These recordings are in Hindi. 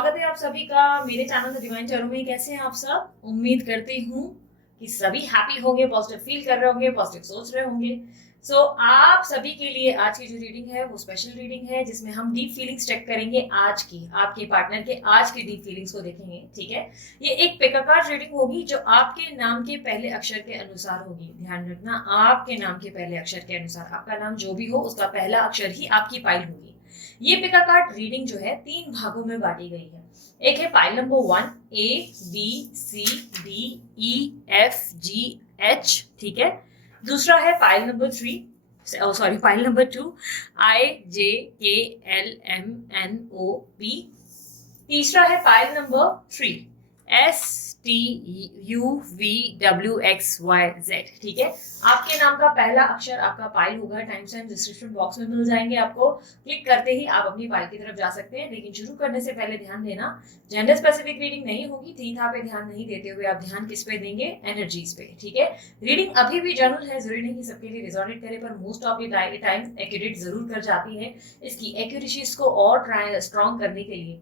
स्वागत है आप सभी का मेरे चैनल द डिवाइन टैरो में। कैसे हैं आप सब? उम्मीद करती हूँ कि सभी हैप्पी होंगे, पॉजिटिव फील कर रहे होंगे, पॉजिटिव सोच रहे होंगे। आप सभी के लिए आज की जो रीडिंग है वो स्पेशल रीडिंग है, जिसमें हम डीप फीलिंग्स चेक करेंगे। आज की आपके पार्टनर के आज की डीप फीलिंग्स को देखेंगे। ठीक है, ये एक पिका कार्ड रीडिंग होगी जो आपके नाम के पहले अक्षर के अनुसार होगी। ध्यान रखना, आपके नाम के पहले अक्षर के अनुसार, आपका नाम जो भी हो उसका पहला अक्षर ही आपकी पाइल होगी। ये पिका कार्ड रीडिंग जो है 3 भागों में बांटी गई है। एक है पाइल नंबर 1, ABCDEFGH। ठीक है, दूसरा है pile number 3, pile number 2, IJKLMNOP। तीसरा है पाइल नंबर 3, STUVWXYZ। ठीक है, आपके नाम का पहला अक्षर आपका पाइल होगा। टाइम स्टैम्प डिस्क्रिप्शन बॉक्स में मिल जाएंगे आपको। क्लिक करते ही आप अपनी पाइल की तरफ जा सकते हैं। लेकिन शुरू करने से पहले ध्यान देना, जेंडर स्पेसिफिक रीडिंग नहीं होगी। थी था पे ध्यान नहीं देते हुए आप ध्यान किस पे देंगे? एनर्जीज पे। ठीक है, रीडिंग अभी भी जनरल है, जरूरी नहीं सबके लिए रिजोनेट करे, पर most of the time accurate जरूर कर जाती है। इसकी एक्यूरेसीज को और स्ट्रॉन्ग करने के लिए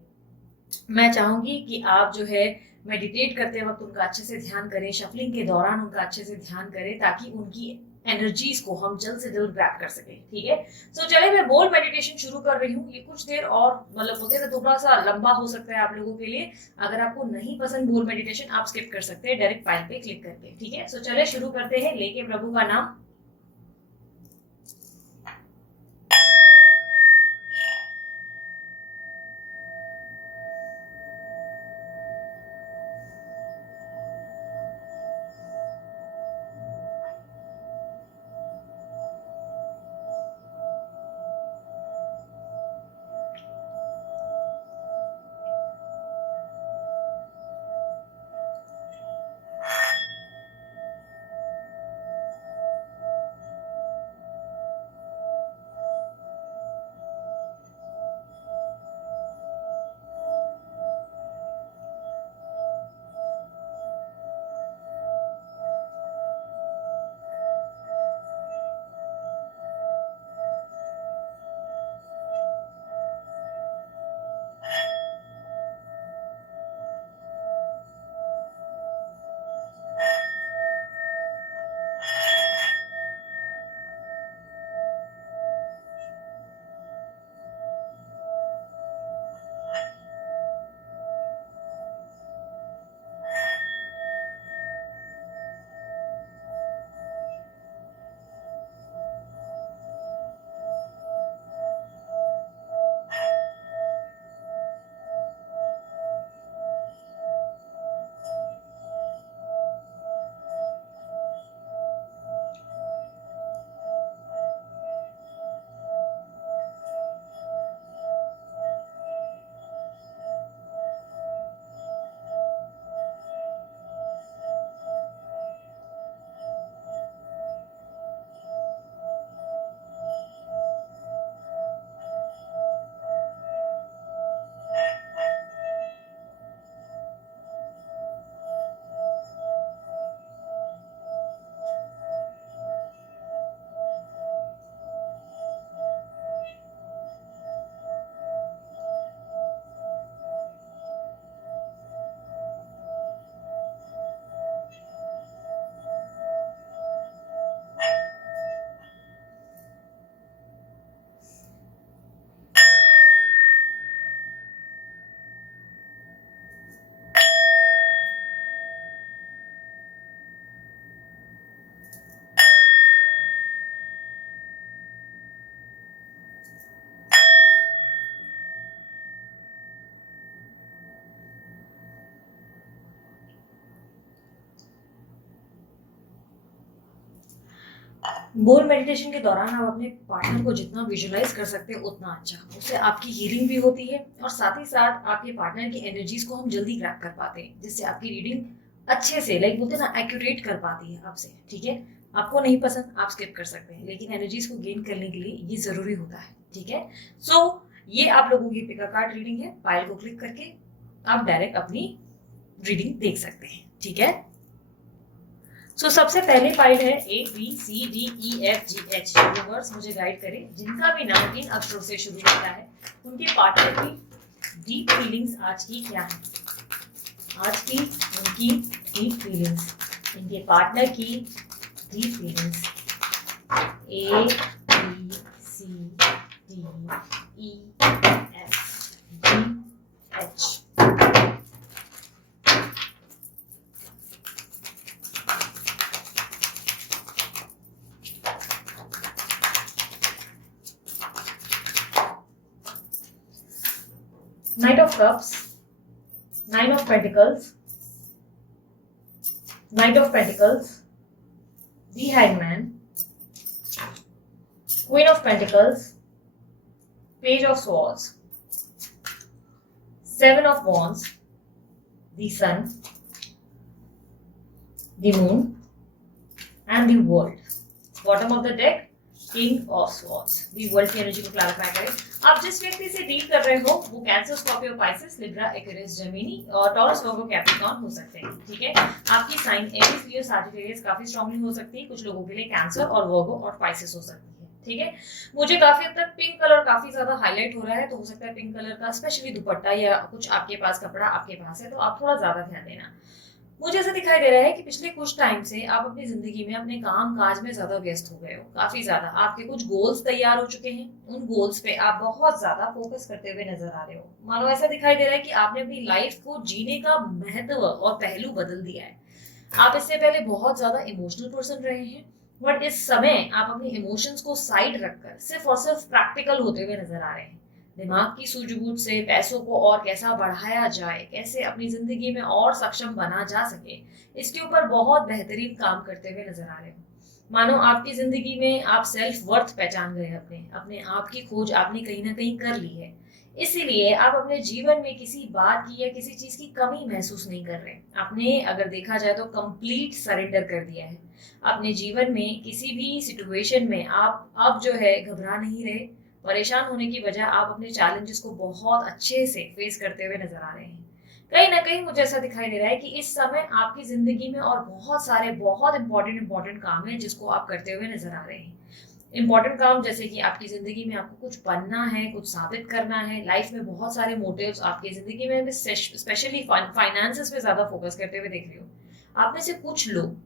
मैं चाहूंगी कि आप जो है मेडिटेट करते वक्त उनका अच्छे से ध्यान करें, शफलिंग के दौरान उनका अच्छे से ध्यान करें, ताकि उनकी एनर्जीज को हम जल्द से जल्द ग्रैब कर सकें। ठीक है, चलिए मैं बोल्ड मेडिटेशन शुरू कर रही हूँ। ये कुछ देर और मतलब होते हैं थोड़ा सा लंबा हो सकता है आप लोगों के लिए। अगर आपको नहीं पसंद बोल्ड मेडिटेशन, आप स्किप कर सकते हैं डायरेक्ट फाइल पे क्लिक करके। ठीक है, चलिए शुरू करते हैं। लेके प्रभु का नाम। बोल्ड मेडिटेशन के दौरान आप अपने पार्टनर को जितना विजुअलाइज कर सकते हैं उतना अच्छा। उससे आपकी हीलिंग भी होती है और साथ ही साथ आपके पार्टनर की एनर्जीज को हम जल्दी ग्रैब कर पाते हैं, जिससे आपकी रीडिंग अच्छे से बोलते हैं ना एक्यूरेट कर पाती है आपसे। ठीक है, आपको नहीं पसंद आप स्किप कर सकते हैं, लेकिन एनर्जीज को गेन करने के लिए ये जरूरी होता है। ठीक है, ये आप लोगों की पिका कार्ड रीडिंग है। फाइल को क्लिक करके आप डायरेक्ट अपनी रीडिंग देख सकते हैं। ठीक है, सबसे पहले फाइल है ABCDEFGH। यूनिवर्स मुझे गाइड करे, जिनका भी नाम इन अक्षरों से शुरू होता है उनके पार्टनर की डीप फीलिंग्स आज की क्या है? आज की उनकी डीप फीलिंग्स, इनके पार्टनर की deep feelings. A B C D E F G H। Knight of Cups, Nine of Pentacles, Knight of Pentacles, the Hangman, Queen of Pentacles, Page of Swords, Seven of Wands, the Sun, the Moon, and the World. Bottom of the deck, King of Swords। the World की एनर्जी को क्लैरिफाई करें। आप जिस व्यक्ति से डील कर रहे हो वो cancer, Scorpio, Pisces, Libra, Aquarius, Gemini और टॉरस, वर्गो, कैप्रिकॉर्न हो सकते हैं। ठीक है, आपकी साइन एरीज, लियो, सैजिटेरियस काफी स्ट्रांगली हो सकती है। कुछ लोगों के लिए कैंसर और वर्गो और पाइसेस हो सकती है। ठीक है, मुझे काफी हद तक पिंक कलर काफी ज्यादा हाईलाइट हो रहा है, तो हो सकता है पिंक कलर का स्पेशली दुपट्टा या कुछ आपके पास कपड़ा आपके पास है तो आप थोड़ा ज्यादा ध्यान देना। मुझे ऐसा दिखाई दे रहा है कि पिछले कुछ टाइम से आप अपनी जिंदगी में अपने काम काज में ज्यादा व्यस्त हो गए हो। काफी ज्यादा आपके कुछ गोल्स तैयार हो चुके हैं, उन गोल्स पे आप बहुत ज्यादा फोकस करते हुए नजर आ रहे हो। मानो ऐसा दिखाई दे रहा है कि आपने अपनी लाइफ को जीने का महत्व और पहलू बदल दिया है। आप इससे पहले बहुत ज्यादा इमोशनल पर्सन रहे हैं, बट इस समय आप अपने इमोशंस को साइड रखकर सिर्फ और सिर्फ प्रैक्टिकल होते हुए नजर आ रहे हैं। दिमाग की सूझबूझ से पैसों को और कैसा बढ़ाया जाए, कैसे अपनी जिंदगी में और सक्षम बना जा सके, इसके ऊपर बहुत बेहतरीन काम करते हुए नजर आ रहे हो। मानो आपकी जिंदगी में आप सेल्फ वर्थ पहचान गए, अपने अपने आप की खोज आपने कहीं ना कहीं कर ली है। इसीलिए आप अपने जीवन में किसी बात की या किसी चीज की कमी महसूस नहीं कर रहे। आपने अगर देखा जाए तो कंप्लीट सरेंडर कर दिया है। अपने जीवन में किसी भी सिचुएशन में आप अब जो है घबरा नहीं रहे। परेशान होने की बजाय आप अपने चैलेंजेस को बहुत अच्छे से फेस करते हुए नजर आ रहे हैं। कहीं ना कहीं मुझे ऐसा दिखाई दे रहा है कि इस समय आपकी जिंदगी में और बहुत सारे बहुत इंपॉर्टेंट काम है जिसको आप करते हुए नजर आ रहे हैं। इंपॉर्टेंट काम जैसे कि आपकी जिंदगी में आपको कुछ बनना है, कुछ साबित करना है। लाइफ में बहुत सारे मोटिव्स आपकी जिंदगी में स्पेशली फाइनेंसेस पे ज्यादा फोकस करते हुए देख रही हो। आप में से कुछ लोग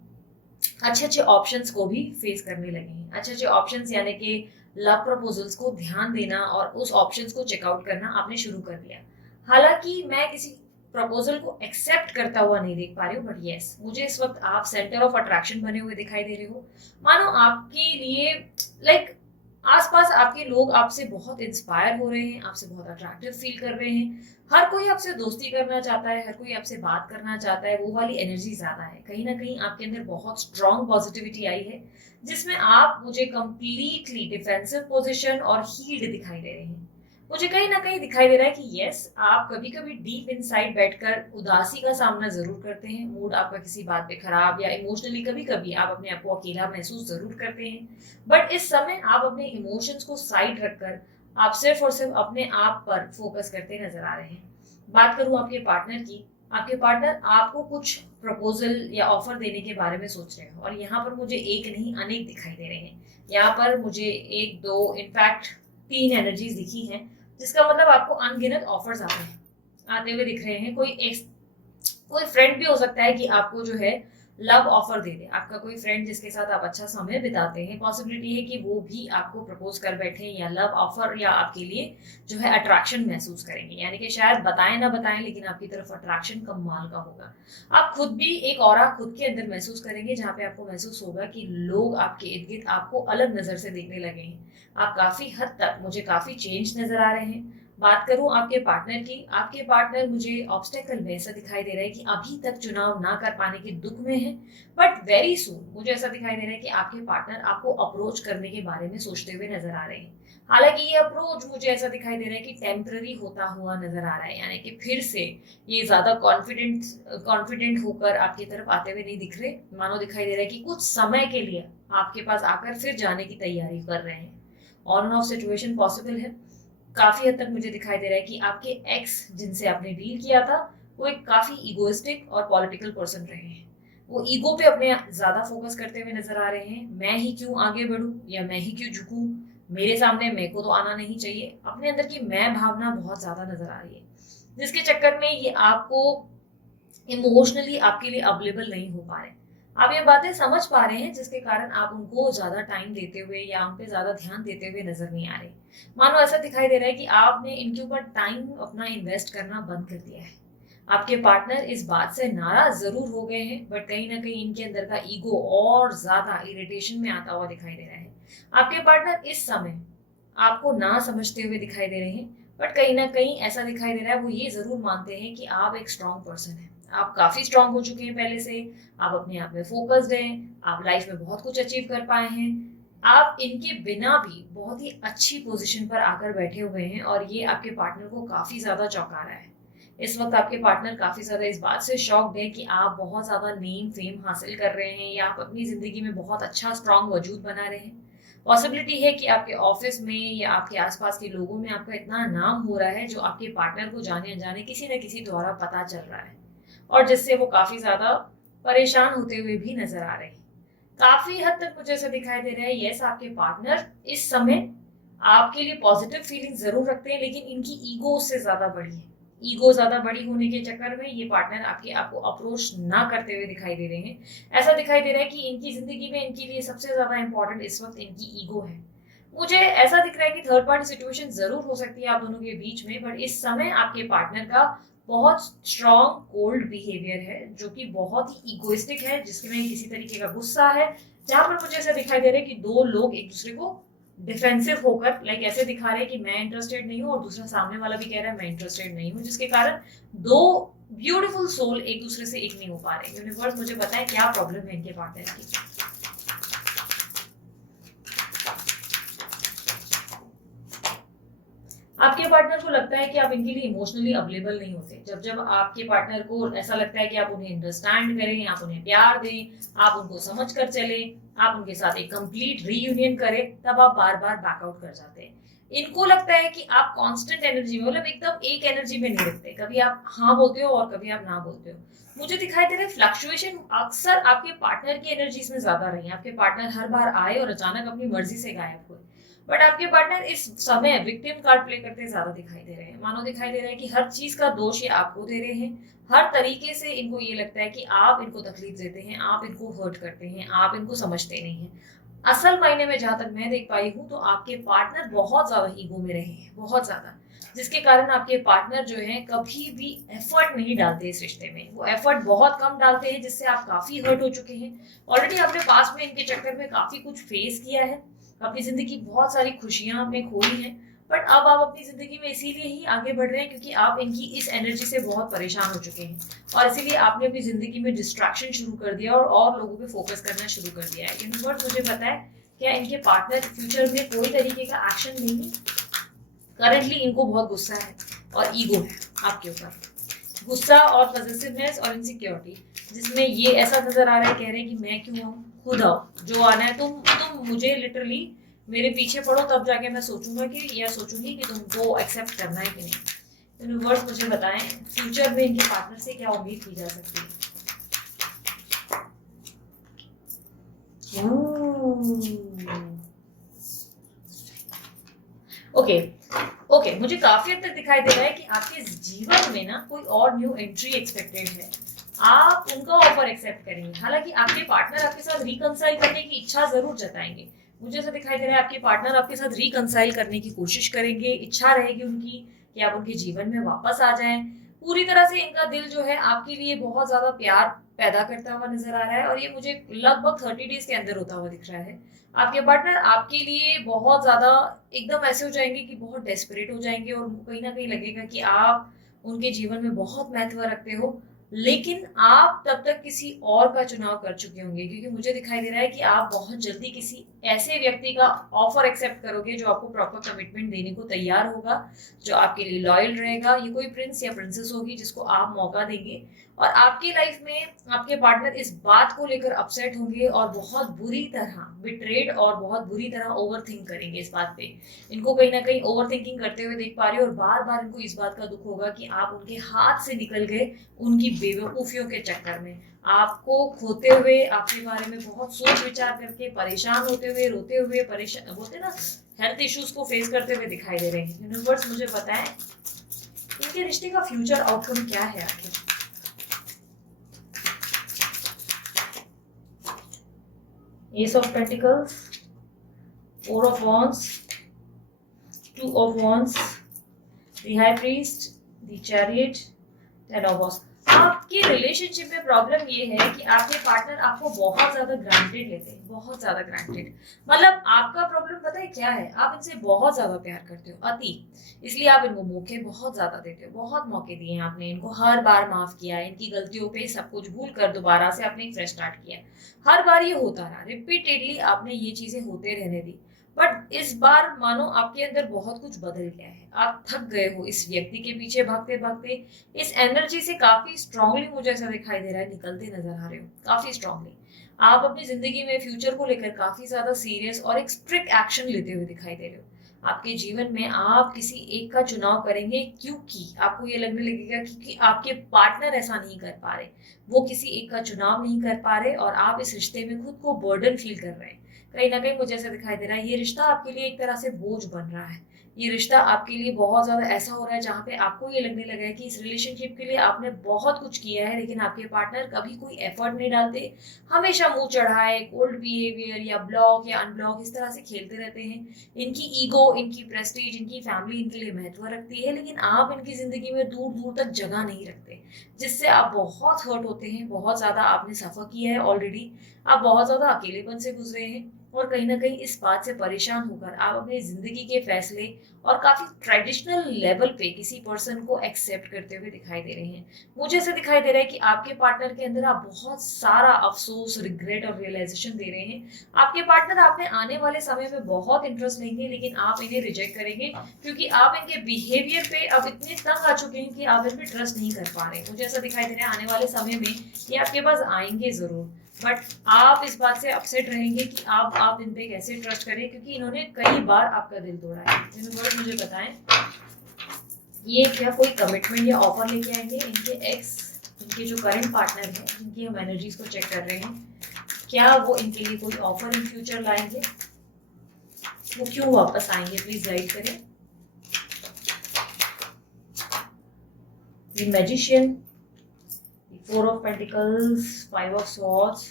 अच्छे अच्छे ऑप्शंस को भी फेस करने लगे हैं। अच्छे अच्छे ऑप्शंस यानी कि लव प्रपोजल्स को ध्यान देना और उस ऑप्शंस को चेकआउट करना आपने शुरू कर दिया। हालांकि मैं किसी प्रपोजल को एक्सेप्ट करता हुआ नहीं देख पा रही हूँ, बट यस, मुझे इस वक्त आप सेंटर ऑफ अट्रैक्शन बने हुए दिखाई दे रहे हो। मानो आपके लिए लाइक आसपास आपके लोग आपसे बहुत इंस्पायर हो रहे हैं, आपसे बहुत अट्रैक्टिव फील कर रहे हैं। हर कोई आपसे दोस्ती करना चाहता है, हर कोई आपसे बात करना चाहता है। वो वाली एनर्जी ज्यादा है। कहीं ना कहीं आपके अंदर बहुत स्ट्रॉन्ग पॉजिटिविटी आई है, जिसमें आप मुझे कंप्लीटली डिफेंसिव पोजीशन और हील्ड दिखाई दे रहे हैं। मुझे कहीं ना कहीं दिखाई दे रहा है कि यस, आप कभी कभी डीप इनसाइड बैठकर उदासी का सामना जरूर करते हैं। मूड आपका किसी बात पे खराब या इमोशनली कभी कभी आप अपने आप को अकेला महसूस जरूर करते हैं। बट इस समय आप अपने इमोशंस को साइड रखकर आप सिर्फ और सिर्फ अपने आप पर फोकस करते नजर आ रहे हैं। बात करूं आपके पार्टनर की, आपके पार्टनर आपको कुछ प्रपोजल या ऑफर देने के बारे में सोच रहे हैं और यहाँ पर मुझे एक नहीं अनेक दिखाई दे रहे हैं। यहाँ पर मुझे एक, दो, इनफैक्ट 3 एनर्जीज दिखी हैं, जिसका मतलब आपको अनगिनत ऑफर्स आते हुए दिख रहे हैं। कोई फ्रेंड भी हो सकता है कि आपको जो है लव ऑफर दे दे। आपका कोई फ्रेंड जिसके साथ आप अच्छा समय बिताते हैं, पॉसिबिलिटी है कि वो भी आपको प्रपोज कर बैठे या लव ऑफर या आपके लिए जो है अट्रैक्शन महसूस करेंगे। यानी कि शायद बताएं ना बताएं, लेकिन आपकी तरफ अट्रैक्शन कमाल का होगा। आप खुद भी एक ऑरा खुद के अंदर महसूस करेंगे, जहाँ पे आपको महसूस होगा कि लोग आपके इर्द गिर्द आपको अलग नजर से देखने लगे हैं। आप काफी हद तक मुझे काफी चेंज नजर आ रहे हैं। बात करूं आपके पार्टनर की, आपके पार्टनर मुझे ऑब्स्टेकल में ऐसा दिखाई दे रहा है कि अभी तक चुनाव ना कर पाने के दुख में है, बट वेरी सून मुझे ऐसा दिखाई दे रहा है कि आपके पार्टनर आपको अप्रोच करने के बारे में सोचते हुए नजर आ रहे हैं। हालांकि ये अप्रोच मुझे ऐसा दिखाई दे रहा है कि टेम्पररी होता हुआ नजर आ रहा है, यानी कि फिर से ये ज्यादा कॉन्फिडेंट होकर आपकी तरफ आते हुए नहीं दिख रहे। मानो दिखाई दे रहा है कि कुछ समय के लिए आपके पास आकर फिर जाने की तैयारी कर रहे हैं। On end of situation possible है। काफी हद तक मुझे दिखाई दे रहा है कि आपके एक्स जिनसे आपने डील किया था वो एक काफी इगोइस्टिक और पॉलिटिकल पर्सन रहे हैं। वो ईगो पे अपने ज्यादा फोकस करते हुए नजर आ रहे हैं। मैं ही क्यों आगे बढ़ूं या मैं ही क्यों झुकूं, मेरे सामने मेरे को तो आना नहीं चाहिए। अपने अंदर की मैं भावना बहुत ज्यादा नजर आ रही है। जिसके चक्कर में ये आपको इमोशनली आपके लिए अवेलेबल नहीं हो पा रहे। आप ये बातें समझ पा रहे हैं जिसके कारण आप उनको ज्यादा टाइम देते हुए या उन पे ज्यादा ध्यान देते हुए नजर नहीं आ रहे। मानो ऐसा दिखाई दे रहा है कि आपने इनके ऊपर टाइम अपना इन्वेस्ट करना बंद कर दिया है। आपके पार्टनर इस बात से नाराज जरूर हो गए हैं, बट कहीं ना कहीं इनके अंदर का ईगो और ज्यादा इरिटेशन में आता हुआ दिखाई दे रहा है। आपके पार्टनर इस समय आपको ना समझते हुए दिखाई दे रहे हैं, बट कहीं ना कहीं ऐसा दिखाई दे रहा है वो ये जरूर मानते हैं कि आप एक स्ट्रांग पर्सन है। आप काफी स्ट्रांग हो चुके हैं पहले से, आप अपने आप में फोकस्ड हैं, आप लाइफ में बहुत कुछ अचीव कर पाए हैं। आप इनके बिना भी बहुत ही अच्छी पोजीशन पर आकर बैठे हुए हैं और ये आपके पार्टनर को काफी ज्यादा चौंका रहा है। इस वक्त आपके पार्टनर काफी ज्यादा इस बात से शॉक्ड है कि आप बहुत ज्यादा नेम फेम हासिल कर रहे हैं या आप अपनी जिंदगी में बहुत अच्छा स्ट्रांग वजूद बना रहे हैं। पॉसिबिलिटी है कि आपके ऑफिस में या आपके आसपास के लोगों में आपका इतना नाम हो रहा है जो आपके पार्टनर को जाने अनजाने किसी न किसी द्वारा पता चल रहा है और जिससे वो काफी ज्यादा परेशान होते हुए भी नजर आ रहे हैं। काफी हद तक मुझे ऐसा दिखाई दे रहा है यस आपके पार्टनर इस समय आपके लिए पॉजिटिव फीलिंग जरूर रखते हैं, लेकिन इनकी ईगो उससे ज्यादा बड़ी है। ईगो ज्यादा बड़ी होने के चक्कर में ये पार्टनर आपको अप्रोच ना करते हुए दिखाई दे रहे हैं। ऐसा दिखाई दे रहा है कि इनकी जिंदगी में इनके लिए सबसे ज्यादा इंपॉर्टेंट इस वक्त इनकी ईगो है। मुझे ऐसा दिख रहा है कि थर्ड पार्टी सिचुएशन जरूर हो सकती है आप दोनों के बीच में, बट इस समय आपके पार्टनर का बहुत स्ट्रॉन्ग कोल्ड बिहेवियर है जो कि बहुत ही इगोइस्टिक है, जिसमें किसी तरीके का गुस्सा है। जहां पर मुझे ऐसा दिखाई दे रहा है कि दो लोग एक दूसरे को डिफेंसिव होकर लाइक ऐसे दिखा रहे हैं कि मैं इंटरेस्टेड नहीं हूँ और दूसरा सामने वाला भी कह रहा है मैं इंटरेस्टेड नहीं हूँ, जिसके कारण दो ब्यूटीफुल सोल एक दूसरे से एक नहीं हो पा रहे। यूनिवर्स मुझे बताए क्या प्रॉब्लम है इनके पार्टनर की। आपके पार्टनर को लगता है कि आप इनके लिए इमोशनली अवेलेबल नहीं होते। जब जब आपके पार्टनर को ऐसा लगता है कि आप उन्हें अंडरस्टैंड करें, आप उन्हें प्यार दें, आप उनको समझ कर चले, आप उनके साथ एक कंप्लीट रीयूनियन करें, तब आप बार बार बैकआउट कर जाते हैं। इनको लगता है कि आप कांस्टेंट एनर्जी में मतलब एकदम एक एनर्जी में नहीं रखते, कभी आप हाँ बोलते हो और कभी आप ना बोलते हो। मुझे दिखाई दे रहा है फ्लक्चुएशन अक्सर आपके पार्टनर की एनर्जीज में ज्यादा रही है। आपके पार्टनर हर बार आए और अचानक अपनी मर्जी से गायब हुए, बट आपके पार्टनर इस समय विक्टिम कार्ड प्ले करते ज्यादा दिखाई दे रहे हैं। मानो दिखाई दे रहा है कि हर चीज का दोष ये आपको दे रहे हैं। हर तरीके से इनको ये लगता है कि आप इनको तकलीफ देते हैं, आप इनको हर्ट करते हैं, आप इनको समझते नहीं हैं। असल मायने में जहां तक मैं देख पाई हूँ तो आपके पार्टनर बहुत ज्यादा ईगो में रहे हैं, बहुत ज्यादा, जिसके कारण आपके पार्टनर जो है कभी भी एफर्ट नहीं डालते इस रिश्ते में। वो एफर्ट बहुत कम डालते हैं, जिससे आप काफी हर्ट हो चुके हैं। ऑलरेडी आपने पास में इनके चक्कर में काफी कुछ फेस किया है, अपनी जिंदगी बहुत सारी खुशियां आपने खोई हैं, बट अब आप अपनी जिंदगी में इसीलिए ही आगे बढ़ रहे हैं क्योंकि आप इनकी इस एनर्जी से बहुत परेशान हो चुके हैं और इसीलिए आपने अपनी जिंदगी में डिस्ट्रैक्शन शुरू कर दिया और लोगों पे फोकस करना शुरू कर दिया है। यूनिवर्स मुझे पता है क्या इनके पार्टनर फ्यूचर में कोई तरीके का एक्शन लेंगे। करंटली इनको बहुत गुस्सा है और ईगो है आपके ऊपर, गुस्सा और पॉजिटिवनेस और इनसिक्योरिटी, जिसमें ये ऐसा नजर आ रहा है, कह रहे हैं कि मैं क्यों आऊँ, खुद आओ, जो आना है तुम मुझे लिटरली मेरे पीछे पड़ो, तब जाके मैं सोचूंगा कि या सोचूंगी कि तुमको एक्सेप्ट करना है कि नहीं। यूनिवर्स मुझे बताएं फ्यूचर में इनके पार्टनर से क्या उम्मीद की जा सकती है। ओके, मुझे काफी हद तक दिखाई दे रहा है कि आपके जीवन में ना कोई और न्यू एंट्री एक्सपेक्टेड है। आप उनका ऑफर एक्सेप्ट करेंगे। हालांकि आपके पार्टनर आपके साथ रिकंसाइल करने की इच्छा जरूर जताएंगे। मुझे ऐसा दिखाई दे रहा है आपके पार्टनर आपके साथ रिकंसाइल करने की कोशिश करेंगे, इच्छा रहेगी उनकी कि आप उनके जीवन में वापस आ जाएं। पूरी तरह से इनका दिल जो है आपके लिए बहुत ज्यादा प्यार पैदा करता हुआ नजर आ रहा है और ये मुझे लगभग 30 डेज के अंदर होता हुआ दिख रहा है। आपके पार्टनर आपके लिए बहुत ज्यादा एकदम ऐसे हो जाएंगे कि बहुत डेस्परेट हो जाएंगे और उनको कहीं ना कहीं लगेगा कि आप उनके जीवन में बहुत महत्व रखते हो, लेकिन आप तब तक किसी और का चुनाव कर चुके होंगे, क्योंकि मुझे दिखाई दे रहा है कि आप बहुत जल्दी किसी ऐसे व्यक्ति का ऑफर एक्सेप्ट करोगे जो आपको प्रॉपर कमिटमेंट देने को तैयार होगा, जो आपके लिए लॉयल रहेगा। ये कोई प्रिंस या प्रिंसेस होगी जिसको आप मौका देंगे और आपकी लाइफ में आपके पार्टनर इस बात को लेकर अपसेट होंगे और बहुत बुरी तरह बिट्रेड और बहुत बुरी तरह ओवर थिंक करेंगे इस बात पे। इनको कहीं ना कहीं ओवर थिंकिंग करते हुए देख पा रही हो और बार बार इनको इस बात का दुख होगा कि आप उनके हाथ से निकल गए उनकी बेवकूफियों के चक्कर में। आपको खोते हुए, आपके बारे में बहुत सोच विचार करके, परेशान होते हुए, रोते हुए, परेशान होते ना हेल्थ इश्यूज को फेस करते हुए दिखाई दे रहे हैं। यूनिवर्स मुझे बताएं इनके रिश्ते का फ्यूचर आउटकम क्या है आखिर? S of pentacles, 4 of wands, 2 of wands, the high priest, the chariot, 10 of wands. आपके रिलेशनशिप में प्रॉब्लम ये है कि आपके पार्टनर आपको बहुत ज्यादा ग्रांटेड लेते हैं, बहुत ज्यादा ग्रांटेड। मतलब आपका प्रॉब्लम पता है क्या है? आप इनसे बहुत ज्यादा प्यार करते हो, अति। इसलिए आप इनको मौके बहुत ज्यादा देते हो, बहुत मौके दिए हैं आपने इनको, हर बार माफ किया है, इनकी गलतियों पे सब कुछ भूल कर दोबारा से आपने एक फ्रेश स्टार्ट किया। हर बार ये होता रहा, रिपीटेडली आपने ये चीजें होते रहने दी। बट इस बार मानो आपके अंदर बहुत कुछ बदल गया है, आप थक गए हो इस व्यक्ति के पीछे भागते भागते। इस एनर्जी से काफी स्ट्रांगली मुझे ऐसा दिखाई दे रहा है निकलते नजर आ रहे हो, काफी स्ट्रांगली। आप अपनी जिंदगी में फ्यूचर को लेकर काफी ज्यादा सीरियस और एक स्ट्रिक्ट एक्शन लेते हुए दिखाई दे रहे हो। आपके जीवन में आप किसी एक का चुनाव करेंगे, क्योंकि आपको ये लगने लगेगा क्योंकि आपके पार्टनर ऐसा नहीं कर पा रहे, वो किसी एक का चुनाव नहीं कर पा रहे, और आप इस रिश्ते में खुद को बर्डन फील कर रहे हैं। कहीं ना कहीं मुझे ऐसा दिखाई दे रहा है ये रिश्ता आपके लिए एक तरह से बोझ बन रहा है। ये रिश्ता आपके लिए बहुत ज्यादा ऐसा हो रहा है जहाँ पे आपको ये लगने लगा है कि इस रिलेशनशिप के लिए आपने बहुत कुछ किया है, लेकिन आपके पार्टनर कभी कोई एफर्ट नहीं डालते, हमेशा मुंह चढ़ाए, कोल्ड बिहेवियर या ब्लॉक या अनब्लॉक इस तरह से खेलते रहते हैं। इनकी ईगो, इनकी प्रेस्टीज, इनकी फैमिली इनके लिए महत्व रखती है, लेकिन आप इनकी जिंदगी में दूर दूर तक जगह नहीं रखते, जिससे आप बहुत हर्ट होते हैं। बहुत ज्यादा आपने सफर किया है ऑलरेडी, आप बहुत ज्यादा अकेलेपन से गुजरे हैं, और कहीं ना कहीं इस बात से परेशान होकर आप अपनी जिंदगी के फैसले और काफी ट्रेडिशनल लेवल पे किसी पर्सन को एक्सेप्ट करते हुए दिखाई दे रहे हैं। मुझे ऐसे दिखाई दे रहा है कि आपके पार्टनर के अंदर आप बहुत सारा अफसोस, रिग्रेट और रियलाइजेशन दे रहे हैं। आपके पार्टनर आप में आने वाले समय में बहुत इंटरेस्ट लेंगे, लेकिन आप इन्हें रिजेक्ट करेंगे, क्योंकि आप इनके बिहेवियर पे अब इतने तंग आ चुके हैं कि आप इन पे ट्रस्ट नहीं कर पा रहे। मुझे ऐसा दिखाई दे रहा है आने वाले समय में ये आपके पास आएंगे जरूर, बट आप इस बात से अपसेट रहेंगे कि आप इन पे कैसे ट्रस्ट करें, क्योंकि इन्होंने कई बार आपका दिल तोड़ा है। यूनिवर्स मुझे बताएं, ये क्या कोई कमिटमेंट या ऑफर लेके आएंगे? इनके एक्स, इनके जो करंट पार्टनर है, जिनकी हम एनर्जीज को चेक कर रहे हैं, क्या वो इनके लिए कोई ऑफर इन फ्यूचर लाएंगे? वो क्यों वापस आएंगे? प्लीज गाइड करें। The magician, 4 of Pentacles, 5 of Swords,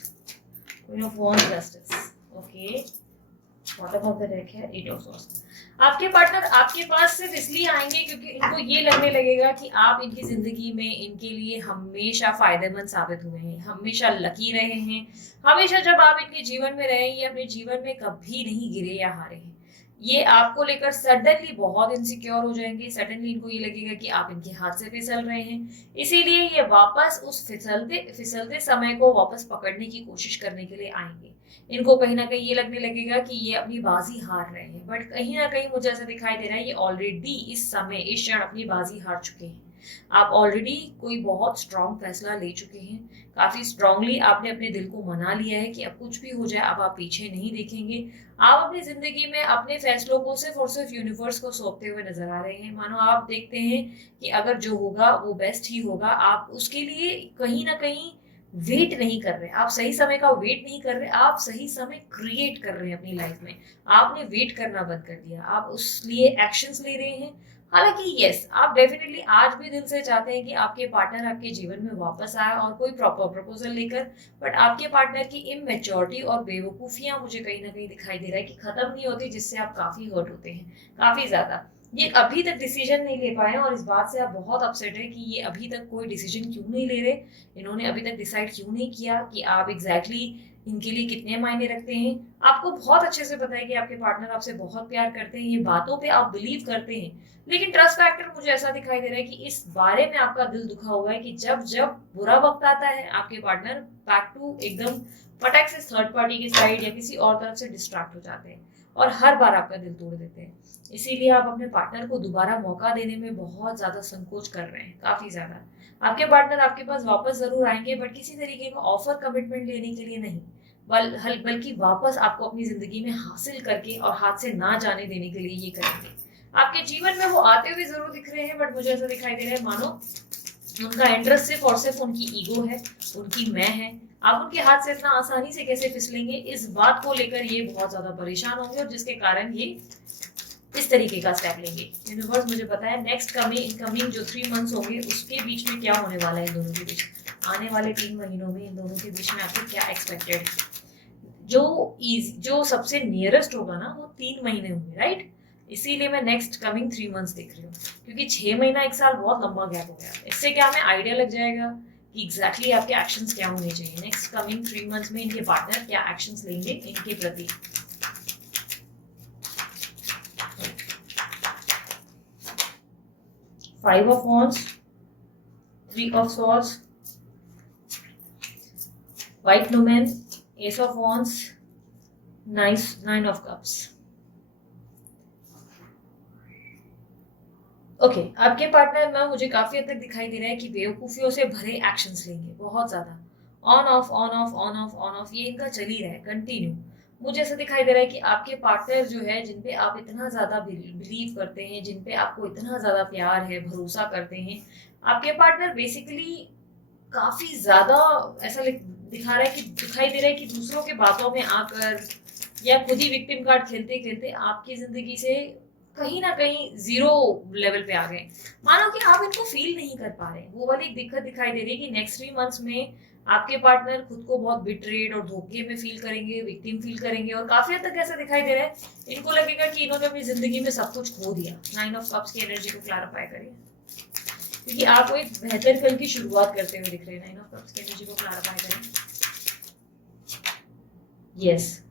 Queen of Wands, Justice. Okay. Bottom of the deck है 8 of Swords. आपके पार्टनर आपके पास सिर्फ इसलिए आएंगे क्योंकि इनको ये लगने लगेगा कि आप इनकी जिंदगी में इनके लिए हमेशा फायदेमंद साबित हुए हैं, हमेशा लकी रहे हैं, हमेशा जब आप इनके जीवन में रहे, ये अपने जीवन में कभी नहीं गिरे या हारे हैं। ये आपको लेकर सडनली बहुत इनसिक्योर हो जाएंगे, सडनली इनको ये लगेगा कि आप इनके हाथ से फिसल रहे हैं, इसीलिए ये वापस उस फिसलते समय को वापस पकड़ने की कोशिश करने के लिए आएंगे। इनको कहीं ना कहीं ये लगने लगेगा कि ये अपनी बाजी हार रहे हैं, बट कहीं ना कहीं मुझे ऐसा दिखाई दे रहा है ये ऑलरेडी इस समय इस क्षण अपनी बाजी हार चुके हैं। आप ऑलरेडी कोई बहुत स्ट्रांग फैसला ले चुके हैं, काफी स्ट्रांगली आपने अपने दिल को मना लिया है कि अब कुछ भी हो जाए अब आप पीछे नहीं देखेंगे। आप अपनी जिंदगी में अपने फैसलों को सिर्फ और सिर्फ यूनिवर्स को सौंपते हुए नजर आ रहे हैं। मानो आप देखते हैं कि अगर जो होगा वो बेस्ट ही होगा, आप उसके लिए कहीं ना कहीं वेट नहीं कर रहे, आप सही समय का वेट नहीं कर रहे, आप सही समय क्रिएट कर रहे हैं अपनी लाइफ में। आपने वेट करना बंद कर दिया, आप उस लिए एक्शंस ले रहे हैं। हालांकि यस, आप डेफिनेटली आज भी दिल से चाहते हैं कि आपके पार्टनर आपके जीवन में वापस आए और कोई प्रॉपर प्रपोजल लेकर, बट आपके पार्टनर की इमेच्योरिटी और बेवकूफियां मुझे कहीं ना कहीं दिखाई दे रहा है कि खत्म नहीं होती, जिससे आप काफी हर्ट होते हैं, काफी ज्यादा। ये अभी तक डिसीजन नहीं ले पाए और इस बात से आप बहुत अपसेट है कि ये अभी तक कोई डिसीजन क्यों नहीं ले रहे, इन्होंने अभी तक डिसाइड क्यों नहीं किया कि आप एग्जैक्टली इनके लिए कितने मायने रखते हैं। आपको बहुत अच्छे से पता है कि आपके पार्टनर आपसे बहुत प्यार करते हैं, ये बातों पे आप बिलीव करते हैं, लेकिन ट्रस्ट फैक्टर मुझे ऐसा दिखाई दे रहा है कि इस बारे में आपका दिल दुखा हुआ है कि जब जब बुरा वक्त आता है आपके पार्टनर बैक टू एकदम फटाक से थर्ड पार्टी के साइड या किसी और तरफ से डिस्ट्रैक्ट हो जाते हैं और हर बार आपका दिल तोड़ देते हैं। इसीलिए आप अपने पार्टनर को दोबारा मौका देने में बहुत ज्यादा संकोच कर रहे हैं, काफी ज्यादा। आपके पार्टनर आपके पास वापस जरूर आएंगे, बट किसी तरीके का ऑफर कमिटमेंट लेने के लिए नहीं, बल्कि वापस आपको अपनी जिंदगी में हासिल करके और हाथ से ना जाने देने के लिए ये करेंगे। आपके जीवन में वो आते हुए जरूर दिख रहे हैं, बट मुझे ऐसा दिखाई दे रहा है मानो उनका इंटरेस्ट सिर्फ और सिर्फ उनकी ईगो है, उनकी मैं है। आप उनके हाथ से इतना आसानी से कैसे फिसलेंगे, इस बात को लेकर ये बहुत ज्यादा परेशान होंगे और जिसके कारण ये इस तरीके का स्टेप लेंगे। यूनिवर्स मुझे पता है नेक्स्ट कमिंग जो 3 मंथ्स होंगे उसके बीच में क्या होने वाला है, इन दोनों के बीच आने वाले 3 महीनों में इन दोनों के बीच में आपको क्या एक्सपेक्टेड। जो सबसे नियरेस्ट होगा ना वो 3 महीने होंगे, राइट। इसीलिए मैं नेक्स्ट कमिंग 3 मंथ्स देख रही हूँ, क्योंकि 6 महीना 1 साल बहुत लंबा गैप हो गया। इससे क्या हमें आइडिया लग जाएगा कि एग्जैक्टली आपके एक्शंस क्या होने चाहिए। नेक्स्ट कमिंग 3 मंथ्स में इनके पार्टनर क्या एक्शंस लेंगे इनके प्रति। Five of wands, 3 of swords, white women, S of wands, 9 of cups. Okay, आपके पार्टनर ना मुझे काफी हद तक दिखाई दे रहा है कि बेवकूफियों से भरे एक्शंस लेंगे, बहुत ज्यादा on off on off on off on off, ये इनका चल ही रहा है कंटिन्यू। मुझे ऐसा दिखाई दे रहा है कि आपके पार्टनर जो है, जिन पे आप इतना ज्यादा बिलीव करते हैं, जिन पे आपको इतना ज्यादा प्यार है, भरोसा करते हैं, आपके पार्टनर बेसिकली काफी ज्यादा ऐसा दिखाई दे रहा है कि दूसरों के बातों में आकर या खुद ही विक्टिम कार्ड खेलते खेलते आपकी जिंदगी से कहीं ना कहीं जीरो लेवल पे आ गए। मानो कि आप इनको फील नहीं कर पा रहे। वो वाली दिक्कत दिखाई दे रही है कि नेक्स्ट 3 मंथ्स में आपके पार्टनर खुद को बहुत बिट्रेड और धोखे में फील करेंगे, विक्टिम फील करेंगे, और काफी हद तक ऐसा दिखाई दे रहा है इनको लगेगा कि इन्होंने अपनी जिंदगी में सब कुछ खो दिया। 9 ऑफ कप्स की एनर्जी को क्लैरिफाई करिए, क्योंकि आप एक बेहतर कल की शुरुआत करते हुए दिख रहे हैं। 9 ऑफ कप्स की एनर्जी को क्लैरिफाई करें। यस,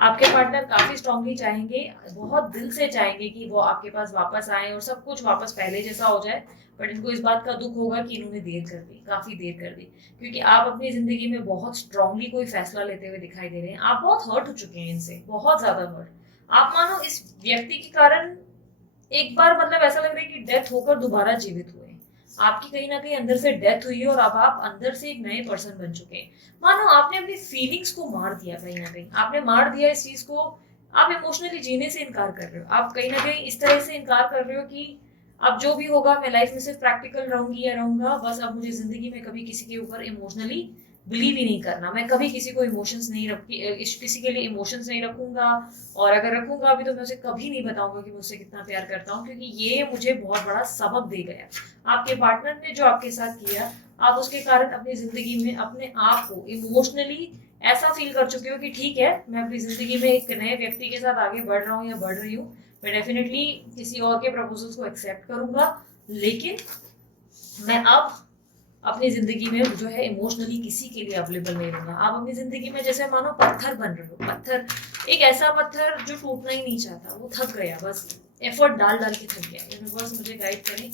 आपके पार्टनर काफी स्ट्रांगली चाहेंगे, बहुत दिल से चाहेंगे कि वो आपके पास वापस आए और सब कुछ वापस पहले जैसा हो जाए। बट इनको इस बात का दुख होगा कि इन्होंने देर कर दी, काफी देर कर दी, क्योंकि आप अपनी जिंदगी में बहुत स्ट्रांगली कोई फैसला लेते हुए दिखाई दे रहे हैं। आप बहुत हर्ट हो चुके हैं इनसे, बहुत ज्यादा हर्ट। आप मानो इस व्यक्ति के कारण एक बार मतलब ऐसा लग रहा है कि डेथ होकर दोबारा जीवित हुए। आपकी कहीं ना कहीं अंदर से डेथ हुई है और अब आप अंदर से एक नए पर्सन बन चुके हैं। मानो आपने अपनी फीलिंग्स को मार दिया, कहीं ना कहीं आपने मार दिया इस चीज को। आप इमोशनली जीने से इनकार कर रहे हो, आप कहीं ना कहीं इस तरह से इनकार कर रहे हो कि अब जो भी होगा मैं लाइफ में सिर्फ प्रैक्टिकल रहूंगी या रहूंगा, बस अब मुझे जिंदगी में कभी किसी के ऊपर इमोशनली बिलीव ही नहीं करना। मैं कभी किसी को इमोशंस नहीं किसी के लिए इमोशंस नहीं रखूंगा, और अगर रखूंगा भी तो मैं उसे कभी नहीं बताऊंगा कि मुझसे कितना प्यार करता हूँ, क्योंकि ये मुझे बहुत बड़ा सबक दे गया। आपके पार्टनर ने जो आपके साथ किया, आप उसके कारण अपनी जिंदगी में अपने आप को इमोशनली ऐसा फील कर चुके हो कि ठीक है, मैं अपनी जिंदगी में एक नए व्यक्ति के साथ आगे बढ़ रहा हूँ या बढ़ रही हूँ। मैं डेफिनेटली किसी और के प्रपोजल्स को एक्सेप्ट करूंगा, लेकिन मैं अब अपनी जिंदगी में जो है इमोशनली किसी के लिए अवेलेबल नहीं रहूंगा। आप अपनी जिंदगी में जैसे मानो पत्थर बन रहे हो, पत्थर, एक ऐसा पत्थर जो टूटना ही नहीं चाहता, वो थक गया, बस एफर्ट डाल डाल के थक गया। यूनिवर्स मुझे गाइड करें,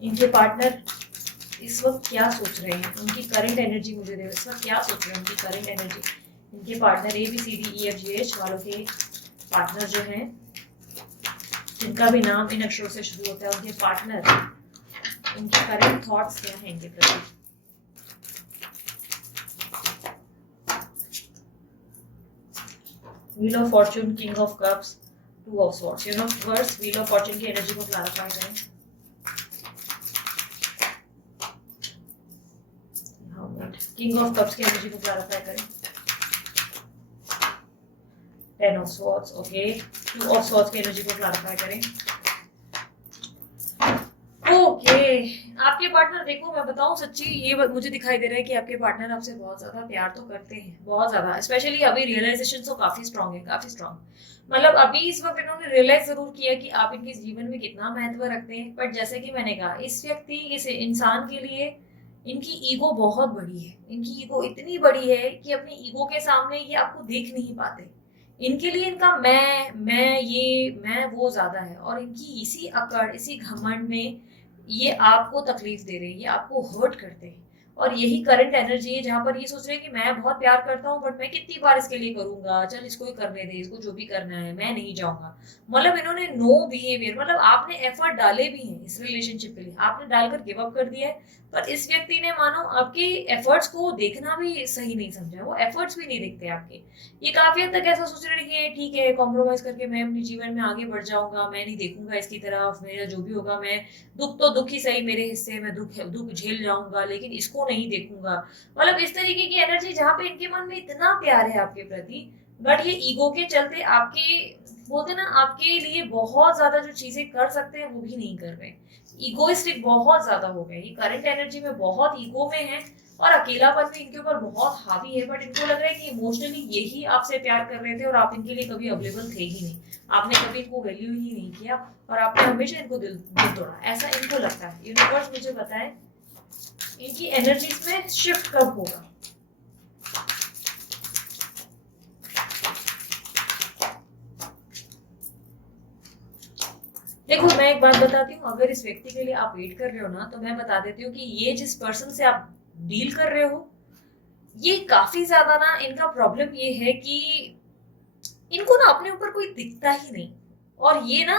इनके पार्टनर इस वक्त क्या सोच रहे हैं, उनकी करंट एनर्जी मुझे दे, इस वक्त क्या सोच रहे हैं उनकी करंट एनर्जी। इनके पार्टनर ABCDEFGH वालों के पार्टनर जो हैं, जिनका भी नाम इन अक्षरों से शुरू होता है, उनके पार्टनर, उनके करंट थॉट्स क्या हैं इनके प्रति। Wheel of Fortune, king of cups, 2 of swords. Universe wheel of Fortune की एनर्जी को क्लैरिफाई करें। किंग ऑफ कप्स की एनर्जी को क्लैरिफाई करें। 10 of swords, okay. 2 of swords की एनर्जी को क्लैरिफाई करें। ओके, आपके पार्टनर, देखो मैं बताऊं सच्ची, ये मुझे दिखाई दे रहा है कि आपके पार्टनर आपसे बहुत ज्यादा प्यार तो करते हैं, बहुत ज्यादा। स्पेशली अभी रियलाइजेशन तो काफी स्ट्रांग है, काफी स्ट्रांग। मतलब अभी इस वक्त इन्होंने रियलाइज जरूर किया कि आप इनके जीवन में कितना महत्व रखते हैं। बट जैसे कि मैंने कहा, इस व्यक्ति, इस इंसान के लिए इनकी ईगो बहुत बड़ी है। इनकी ईगो इतनी बड़ी है कि अपनी ईगो के सामने ये आपको देख नहीं पाते। इनके लिए इनका मैं वो ज्यादा है, और इनकी इसी अकड़, इसी घमंड में ये आपको तकलीफ दे रहे हैं, ये आपको हर्ट करते हैं। और यही करंट एनर्जी है जहां पर ये सोच रहे हैं कि मैं बहुत प्यार करता हूँ, बट मैं कितनी बार इसके लिए करूंगा, चल इसको ही करने दे, इसको जो भी करना है, मैं नहीं जाऊंगा। मतलब इन्होंने नो बिहेवियर, मतलब आपने एफर्ट डाले भी हैं इस रिलेशनशिप के लिए, आपने डालकर गिव अप कर दिया है, पर इस व्यक्ति ने मानो आपके एफर्ट्स को देखना भी सही नहीं समझा। वो एफर्ट्स भी नहीं देखते आपके। ये काफी हद तक ऐसा सोच रहे हैं कि ठीक है, कॉम्प्रोमाइज करके मैं अपने जीवन में आगे बढ़ जाऊंगा, मैं नहीं देखूंगा इसकी तरफ, मेरा जो भी होगा, मैं दुख तो दुख ही सही, मेरे हिस्से में दुख झेल जाऊंगा, लेकिन इसको नहीं देखूंगा। मतलब इस तरीके की एनर्जी जहाँ पे इनके मन में इतना प्यार है आपके प्रति, बट ये ईगो के चलते आपके बोलते ना आपके लिए बहुत ज्यादा जो चीजें कर सकते हैं वो भी नहीं कर रहे, इगोइस्टिक बहुत ज्यादा हो गए, ये करंट एनर्जी में बहुत ईगो में है और अकेलापन भी इनके ऊपर बहुत हावी है। बट इनको लग रहा है कि इमोशनली यही आपसे प्यार कर रहे थे और आप इनके लिए कभी अवेलेबल थे ही नहीं, आपने कभी इनको वैल्यू ही नहीं किया और आपने हमेशा इनको दिल तोड़ा, ऐसा इनको लगता है। यूनिवर्स मुझे बताए इनकी एनर्जीज में शिफ्ट कब होगा। देखो मैं एक बात बताती हूँ, अगर इस व्यक्ति के लिए आप वेट कर रहे हो ना, तो मैं बता देती हूँ कि ये जिस पर्सन से आप डील कर रहे हो, ये काफी ज्यादा ना इनका प्रॉब्लम ये है कि इनको ना अपने ऊपर कोई दिखता ही नहीं, और ये ना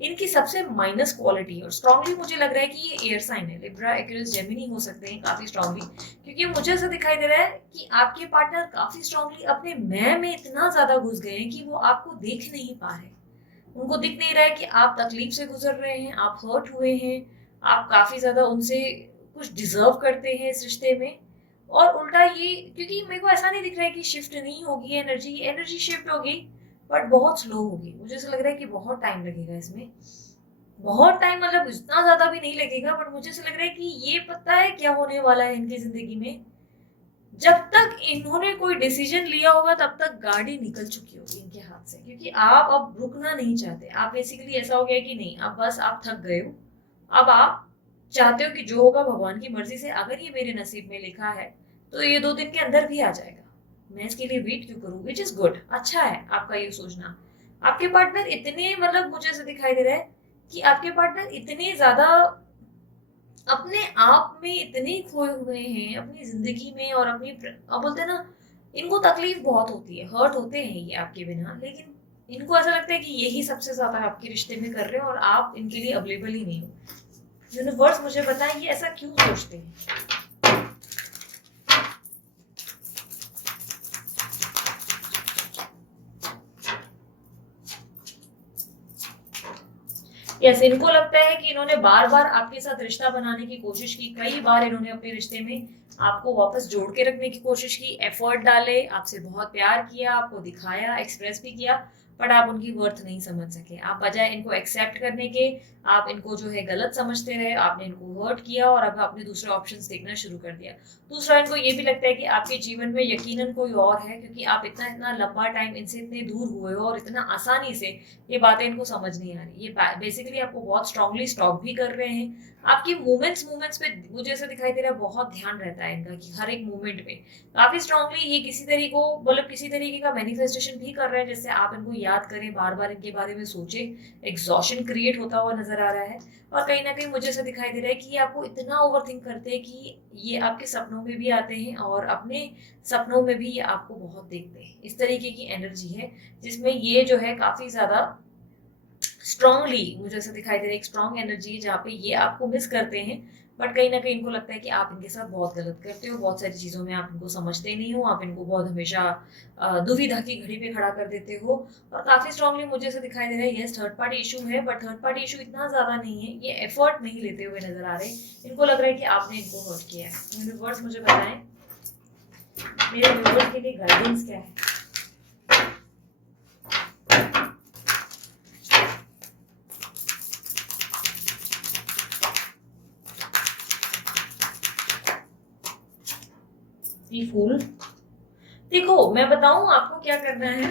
इनकी सबसे माइनस क्वालिटी है। और स्ट्रांगली मुझे लग रहा है कि ये एयर साइन है, लिब्रा, एक्वेरियस, जेमिनी हो सकते हैं काफी स्ट्रांगली, क्योंकि मुझे ऐसा दिखाई दे रहा है कि आपके पार्टनर काफी स्ट्रांगली अपने मैं में इतना ज्यादा घुस गए हैं कि वो आपको देख नहीं पा रहे, उनको दिख नहीं रहा है कि आप तकलीफ से गुजर रहे हैं, आप हर्ट हुए हैं, आप काफी ज्यादा उनसे कुछ डिजर्व करते हैं इस रिश्ते में। और उल्टा ये, क्योंकि मेरे को ऐसा नहीं दिख रहा है कि शिफ्ट नहीं होगी एनर्जी, एनर्जी शिफ्ट होगी बट बहुत स्लो होगी। मुझे ऐसा लग रहा है कि बहुत टाइम लगेगा इसमें, बहुत टाइम, मतलब इतना ज्यादा भी नहीं लगेगा, बट मुझे ऐसा लग रहा है कि ये पता है क्या होने वाला है इनकी जिंदगी में, जब तक इन्होंने कोई डिसीजन लिया होगा तब तक गाड़ी निकल चुकी होगी इनके हाथ से, क्योंकि आप अब रुकना नहीं चाहते। आप बेसिकली ऐसा हो गया कि नहीं, अब बस आप थक गए हो, अब आप चाहते हो कि जो होगा भगवान की मर्जी से, अगर ये मेरे नसीब में लिखा है तो ये 2 दिन के अंदर भी आ जाएगा, मैं इसके लिए वेट क्यों करूं, विच इज गुड, अच्छा है आपका ये सोचना। आपके पार्टनर इतने, मतलब मुझे ऐसा दिखाई दे रहा है कि आपके पार्टनर इतने ज्यादा अपने आप में इतने खोए हुए हैं अपनी जिंदगी में, और अपनी अब बोलते हैं ना, इनको तकलीफ बहुत होती है, हर्ट होते हैं ये आपके बिना, लेकिन इनको ऐसा लगता है कि यही सबसे ज्यादा आपके रिश्ते में कर रहे हो और आप इनके लिए अवेलेबल ही नहीं हो। यूनिवर्स मुझे बताएं ये ऐसा क्यों सोचते हैं। यस, इनको लगता है कि इन्होंने बार बार आपके साथ रिश्ता बनाने की कोशिश की, कई बार इन्होंने अपने रिश्ते में आपको वापस जोड़ के रखने की कोशिश की, एफर्ट डाले, आपसे बहुत प्यार किया, आपको दिखाया, एक्सप्रेस भी किया, बट आप उनकी वर्थ नहीं समझ सके। आप बजाय इनको एक्सेप्ट करने के, आप इनको जो है गलत समझते रहे, आपने इनको हर्ट किया और अब आपने दूसरे ऑप्शंस देखना शुरू कर दिया। दूसरा, इनको ये भी लगता है कि आपके जीवन में यकीनन कोई और है, क्योंकि आप इतना इतना लंबा टाइम इनसे इतने दूर हुए हो और इतना आसानी से ये बातें इनको समझ नहीं आ रही, ये बेसिकली आपको बहुत स्ट्रांगली स्टॉक भी कर रहे हैं। आपकी मूवमेंट्स मूवमेंट्स पे मुझे ऐसा दिखाई दे रहा है बहुत ध्यान रहता है इनका, कि हर एक मूवमेंट में काफी स्ट्रांगली ये किसी तरीके को, मतलब किसी तरीके का मैनिफेस्टेशन भी कर रहे हैं, जिससे आप इनको याद करें, बार बार इनके बारे में सोचे, एग्जॉशन क्रिएट होता हुआ नजर आ रहा है। और कहीं ना कहीं मुझे ऐसा दिखाई दे रहा है कि ये आपको इतना ओवर थिंक करते हैं कि ये आपके सपनों में भी आते हैं और अपने सपनों में भी ये आपको बहुत देखते हैं। इस तरीके की एनर्जी है जिसमें ये जो है काफी ज्यादा स्ट्रांगली, मुझे ऐसा दिखाई दे रहा है एक स्ट्रांग एनर्जी है जहाँ पे ये आपको मिस करते हैं, बट कहीं ना कहीं इनको लगता है कि आप इनके साथ बहुत गलत करते हो, बहुत सारी चीजों में आप इनको समझते नहीं हो, आप इनको बहुत हमेशा दुविधा की घड़ी पे खड़ा कर देते हो। और काफी स्ट्रांगली मुझे ऐसा दिखाई दे रहा है, यस थर्ड पार्टी इशू है, बट थर्ड पार्टी इशू इतना ज्यादा नहीं है, ये एफर्ट नहीं लेते हुए नजर आ रहे, इनको लग रहा है कि आपने इनको हर्ट किया है। यूनिवर्स मुझे बताएं मेरे यूनिवर्स के लिए गाइडेंस क्या है। फूल, देखो मैं बताऊं आपको क्या करना है,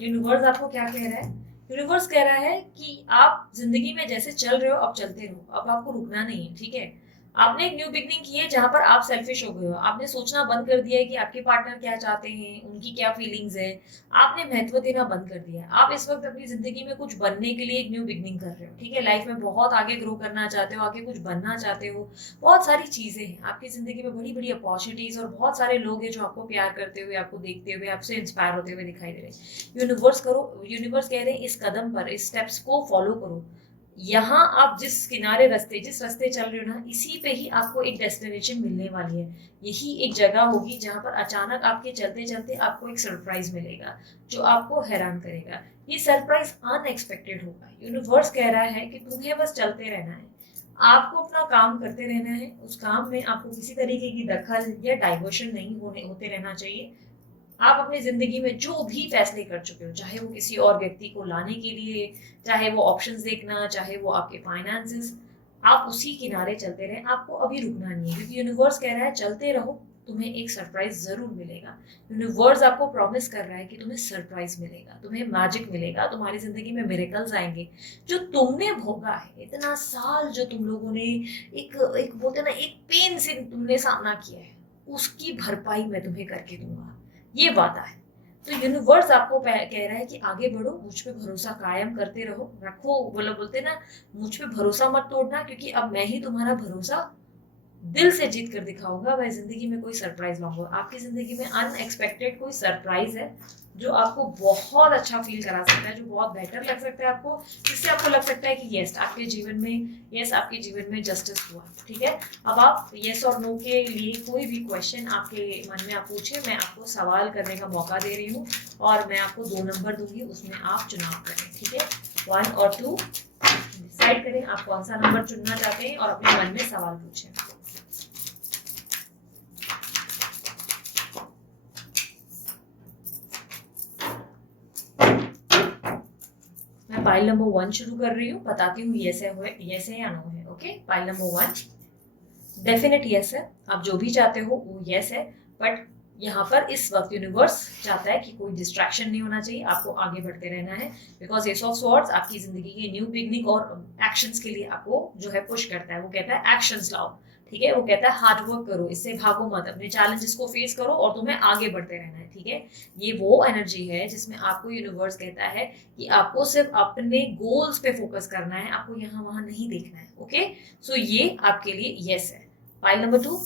यूनिवर्स आपको क्या कह रहा है। यूनिवर्स कह रहा है कि आप जिंदगी में जैसे चल रहे हो अब चलते रहो, अब आपको रुकना नहीं है, ठीक है। आपने एक न्यू बिगनिंग की है जहां पर आप सेल्फिश हो गए हो, आपने सोचना बंद कर दिया है कि आपके पार्टनर क्या चाहते हैं, उनकी क्या फीलिंग्स है, आपने महत्व देना बंद कर दिया है। आप इस वक्त अपनी जिंदगी में कुछ बनने के लिए एक न्यू बिगनिंग कर रहे हो, ठीक है, लाइफ में बहुत आगे ग्रो करना चाहते हो, आगे कुछ बनना चाहते हो, बहुत सारी चीजें हैं आपकी जिंदगी में, बड़ी बड़ी अपॉर्चुनिटीज और बहुत सारे लोग हैं जो आपको प्यार करते हुए, आपको देखते हुए, आपसे इंस्पायर होते हुए दिखाई दे रहे हैं। यूनिवर्स कह रहे हैं इस कदम पर, इस स्टेप्स को फॉलो करो, यहाँ आप जिस रास्ते चल रहे हो ना, इसी पे ही आपको एक डेस्टिनेशन मिलने वाली है। यही एक जगह होगी जहां पर अचानक आपके चलते चलते आपको एक सरप्राइज मिलेगा जो आपको हैरान करेगा। ये सरप्राइज अनएक्सपेक्टेड होगा। यूनिवर्स कह रहा है कि तुम्हें बस चलते रहना है, आपको अपना काम करते रहना है, उस काम में आपको किसी तरीके की दखल या डाइवर्शन नहीं होते रहना चाहिए। आप अपनी जिंदगी में जो भी फैसले कर चुके हो, चाहे वो किसी और व्यक्ति को लाने के लिए, चाहे वो ऑप्शंस देखना, चाहे वो आपके फाइनेंसेस, आप उसी किनारे चलते रहे। आपको अभी रुकना नहीं है, क्योंकि यूनिवर्स कह रहा है चलते रहो, तुम्हें एक सरप्राइज जरूर मिलेगा। यूनिवर्स आपको प्रॉमिस कर रहा है कि तुम्हें सरप्राइज मिलेगा, तुम्हें मैजिक मिलेगा, तुम्हारी जिंदगी में मिरेकल्स आएंगे। जो तुमने भोगा है इतना साल, जो तुम लोगों ने एक एक बोलते ना एक पेन से तुमने सामना किया है, उसकी भरपाई मैं तुम्हें करके दूंगा, ये वादा है। तो यूनिवर्स आपको कह रहा है कि आगे बढ़ो, मुझ पे भरोसा कायम करते रहो, रखो, बोलते ना मुझ पे भरोसा मत तोड़ना, क्योंकि अब मैं ही तुम्हारा भरोसा दिल से जीत कर दिखाऊंगा। मैं जिंदगी में कोई सरप्राइज लाऊंगा, आपकी जिंदगी में अनएक्सपेक्टेड कोई सरप्राइज है जो आपको बहुत अच्छा फील करा सकता है, जो बहुत बेटर लग सकता है आपको, जिससे आपको लग सकता है कि यस आपके जीवन में जस्टिस हुआ। ठीक है, अब आप यस और नो के लिए कोई भी क्वेश्चन आपके मन में आप पूछे, मैं आपको सवाल करने का मौका दे रही हूँ और मैं आपको 2 नंबर दूंगी, उसमें आप चुनाव करें। ठीक है, 1 और 2 डिसाइड करें आप कौन सा नंबर चुनना चाहते हैं और अपने मन में सवाल पूछें। पाइल नंबर 1 शुरू कर रही हूँ, बताती हूँ यस है या नो है। Okay, pile number 1 definite yes है, आप जो भी चाहते हो वो यस है, बट यहाँ पर इस वक्त यूनिवर्स चाहता है कि कोई डिस्ट्रैक्शन नहीं होना चाहिए, आपको आगे बढ़ते रहना है, बिकॉज एस ऑफ स्वॉर्ड्स आपकी जिंदगी के न्यू बिगनिंग और एक्शंस के लिए आपको जो है पुश करता है। वो कहता है एक्शंस लाओ, ठीक है, वो कहता है हार्ड वर्क करो, इससे भागो मत, अपने चैलेंजेस को फेस करो और तुम्हें आगे बढ़ते रहना है। ठीक है, ये वो एनर्जी है जिसमें आपको यूनिवर्स कहता है कि आपको सिर्फ अपने गोल्स पे फोकस करना है, आपको यहाँ वहां नहीं देखना है। ओके, सो ये आपके लिए यस है। File number 2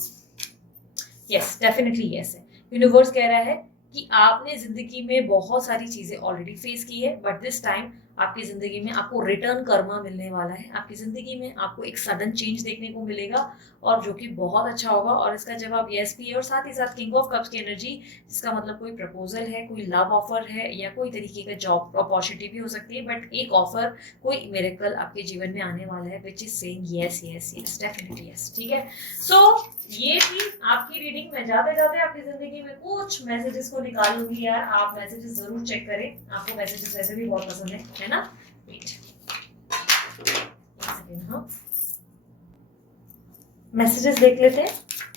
yes, definitely yes है। यूनिवर्स कह रहा है कि आपने जिंदगी में बहुत सारी चीजें ऑलरेडी फेस की है, बट दिस टाइम आपकी जिंदगी में आपको रिटर्न कर्मा मिलने वाला है। आपकी जिंदगी में आपको एक सडन चेंज देखने को मिलेगा और जो कि बहुत अच्छा होगा। और इसका जवाब यस भी है, और साथ ही साथ किंग ऑफ कप्स की एनर्जी, जिसका मतलब कोई प्रपोजल है, कोई लव ऑफर है या कोई तरीके का जॉब अपॉर्चुनिटी भी हो सकती है, बट एक ऑफर, कोई मिरेकल आपके जीवन में आने वाला है which is saying yes yes yes, definitely yes. ठीक है, सो ये थी आपकी रीडिंग। मैं जाते जाते आपकी जिंदगी में कुछ मैसेजेस को निकाल लूंगी यार, आप मैसेजेस जरूर चेक करें, आपको मैसेजेस वैसे भी बहुत पसंद है ना। वेट, हाँ, मैसेजेस देख लेते हैं।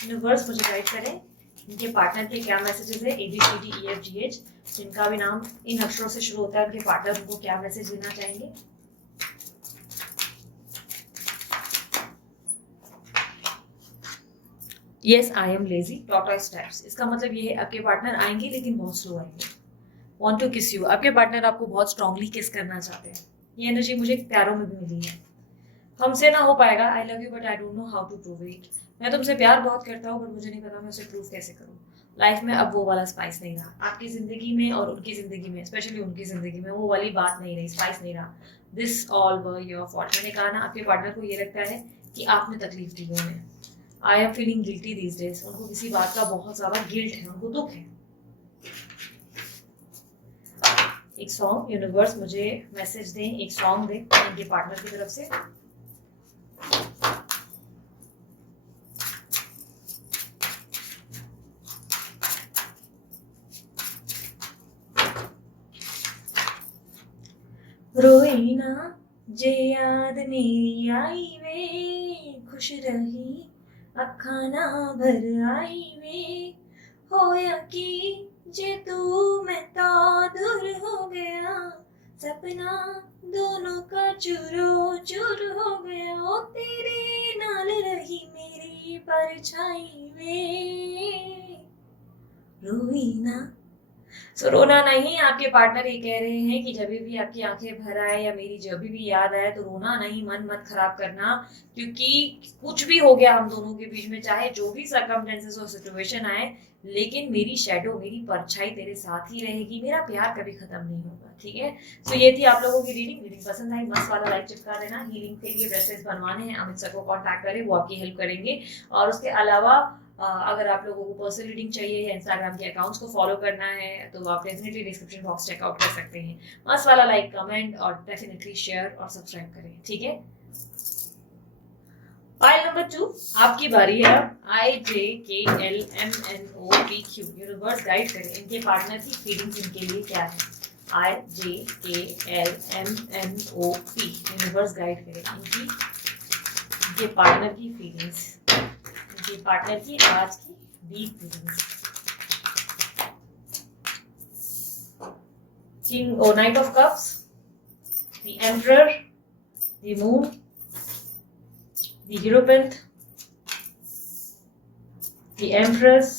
यूनिवर्स मुझे गाइड करें, इनके पार्टनर के क्या मैसेजेस है। ABCDEFGH, जिनका भी नाम इन अक्षरों से शुरू होता है, उनके पार्टनर उनको क्या मैसेज देना चाहेंगे। Yes I am lazy, tortoise types, इसका मतलब ये है आपके पार्टनर आएंगे लेकिन बहुत स्लो आएंगे। वांट टू किस यू, आपके पार्टनर आपको बहुत स्ट्रांगली किस करना चाहते हैं। ये एनर्जी मुझे प्यारों में भी मिली है। हमसे ना हो पाएगा, I love you but I don't know how to prove it, मैं तुमसे प्यार बहुत करता हूँ बट मुझे नहीं पता मैं उसे प्रूव कैसे करूँ। लाइफ में अब वो वाला स्पाइस नहीं रहा आपकी जिंदगी में, और उनकी जिंदगी में, स्पेशली उनकी जिंदगी में वो वाली बात नहीं रही, स्पाइस नहीं रहा। This all were your fault. मैंने कहा ना, आपके पार्टनर को ये लगता है कि आपने तकलीफ दी है उन्हें। I am feeling guilty these days, उनको किसी बात का बहुत ज्यादा गिल्ट है, उनको दुख है। एक सॉन्ग, यूनिवर्स मुझे मैसेज दें, एक सॉन्ग दें इनके पार्टनर की तरफ से। रोई ना जे याद मेरी आई वे, खुश रही अखा ना भर आई वे, होया कि जे तू मैं तो दूर हो गया, सपना दोनों का चूरो चूर हो गया, ओ तेरे नाल रही मेरी परछाई वे, रोई ना। सो रोना नहीं, आपके पार्टनर ये कह रहे हैं कि जब भी आपकी आंखें भर आए या मेरी जब भी याद आए तो रोना नहीं, मन मत खराब करना, क्योंकि कुछ भी हो गया हम दोनों के बीच में, चाहे जो भी सर्कमस्टेंसेस और सिचुएशन आए, लेकिन मेरी शैडो, मेरी परछाई तेरे साथ ही रहेगी, मेरा प्यार कभी खत्म नहीं होगा। ठीक है, सो ये थी आप लोगों की रीडिंग पसंद आई मस्त वाला लाइक चिपका देना। हीलिंग के लिए ब्रेसलेट्स बनवाने हैं, अमित सर को कॉन्टैक्ट करें, वो आपकी हेल्प करेंगे। और उसके अलावा अगर आप लोगों को पर्सनल रीडिंग चाहिए या इंस्टाग्राम के अकाउंट्स को फॉलो करना है तो आप डेफिनेटली डिस्क्रिप्शन बॉक्स चेकआउट कर सकते हैं। मस्त वाला लाइक, कमेंट और डेफिनेटली शेयर और सब्सक्राइब करें। ठीक है, पाइल नंबर 2, आपकी बारी है। IJKLMNOPQ, यूनिवर्स गाइड करें इनके पार्टनर की फीलिंग्स इनके लिए क्या है। IJKLMNOP, यूनिवर्स गाइड करें इनके पार्टनर की फीलिंग्स, इनके पार्टनर की आज की deep feelings. King or Knight of Cups, the Emperor, the Moon, the Hierophant, the Empress,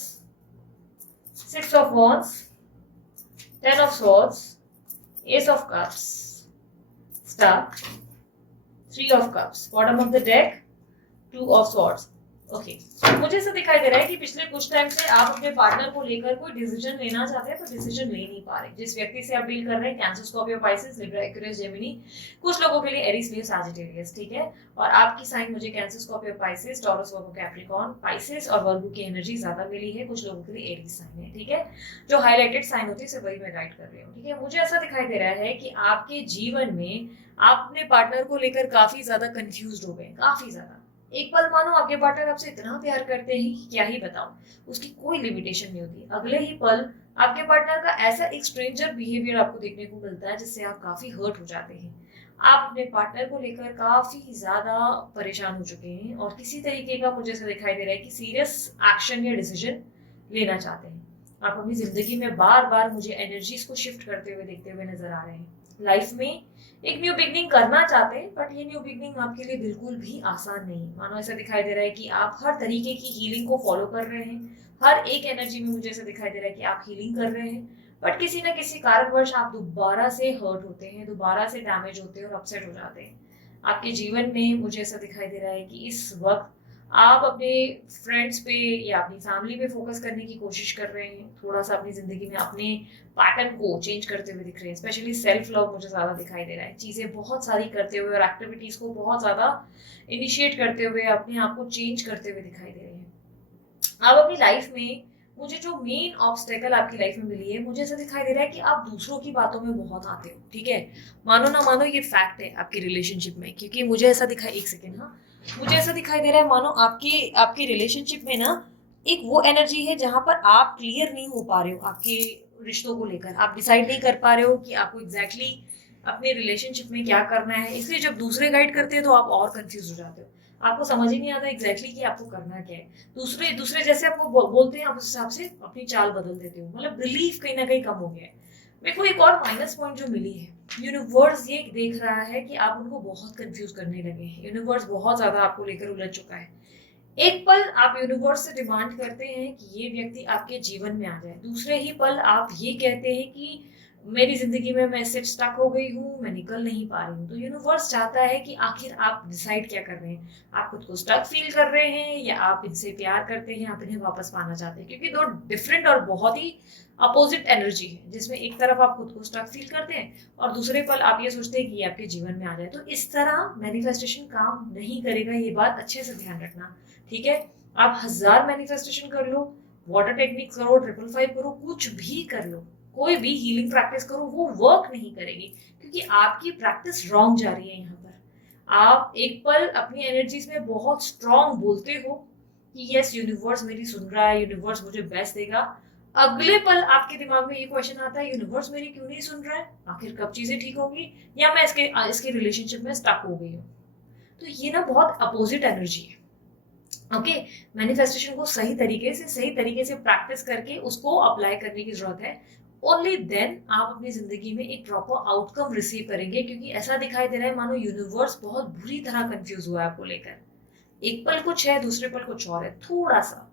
Six of Wands, Ten of Swords, Ace of Cups, Star, Three of Cups, bottom of the deck, Two of Swords. Okay, मुझे ऐसा दिखाई दे रहा है कि पिछले कुछ टाइम से आप अपने पार्टनर को लेकर कोई डिसीजन लेना चाहते हैं तो डिसीजन ले नहीं पा रहे। जिस व्यक्ति से आप डील कर रहे हैं, cancer, Scorpio, Pisces, Libra, Aquarius, Gemini, कुछ लोगों के लिए एरीज, लीओ, सैजिटेरियस, ठीक है। और आपकी साइन मुझे कैंसर, स्कॉर्पियो, पाइसेस, टॉरस, वर्गो, कैप्रिकॉर्न, पाइसेस और वर्गो की एनर्जी ज्यादा मिली है। कुछ लोगों के लिए एरीज साइन है, ठीक है। जो हाईलाइटेड साइन होती है वही मैं गाइड कर रही हूँ, ठीक है। मुझे ऐसा दिखाई दे रहा है कि आपके जीवन में आप अपने पार्टनर को लेकर काफी ज्यादा कंफ्यूज हो गए, काफी ज्यादा। एक पल मानो आपके पार्टनर आपसे इतना प्यार करते हैं कि क्या ही बताऊं, उसकी कोई लिमिटेशन नहीं होती। अगले ही पल आपके पार्टनर का ऐसा एक स्ट्रेंजर बिहेवियर आपको देखने को मिलता है जिससे आप काफी हर्ट हो जाते हैं। आप अपने पार्टनर को लेकर काफी ज्यादा परेशान हो चुके हैं और किसी तरीके का मुझे ऐसा दिखाई दे रहा है कि सीरियस एक्शन या डिसीजन लेना चाहते हैं। आप अपनी जिंदगी में बार बार मुझे एनर्जीज को शिफ्ट करते हुए देखते हुए नजर आ रहे हैं। लाइफ में एक न्यू बिगनिंग करना चाहते हैं, बट ये न्यू बिगनिंग आपके लिए बिल्कुल भी आसान नहीं। मानो ऐसा दिखाई दे रहा है कि आप हर तरीके की हीलिंग को फॉलो कर रहे हैं। हर एक एनर्जी में मुझे ऐसा दिखाई दे रहा है कि आप हीलिंग कर रहे हैं, बट किसी ना किसी कारणवश आप दोबारा से हर्ट होते हैं, दोबारा से डैमेज होते हैं और अपसेट हो जाते हैं। आपके जीवन में मुझे ऐसा दिखाई दे रहा है कि इस वक्त आप अपने फ्रेंड्स पे या अपनी फैमिली पे फोकस करने की कोशिश कर रहे हैं। थोड़ा सा अपनी जिंदगी में अपने पैटर्न को चेंज करते हुए दिख रहे हैं। स्पेशली सेल्फ लव मुझे ज्यादा दिखाई दे रहा है। चीजें बहुत सारी करते हुए और एक्टिविटीज को बहुत ज्यादा इनिशिएट करते हुए अपने आप को चेंज करते हुए दिखाई दे रहे हैं। आप अपनी लाइफ में, मुझे जो मेन ऑब्स्टेकल आपकी लाइफ में मिली है, मुझे ऐसा दिखाई दे रहा है कि आप दूसरों की बातों में बहुत आते हो, ठीक है। मानो ना मानो ये फैक्ट है आपकी रिलेशनशिप में, क्योंकि मुझे ऐसा दिखाई, एक सेकेंड, हाँ, मुझे ऐसा दिखाई दे रहा है मानो आपकी रिलेशनशिप में ना एक वो एनर्जी है जहां पर आप क्लियर नहीं हो पा रहे हो आपके रिश्तों को लेकर। आप डिसाइड नहीं कर पा रहे हो कि आपको एग्जैक्टली अपने रिलेशनशिप में क्या करना है, इसलिए जब दूसरे गाइड करते हैं तो आप और कंफ्यूज हो जाते हो। आपको समझ ही नहीं आता एग्जैक्टली कि आपको करना क्या है। दूसरे दूसरे जैसे आपको बोलते हैं, आप उस हिसाब से अपनी चाल बदल देते हो। मतलब बिलीफ कहीं ना कहीं कम हो गया है। मेरे को एक और माइनस पॉइंट जो मिली है, यूनिवर्स ये देख रहा है कि आप उनको बहुत कंफ्यूज करने लगे हैं। यूनिवर्स बहुत ज्यादा आपको लेकर उलझ चुका है। एक पल आप यूनिवर्स से डिमांड करते हैं कि ये व्यक्ति आपके जीवन में आ जाए, दूसरे ही पल आप ये कहते हैं कि मेरी जिंदगी में मैं सिर्फ स्टक हो गई हूँ, मैं निकल नहीं पा रही हूँ। तो यूनिवर्स चाहता है कि आखिर आप डिसाइड क्या कर रहे हैं। आप खुद को स्टक फील कर रहे हैं या आप इनसे प्यार करते हैं, आप इन्हें वापस पाना चाहते हैं। क्योंकि दो डिफरेंट और बहुत ही अपोजिट एनर्जी है, जिसमें एक तरफ आप खुद को स्टक फील करते हैं और दूसरे पल आप ये सोचते हैं कि ये आपके जीवन में आ जाए। तो इस तरह मैनिफेस्टेशन काम नहीं करेगा, ये बात अच्छे से ध्यान रखना, ठीक है। आप 1000 मैनिफेस्टेशन कर लो, वाटर टेक्निक करो, 555 करो, कुछ भी कर लो, कोई भी हीलिंग प्रैक्टिस करो, वो वर्क नहीं करेगी, क्योंकि आपकी प्रैक्टिस रॉन्ग जा रही है। यहाँ पर आप एक पल अपनी एनर्जीज में बहुत स्ट्रांग बोलते हो कि यस यूनिवर्स मेरी सुन रहा है, यूनिवर्स मुझे बेस्ट देगा। अगले पल आपके दिमाग में ये क्वेश्चन आता है, यूनिवर्स मेरी क्यों नहीं सुन रहा है, आखिर कब चीजें ठीक होंगी, या मैं इसके रिलेशनशिप में स्टक हो गई हूँ। तो ये ना बहुत अपोजिट एनर्जी है। ओके, मैनिफेस्टेशन को सही तरीके से प्रैक्टिस करके उसको अप्लाई करने की जरूरत है। ओनली देन आप अपनी जिंदगी में एक प्रॉपर आउटकम रिसीव करेंगे। क्योंकि ऐसा दिखाई दे रहा है मानो यूनिवर्स बहुत बुरी तरह कंफ्यूज हुआ है आपको लेकर। एक पल कुछ है, दूसरे पल कुछ और है। थोड़ा सा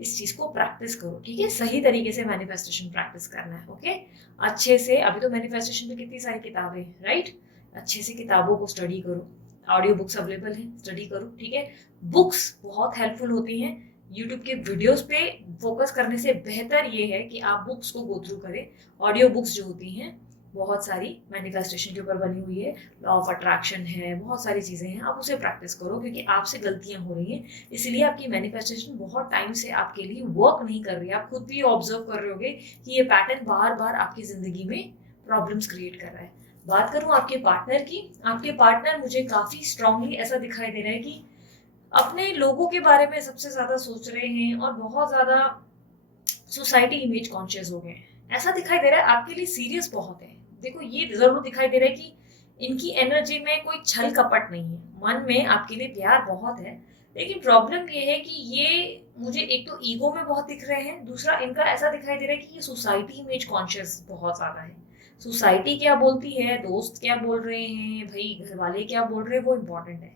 इस चीज को प्रैक्टिस करो, ठीक है। सही तरीके से मैनिफेस्टेशन प्रैक्टिस करना है, ओके। अच्छे से, अभी तो मैनिफेस्टेशन में कितनी सारी किताबें, राइट, अच्छे से किताबों को स्टडी करो। ऑडियो बुक्स अवेलेबल हैं, स्टडी करो, ठीक है। बुक्स बहुत हेल्पफुल होती हैं। यूट्यूब के वीडियोस पे फोकस करने से बेहतर ये है कि आप बुक्स को गो थ्रू करें। ऑडियो बुक्स जो होती हैं बहुत सारी मैनिफेस्टेशन के ऊपर बनी हुई है, लॉ ऑफ अट्रैक्शन है, बहुत सारी चीजें हैं, आप उसे प्रैक्टिस करो। क्योंकि आपसे गलतियां हो रही हैं, इसलिए आपकी मैनिफेस्टेशन बहुत टाइम से आपके लिए वर्क नहीं कर रही है। आप खुद भी ऑब्जर्व कर रहे होगे कि ये पैटर्न बार बार आपकी जिंदगी में प्रॉब्लम्स क्रिएट कर रहा है। बात करूं आपके पार्टनर की, आपके पार्टनर मुझे काफी स्ट्रांगली ऐसा दिखाई दे रहा है कि अपने लोगों के बारे में सबसे ज्यादा सोच रहे हैं और बहुत ज्यादा सोसाइटी इमेज कॉन्शियस हो गए हैं। ऐसा दिखाई दे रहा है आपके लिए सीरियस बहुत है। देखो ये जरूर दिखाई दे रहा है कि इनकी एनर्जी में कोई छल कपट नहीं है, मन में आपके लिए प्यार बहुत है। लेकिन प्रॉब्लम ये है कि ये मुझे एक तो ईगो में बहुत दिख रहे हैं, दूसरा इनका ऐसा दिखाई दे रहा है कि ये सोसाइटी इमेज कॉन्शियस बहुत ज्यादा है। सोसाइटी क्या बोलती है, दोस्त क्या बोल रहे हैं, भाई घर वाले क्या बोल रहे हैं, वो इम्पोर्टेंट है।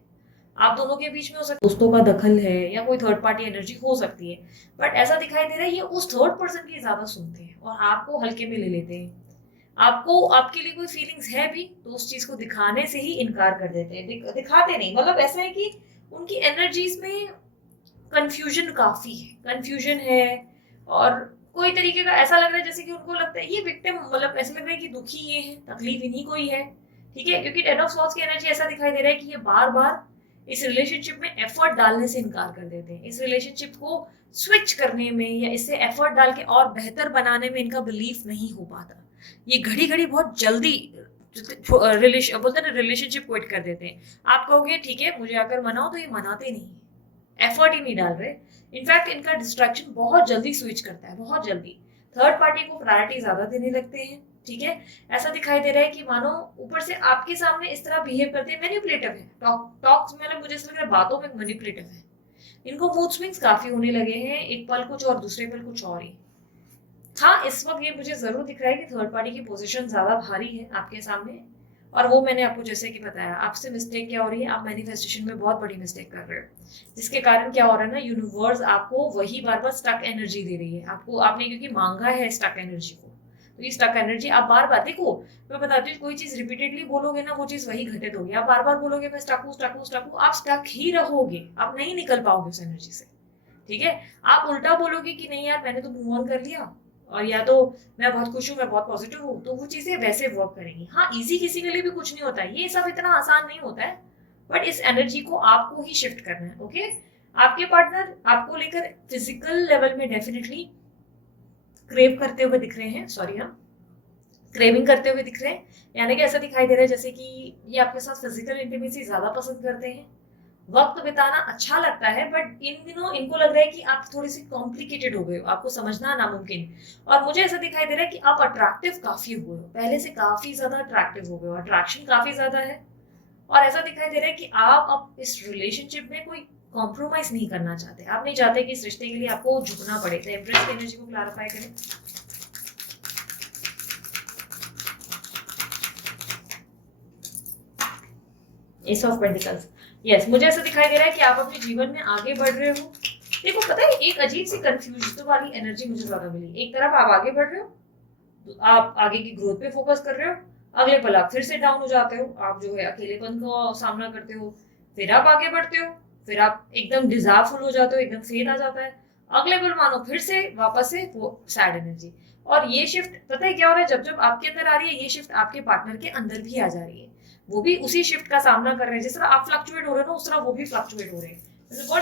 आप दोनों के बीच में हो सकता है दोस्तों का दखल है या कोई थर्ड पार्टी एनर्जी हो सकती है, बट ऐसा दिखाई दे रहा है ये उस थर्ड पर्सन की ज्यादा सुनते हैं और आपको हल्के में ले लेते हैं। आपको आपके लिए कोई फीलिंग्स है भी तो उस चीज को दिखाने से ही इनकार कर देते हैं, दिखाते नहीं। मतलब ऐसा है कि उनकी एनर्जीज में कंफ्यूजन काफी है, कंफ्यूजन है। और कोई तरीके का ऐसा लग रहा है जैसे कि उनको लगता है ये विक्टिम, मतलब ऐसा लग रहा है कि दुखी ये है, तकलीफ इन्हीं को ही है। ठीक है, क्योंकि टेन ऑफ सॉर्ड्स की एनर्जी ऐसा दिखाई दे रहा है कि ये बार बार इस रिलेशनशिप में एफर्ट डालने से इनकार कर देते हैं। इस रिलेशनशिप को स्विच करने में या इससे एफर्ट डाल के और बेहतर बनाने में इनका बिलीफ नहीं हो पाता। ये घड़ी घड़ी बहुत जल्दी बोलते हैं रिलेशनशिप क्विट कर देते हैं। आप कहोगे ठीक है मुझे आकर मनाओ, तो ये मनाते नहीं, एफर्ट ही नहीं डाल रहे। इनफैक्ट इनका डिस्ट्रैक्शन बहुत जल्दी स्विच करता है, बहुत जल्दी थर्ड पार्टी को प्रायोरिटी ज्यादा देने लगते हैं। ठीक है, ऐसा दिखाई दे रहा है कि मानो ऊपर से आपके सामने इस तरह बिहेव करते हैं, मैनिपुलेटिव है। टॉक्स में मुझे ऐसा लग रहा है बातों में मैनिपुलेटिव है। इनको मूड स्विंग्स काफी होने लगे हैं, एक पल कुछ और दूसरे पल कुछ और ही। हाँ, इस वक्त ये मुझे जरूर दिख रहा है कि थर्ड पार्टी की पोजीशन ज्यादा भारी है आपके सामने। और वो मैंने आपको जैसे कि बताया, आपसे मिस्टेक क्या हो रही है, आप मैनिफेस्टेशन में बहुत बड़ी मिस्टेक कर रहे हो, जिसके कारण क्या हो रहा है ना, यूनिवर्स आपको वही बार बार स्टक एनर्जी दे रही है। आपने क्योंकि मांगा है स्टक एनर्जी को, तो ये स्टक एनर्जी आप बार बार देखो, मैं बताती हूँ कोई चीज रिपीटेडली बोलोगे ना वो चीज वही घटित होगी। आप बार बार बोलोगे मैं स्टक हूँ स्टक हूँ स्टक हूँ, आप स्टक ही रहोगे, आप नहीं निकल पाओगे उस एनर्जी से। ठीक है, आप उल्टा बोलोगे कि नहीं यार मैंने तो मूव ऑन कर लिया, और या तो मैं बहुत खुश हूँ, मैं बहुत पॉजिटिव हूँ, तो वो चीजें वैसे वर्क करेंगी। हाँ, इजी किसी के लिए भी कुछ नहीं होता है, ये सब इतना आसान नहीं होता है, बट इस एनर्जी को आपको ही शिफ्ट करना है। ओके, आपके पार्टनर आपको लेकर फिजिकल लेवल में डेफिनेटली क्रेव करते हुए दिख रहे हैं, सॉरी हाँ, क्रेविंग करते हुए दिख रहे हैं। यानी कि ऐसा दिखाई दे रहा है जैसे कि ये आपके साथ फिजिकल इंटीमेसी ज्यादा पसंद करते हैं, वक्त बिताना अच्छा लगता है, बट इन दिनों इनको लग रहा है कि आप थोड़ी सी कॉम्प्लिकेटेड हो गए हो, आपको समझना नामुमकिन। और मुझे ऐसा दिखाई दे रहा है कि आप अट्रैक्टिव काफी हुए हो, पहले से काफी ज्यादा अट्रैक्टिव हो गए हो, अट्रैक्शन काफी ज्यादा है। और ऐसा दिखाई दे रहा है कि आप अब इस रिलेशनशिप में कोई कॉम्प्रोमाइज नहीं करना चाहते, आप नहीं चाहते कि इस रिश्ते के लिए आपको झुकना पड़े। तो एम्प्रेस की एनर्जी को क्लैरिफाई करें। एस ऑफ पेंटिकल्स, यस, मुझे ऐसा दिखाई दे रहा है कि आप अपने जीवन में आगे बढ़ रहे हो। देखो पता है एक अजीब सी कंफ्यूजन वाली एनर्जी मुझे ज्यादा मिली। एक तरफ आप आगे बढ़ रहे हो, आप आगे की ग्रोथ पे फोकस कर रहे हो, अगले पल आप फिर से डाउन हो जाते हो, आप जो है अकेलेपन का सामना करते हो, फिर आप आगे बढ़ते हो, फिर आप एकदम डिजार्वफुल हो जाते हो, एकदम फेड आ जाता है, अगले पल मानो फिर से वापस से वो सैड एनर्जी। और ये शिफ्ट पता है क्या हो रहा है, जब जब आपके अंदर आ रही है ये शिफ्ट आपके पार्टनर के अंदर भी आ जा रही है, वो भी उसी शिफ्ट का सामना कर रहे हैं। जिस तरह आप फ्लक्चुएट हो रहे हो ना, उस तरह वो भी फ्लक्चुएट हो रहे हैं।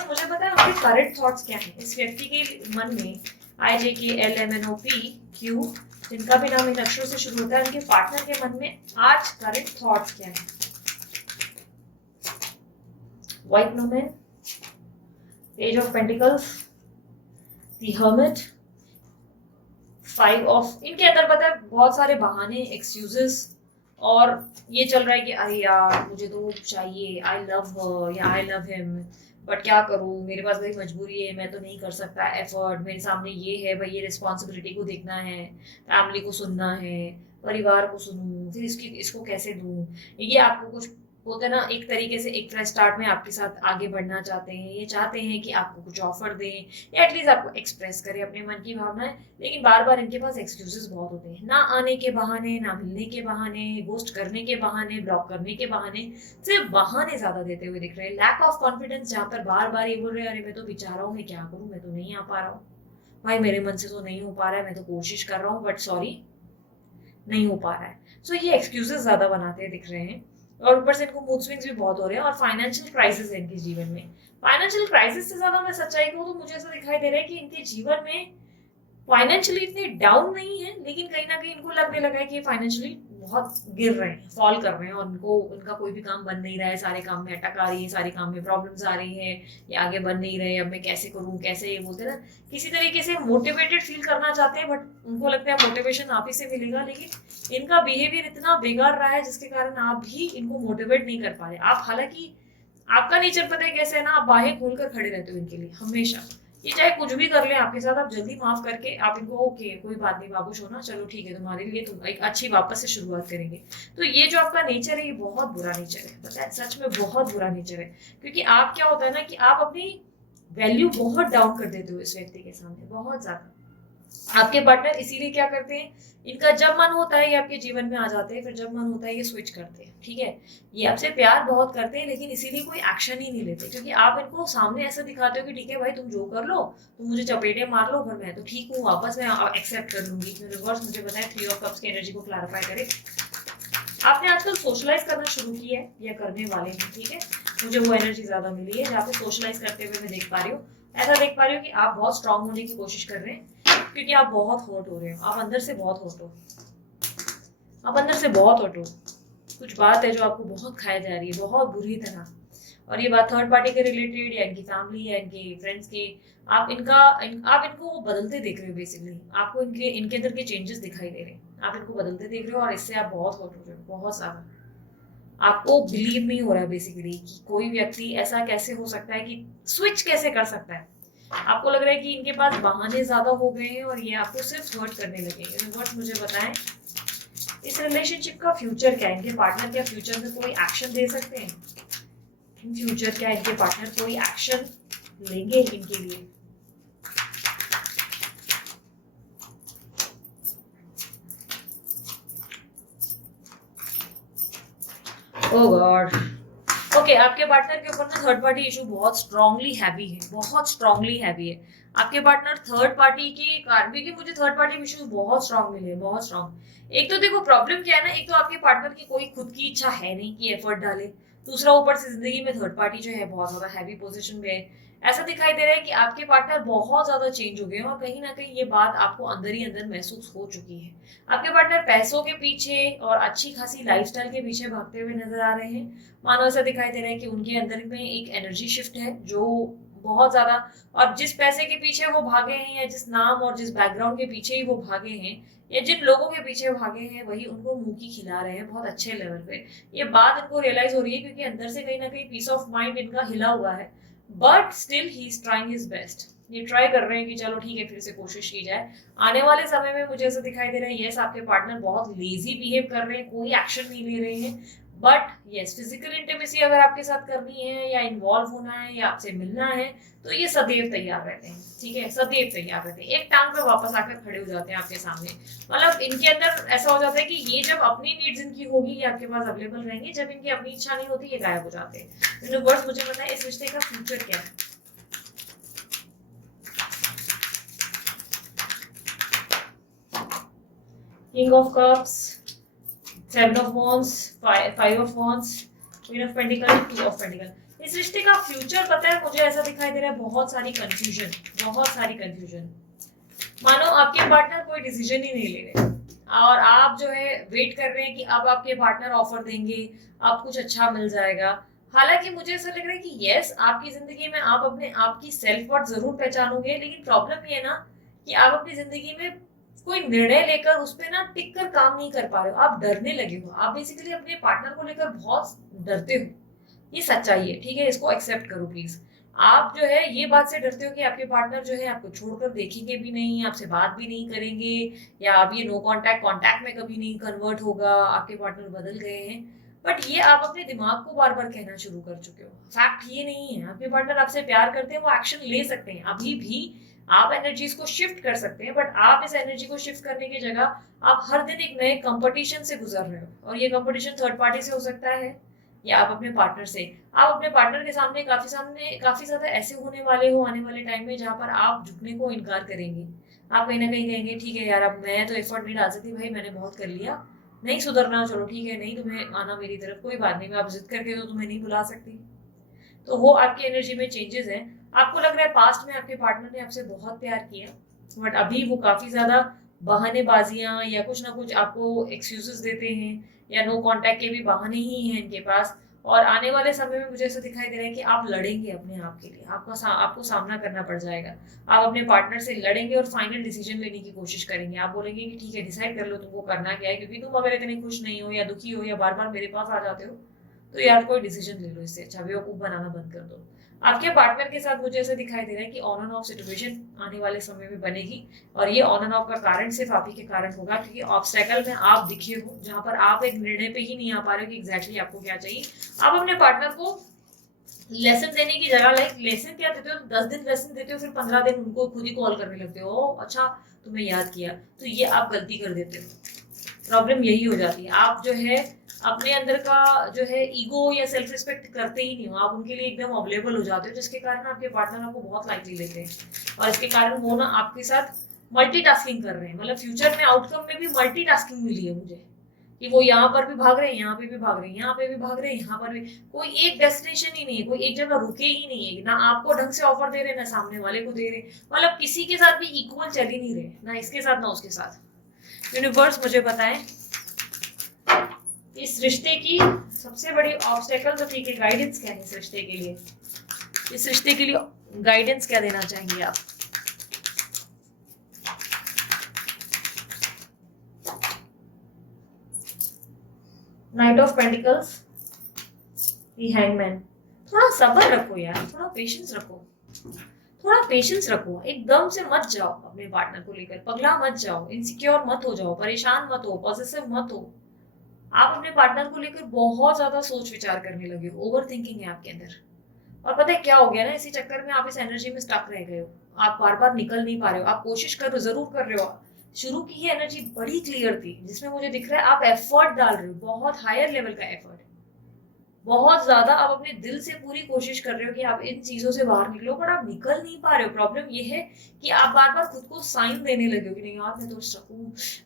मुझे पता है उनके करंट थॉट्स क्या है इस व्यक्ति के मन में। IJKLMNOPQ, जिनका भी नाम इन अक्षरों से शुरू होता है, उनके पार्टनर के मन में आज करंट थॉट्स क्या है। White woman, page of pentacles, the hermit, 5 of, इनके अंदर पता है बहुत सारे बहाने, एक्सक्यूजेस, और ये चल रहा है कि अरे यार मुझे तो चाहिए, आई लव हर या आई लव हिम, बट क्या करूँ, मेरे पास भाई मजबूरी है, मैं तो नहीं कर सकता एफर्ट, मेरे सामने ये है भाई, ये रिस्पॉन्सिबिलिटी को देखना है, फैमिली को सुनना है, परिवार को सुनूं, फिर इसको कैसे दूं। ये आपको कुछ बोलते हैं ना, एक तरीके से एक फ्रेश स्टार्ट में आपके साथ आगे बढ़ना चाहते हैं, ये चाहते हैं कि आपको कुछ ऑफर दें या एटलीस्ट आपको एक्सप्रेस करें अपने मन की भावनाएं, लेकिन बार बार इनके पास एक्सक्यूजेस बहुत होते हैं, ना आने के बहाने, ना मिलने के बहाने, गोस्ट करने के बहाने, ब्लॉक करने के बहाने, सिर्फ बहाने ज्यादा देते हुए दिख रहे हैं। लैक ऑफ कॉन्फिडेंस, जहां पर बार बार ये बोल रहे हैं अरे मैं तो बेचारा हूँ, मैं क्या करूँ, मैं तो नहीं आ पा रहा हूँ भाई, मेरे मन से तो नहीं हो पा रहा है, मैं तो कोशिश कर रहा हूँ बट सॉरी नहीं हो पा रहा है। सो ये एक्सक्यूजेस ज्यादा बनाते दिख रहे हैं, और ऊपर से इनको मूड स्विंग्स भी बहुत हो रहे हैं, और फाइनेंशियल क्राइसिस है इनके जीवन में। फाइनेंशियल क्राइसिस से ज्यादा मैं सच्चाई कहूँ तो मुझे ऐसा दिखाई दे रहा है कि इनके जीवन में फाइनेंशियली इतने डाउन नहीं है, लेकिन कहीं ना कहीं इनको लगने लगा है कि फाइनेंशियली बहुत गिर रहे हैं, फॉल कर रहे हैं और उनको उनका कोई भी काम बन नहीं रहा है, सारे काम में अटक आ रही है, सारे काम में प्रॉब्लम्स आ रही है, ये आगे बन नहीं रहे, अब मैं कैसे करूँ, कैसे, ये बोलते हैं ना, किसी तरीके से मोटिवेटेड फील करना चाहते हैं, बट उनको लगता है मोटिवेशन आप ही से मिलेगा, लेकिन इनका बिहेवियर इतना बिगाड़ रहा है जिसके कारण आप भी इनको मोटिवेट नहीं कर पा रहे। आप हालांकि आपका नेचर पता है कैसे है ना, आप बाहें खोलकर खड़े रहते हो इनके लिए हमेशा, ये चाहे कुछ भी कर ले आपके साथ, आप जल्दी माफ करके आप इनको ओके कोई बात नहीं बाबू सोना, चलो ठीक है, तुम्हारे लिए तुम एक अच्छी वापस से शुरुआत करेंगे। तो ये जो आपका नेचर है ये बहुत बुरा नेचर है, पता है, सच में बहुत बुरा नेचर है। क्योंकि आप क्या होता है ना कि आप अपनी वैल्यू बहुत डाउन कर देते हो इस व्यक्ति के सामने, बहुत ज्यादा। आपके पार्टनर इसीलिए क्या करते हैं, इनका जब मन होता है ये आपके जीवन में आ जाते हैं, फिर जब मन होता है ये स्विच करते हैं, ठीक है। ये आपसे प्यार बहुत करते हैं लेकिन इसीलिए कोई एक्शन ही नहीं लेते, क्योंकि आप इनको सामने ऐसा दिखाते हो कि ठीक है भाई तुम जो कर लो, तुम मुझे चपेटे मार लो, पर मैं तो ठीक हूँ, वापस मैं एक्सेप्ट कर लूंगी। यूनिवर्स मुझे बताए 3 ऑफ कप्स की एनर्जी को क्लैरिफाई करे। आपने आजकल सोशलाइज करना शुरू किया है या करने वाले हैं, ठीक है, मुझे वो एनर्जी ज्यादा मिली है जहाँ पे सोशलाइज करते हुए मैं देख पा रही हूँ, ऐसा देख पा रही हूँ कि आप बहुत स्ट्रांग होने की कोशिश कर रहे हैं, क्योंकि आप बहुत हर्ट हो रहे हो, आप अंदर से बहुत हर्ट हो, आप अंदर से बहुत हर्ट हो। कुछ बात है जो आपको बहुत खाई जा रही है, बहुत बुरी तरह, और ये बात थर्ड पार्टी के रिलेटेड या इनकी फैमिली या इनके फ्रेंड्स के, आप इनको वो बदलते देख रहे हो, बेसिकली आपको इनके अंदर के चेंजेस दिखाई दे रहे हैं, आप इनको बदलते देख रहे हो और इससे आप बहुत हर्ट हो रहे हो, बहुत ज्यादा। आपको बिलीव नहीं हो रहा है बेसिकली कि कोई व्यक्ति ऐसा कैसे हो सकता है, कि स्विच कैसे कर सकता है। आपको लग रहा है कि इनके पास बहाने ज्यादा हो गए हैं और ये आपको सिर्फ हर्ट करने लगे। यूनिवर्स मुझे बताएं इस रिलेशनशिप का फ्यूचर क्या है, इनके पार्टनर क्या फ्यूचर में कोई एक्शन दे सकते हैं, इन फ्यूचर क्या इनके पार्टनर कोई एक्शन लेंगे इनके लिए। ओह गॉड, ओके, आपके पार्टनर के ऊपर ना थर्ड पार्टी इशू बहुत स्ट्रांगली हैवी है, बहुत स्ट्रांगली हैवी है। आपके पार्टनर थर्ड पार्टी के कारण, क्योंकि मुझे थर्ड पार्टी इशू बहुत स्ट्रांग मिले, बहुत स्ट्रांग। एक तो देखो प्रॉब्लम क्या है ना, एक तो आपके पार्टनर की कोई खुद की इच्छा है नहीं कि एफर्ट डाले, दूसरा ऊपर से जिंदगी में थर्ड पार्टी जो है बहुत ज्यादा हैवी पोजीशन पे है। ऐसा दिखाई दे रहा है कि आपके पार्टनर बहुत ज्यादा चेंज हो गए हैं और कहीं ना कहीं ये बात आपको अंदर ही अंदर महसूस हो चुकी है। आपके पार्टनर पैसों के पीछे और अच्छी खासी लाइफस्टाइल के पीछे भागते हुए नजर आ रहे हैं। मानो ऐसा दिखाई दे रहा है कि उनके अंदर में एक एनर्जी शिफ्ट है जो बहुत ज्यादा, और जिस पैसे के पीछे वो भागे हैं या जिस नाम और जिस बैकग्राउंड के पीछे ही वो भागे हैं या जिन लोगों के पीछे भागे हैं वही उनको मुंह की खिला रहे हैं बहुत अच्छे लेवल पे। ये बात इनको रियलाइज हो रही है क्योंकि अंदर से कहीं ना कहीं पीस ऑफ माइंड इनका हिला हुआ है, but still he is trying his best. ये ट्राई कर रहे हैं कि चलो ठीक है फिर से कोशिश की जाए। आने वाले समय में मुझे ऐसा दिखाई दे रहा है यस आपके पार्टनर बहुत लेजी बिहेव कर रहे हैं, कोई एक्शन नहीं ले रहे हैं, बट यस फिजिकल इंटीमेसी अगर आपके साथ करनी है या इन्वॉल्व होना है या आपसे मिलना है तो ये सदैव तैयार रहते हैं, ठीक है, सदैव तैयार रहते हैं, एक टांग पे वापस आकर खड़े हो जाते हैं आपके सामने। मतलब इनके अंदर ऐसा हो जाता है कि ये जब अपनी नीड्स इनकी होगी ये आपके पास अवेलेबल रहेंगे, जब इनकी अपनी इच्छा नहीं होती ये गायब हो जाते हैं। यूनिवर्स मुझे बताए इस रिश्ते का फ्यूचर क्या है। King of cups, 7 of wands, 5 of wands, queen of pentacle, 2 of pentacle. इस रिश्ते का फ्यूचर पता है मुझे ऐसा दिखाई दे रहा है बहुत सारी कंफ्यूजन, बहुत सारी कंफ्यूजन। मानो आपके पार्टनर कोई डिसीजन ही नहीं ले रहे और आप जो है वेट कर रहे हैं कि अब आपके पार्टनर ऑफर देंगे, अब कुछ अच्छा मिल जाएगा। हालांकि मुझे ऐसा लग रहा है कि यस आपकी जिंदगी में आप अपने आप की सेल्फ वर्थ जरूर पहचानोगे, लेकिन प्रॉब्लम ये है ना कि आप अपनी जिंदगी में कोई निर्णय लेकर उस पर ना टिक कर काम नहीं कर पा रहे हो, आप डरने लगे हो, आप बेसिकली अपने पार्टनर को लेकर बहुत डरते हो। ये सच्चाई है, ठीक है, इसको एक्सेप्ट करो प्लीज। आप जो है ये बात से डरते हो कि आपके पार्टनर जो है आपको छोड़कर देखेंगे भी नहीं, आपसे बात भी नहीं करेंगे, या अब ये नो कांटेक्ट कांटेक्ट में कभी नहीं कन्वर्ट होगा, आपके पार्टनर बदल गए हैं। बट ये आप अपने दिमाग को बार बार कहना शुरू कर चुके हो, फैक्ट ये नहीं है। आपके पार्टनर आपसे प्यार करते हैं, वो एक्शन ले सकते हैं, अभी भी आप एनर्जीज को शिफ्ट कर सकते हैं, बट आप इस एनर्जी को शिफ्ट करने की जगह आप हर दिन एक नए कंपटीशन से गुजर रहे हो, और ये कंपटीशन थर्ड पार्टी से हो सकता है या आप अपने पार्टनर से। आप अपने पार्टनर के सामने काफी ज्यादा ऐसे होने वाले हो आने वाले टाइम में जहां पर आप झुकने को इनकार करेंगे। आप कहीं ना कहीं कहेंगे ठीक है यार अब मैं तो एफर्ट नहीं डाल सकती, भाई मैंने बहुत कर लिया, नहीं सुधरना, चलो ठीक है, नहीं तुम्हें आना मेरी तरफ, कोई बात नहीं, मैं आप जिद करके तो तुम्हें नहीं बुला सकती। तो वो आपकी एनर्जी में चेंजेस हैं। आपको लग रहा है पास्ट में आपके पार्टनर ने आपसे बहुत प्यार किया, बट अभी वो काफी ज्यादा बहानेबाजियां या कुछ ना कुछ आपको एक्सक्यूजेस देते हैं, या नो कांटेक्ट के भी बहाने ही हैं इनके पास। और आने वाले समय में मुझे ऐसा दिखाई दे रहा है कि आप लड़ेंगे अपने आप के लिए, आपको सामना करना पड़ जाएगा। आप अपने पार्टनर से लड़ेंगे और फाइनल डिसीजन लेने की कोशिश करेंगे। आप बोलेंगे कि ठीक है, डिसाइड कर लो तुमको करना क्या है, क्योंकि तुम अगर इतने खुश नहीं हो या दुखी हो या बार बार मेरे पास आ जाते हो, तो यार कोई डिसीजन ले लो, इससे अच्छा बेवकूफ बनाना बंद कर दो। आपके पार्टनर के साथ मुझे ऐसा दिखाई दे रहा है कि ऑन एंड ऑफ सिचुएशन आने वाले समय में बनेगी, और ये ऑन एंड ऑफ का कारण सिर्फ आप ही के कारण होगा, क्योंकि ऑब्स्टेकल में आप दिखे हो जहां पर आप एक निर्णय पे ही नहीं आ पा रहे हो कि एग्जैक्टली आपको क्या चाहिए। आप अपने पार्टनर को लेसन देने की जगह, लाइक लेसन क्या देते हो, 10 दिन लेसन देते हो, फिर 15 दिन उनको खुद ही कॉल करने लगते हो, अच्छा तुम्हें याद किया, तो ये आप गलती कर देते हो। प्रॉब्लम यही हो जाती है, आप जो है अपने अंदर का जो है ईगो या सेल्फ रिस्पेक्ट करते ही नहीं हो, आप उनके लिए एकदम अवेलेबल हो जाते हो, जिसके कारण आपके पार्टनर आपको बहुत लाइटली लेते हैं, और इसके कारण वो ना आपके साथ मल्टीटास्किंग कर रहे हैं। मतलब फ्यूचर में आउटकम में भी मल्टीटास्किंग मिली है मुझे, कि वो यहाँ पर भी भाग रहे हैं, यहाँ पे भी भाग रहे हैं, यहाँ पे भी भाग रहे हैं, यहाँ पर भी, कोई एक डेस्टिनेशन ही नहीं है, कोई एक जगह रुके ही नहीं है, ना आपको ढंग से ऑफर दे रहे ना सामने वाले को दे रहे, मतलब किसी के साथ भी इक्वल चल ही नहीं रहे, ना इसके साथ ना उसके साथ। यूनिवर्स मुझे बताएं इस रिश्ते की सबसे बड़ी ऑब्स्टेकल, तो ठीक है, गाइडेंस क्या है इस रिश्ते के लिए, इस रिश्ते के लिए गाइडेंस क्या देना चाहेंगे आप? Night of pentacles, the hangman. थोड़ा सब्र रखो यार, थोड़ा पेशेंस रखो, थोड़ा पेशेंस रखो, एकदम से मत जाओ अपने पार्टनर को लेकर, पगला मत जाओ, इनसिक्योर मत हो जाओ, परेशान मत हो, पॉजिटिव मत हो। आप अपने पार्टनर को लेकर बहुत ज्यादा सोच विचार करने लगे हो, ओवर थिंकिंग है आपके अंदर। और पता है क्या हो गया ना, इसी चक्कर में आप इस एनर्जी में स्टक रह गए हो, आप बार बार निकल नहीं पा रहे हो। आप कोशिश कर रहे हो, जरूर कर रहे हो, शुरू की ही एनर्जी बड़ी क्लियर थी, जिसमें मुझे दिख रहा है आप एफर्ट डाल रहे हो, बहुत हायर लेवल का एफर्ट, बहुत ज्यादा आप अपने दिल से पूरी कोशिश कर रहे हो कि आप इन चीजों से बाहर निकलो, पर आप निकल नहीं पा रहे हो। प्रॉब्लम ये है कि आप बार बार खुद को साइन देने लगे हो कि नहीं यार मैं तो सकूं,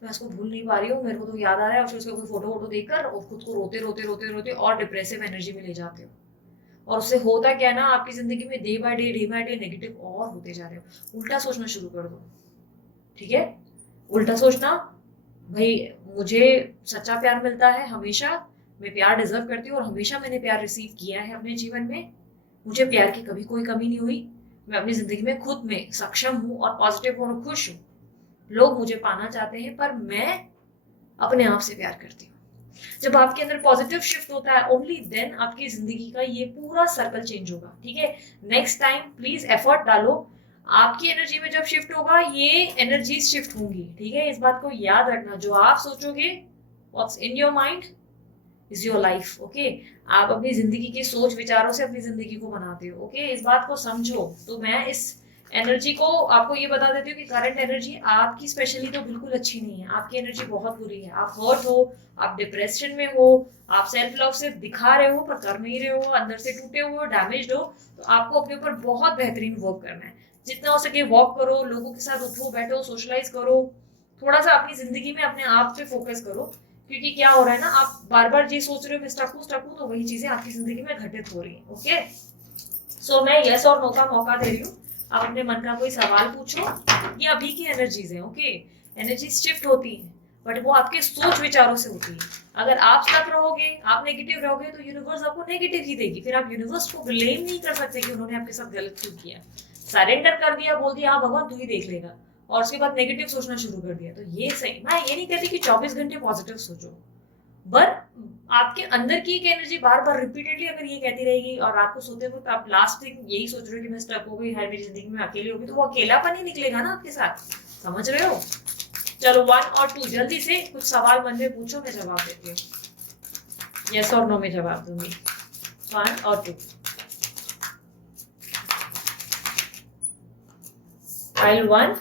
मैं इसको भूल नहीं पा रही हूँ, मेरे को तो याद आ रहा है, और फिर उसका कोई फोटो वोटो देखकर और खुद को रोते रोते रोते रोते और डिप्रेसिव एनर्जी में ले जाते हो। और उससे होता क्या है ना, आपकी जिंदगी में डे बाय डे नेगेटिव और होते जा रहे हो। उल्टा सोचना शुरू कर दो, ठीक है? उल्टा सोचना, भाई मुझे सच्चा प्यार मिलता है हमेशा, मैं प्यार डिजर्व करती हूँ और हमेशा मैंने प्यार रिसीव किया है अपने जीवन में, मुझे प्यार की कभी कोई कमी नहीं हुई, मैं अपनी जिंदगी में खुद में सक्षम हूँ और पॉजिटिव हूँ और खुश हूँ। लोग मुझे पाना चाहते हैं पर मैं अपने आप से प्यार करती हूँ। जब आपके अंदर पॉजिटिव शिफ्ट होता है, ओनली देन आपकी जिंदगी का ये पूरा सर्कल चेंज होगा, ठीक है? नेक्स्ट टाइम प्लीज एफर्ट डालो, आपकी एनर्जी में जब शिफ्ट होगा ये एनर्जीज शिफ्ट होंगी, ठीक है? इस बात को याद रखना, जो आप सोचोगे, what's in your mind is your life, okay? आप अपनी जिंदगी के सोच विचारों से अपनी जिंदगी को बनाते हो, ओके? इस बात को समझो। तो मैं इस एनर्जी को आपको ये बता देती हूँ कि करंट एनर्जी आपकी स्पेशली तो बिल्कुल अच्छी नहीं है, आपकी एनर्जी बहुत बुरी है, आप हर्ट हो, आप डिप्रेशन में हो, आप सेल्फ लव से दिखा रहे हो पर कर नहीं रहे हो, अंदर से टूटे हुए हो, डैमेज्ड हो। तो आपको अपने ऊपर बहुत बेहतरीन वर्क करना है, जितना हो सके वॉक करो, लोगों के साथ उठो बैठो, सोशलाइज करो, थोड़ा सा अपनी जिंदगी में अपने आप पे फोकस करो, क्योंकि क्या हो रहा है ना, आप बार बार ये सोच रहे हो मैं स्टक हूँ, तो वही चीजें आपकी जिंदगी में घटित हो रही है, ओके? सो मैं यस और नो का मौका दे रही हूँ, आप अपने मन का कोई सवाल पूछो। ये अभी की एनर्जीज है, ओके? एनर्जी शिफ्ट होती है, बट वो आपके सोच विचारों से होती है। अगर आप स्टक रहोगे, आप नेगेटिव रहोगे, तो यूनिवर्स आपको नेगेटिव ही देगी, फिर आप यूनिवर्स को ब्लेम नहीं कर सकते कि उन्होंने आपके साथ गलत क्यों किया। सरेंडर कर दिया, बोल दिया हाँ भगवान तू ही देख लेगा, और उसके बाद नेगेटिव सोचना शुरू कर दिया, तो ये सही। मैं ये नहीं कहती कि 24 घंटे पॉजिटिव सोचो, पर आपके अंदर की एक एनर्जी बार बार रिपीटेडली अगर ये कहती रहेगी और रात को सोते वक्त आप लास्ट दिन यही सोच रहे हो कि मैं स्टक हो गई, हर मेरी जिंदगी में अकेली होगी, तो वो अकेलापन ही निकलेगा ना आपके साथ, समझ रहे हो? चलो 1 और 2 जल्दी से कुछ सवाल मन में पूछो, मैं जवाब देती हूँ, यस और नो में जवाब दूंगी। 1 और 2, फाइल 1,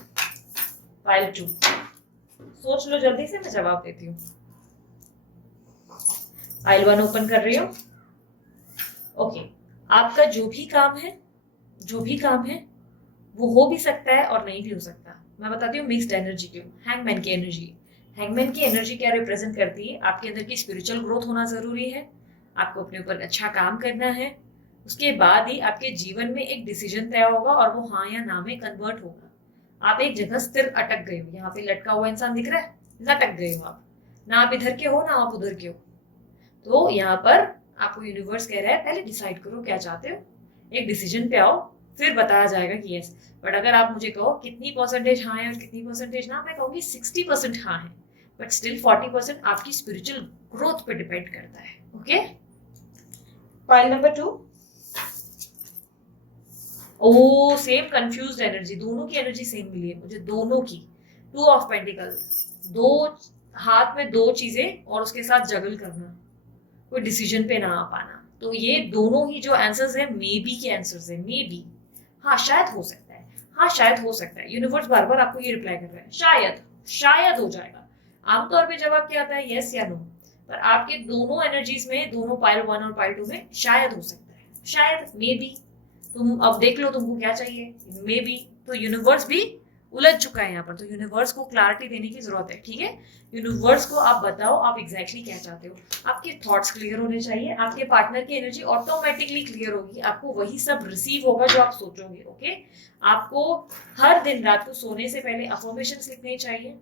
फाइल 2, सोच लो जल्दी से, मैं जवाब देती हूँ। फाइल 1 ओपन कर रही हूँ, ओके? आपका जो भी काम है वो हो भी सकता है और नहीं भी हो सकता। मैं बताती हूँ मिक्स्ड एनर्जी क्यों। हैंगमैन की एनर्जी क्या रिप्रेजेंट करती है? आपके अंदर की स्पिरिचुअल ग्रोथ होना जरूरी है, आपको अपने ऊपर अच्छा काम करना है, उसके बाद ही आपके जीवन में एक डिसीजन तय होगा और वो हाँ या ना में कन्वर्ट होगा। आप एक जगह स्थिर अटक गए हो, यहाँ पे लटका हुआ इंसान दिख रहा है, लटक गए हो आप, ना आप इधर के हो ना आप उधर के हो। तो यहाँ पर आपको यूनिवर्स कह रहा है पहले डिसाइड करो क्या चाहते हो, एक डिसीजन पे आओ, फिर बताया जाएगा कि यस। बट अगर आप मुझे कहो कितनी परसेंटेज हाँ है और कितनी परसेंटेज ना, मैं कहूँगी 60% हाँ है, बट स्टिल 40% आपकी स्पिरिचुअल ग्रोथ पे डिपेंड करता है। Okay, file number 2। ओ सेम कंफ्यूज्ड एनर्जी, दोनों की एनर्जी सेम मिली है मुझे, दोनों की। 2 ऑफ पेंटिकल, दो हाथ में दो चीजें और उसके साथ जगल करना, कोई डिसीजन पे ना आ पाना। तो ये दोनों ही जो आंसर्स है मे बी के आंसर्स है, मे बी, हाँ शायद हो सकता है, हाँ शायद हो सकता है। यूनिवर्स बार बार आपको ये रिप्लाई कर रहा है, शायद शायद हो जाएगा। आमतौर पे जवाब क्या आता है, यस या नो, पर आपके दोनों एनर्जीज में, दोनों पाइल 1 और पाइल 2 में शायद हो सकता है, शायद, मे बी। तुम अब देख लो तुमको क्या चाहिए, मे बी। तो यूनिवर्स भी उलझ चुका है यहाँ पर, तो यूनिवर्स को क्लैरिटी देने की जरूरत है। ठीक है, यूनिवर्स को आप बताओ आप एग्जैक्टली क्या चाहते हो। आपके थॉट्स क्लियर होने चाहिए, आपके पार्टनर की एनर्जी ऑटोमेटिकली क्लियर होगी, आपको वही सब रिसीव होगा जो आप सोचोगे। ओके, आपको हर दिन रात को सोने से पहले अफर्मेशंस लिखने चाहिए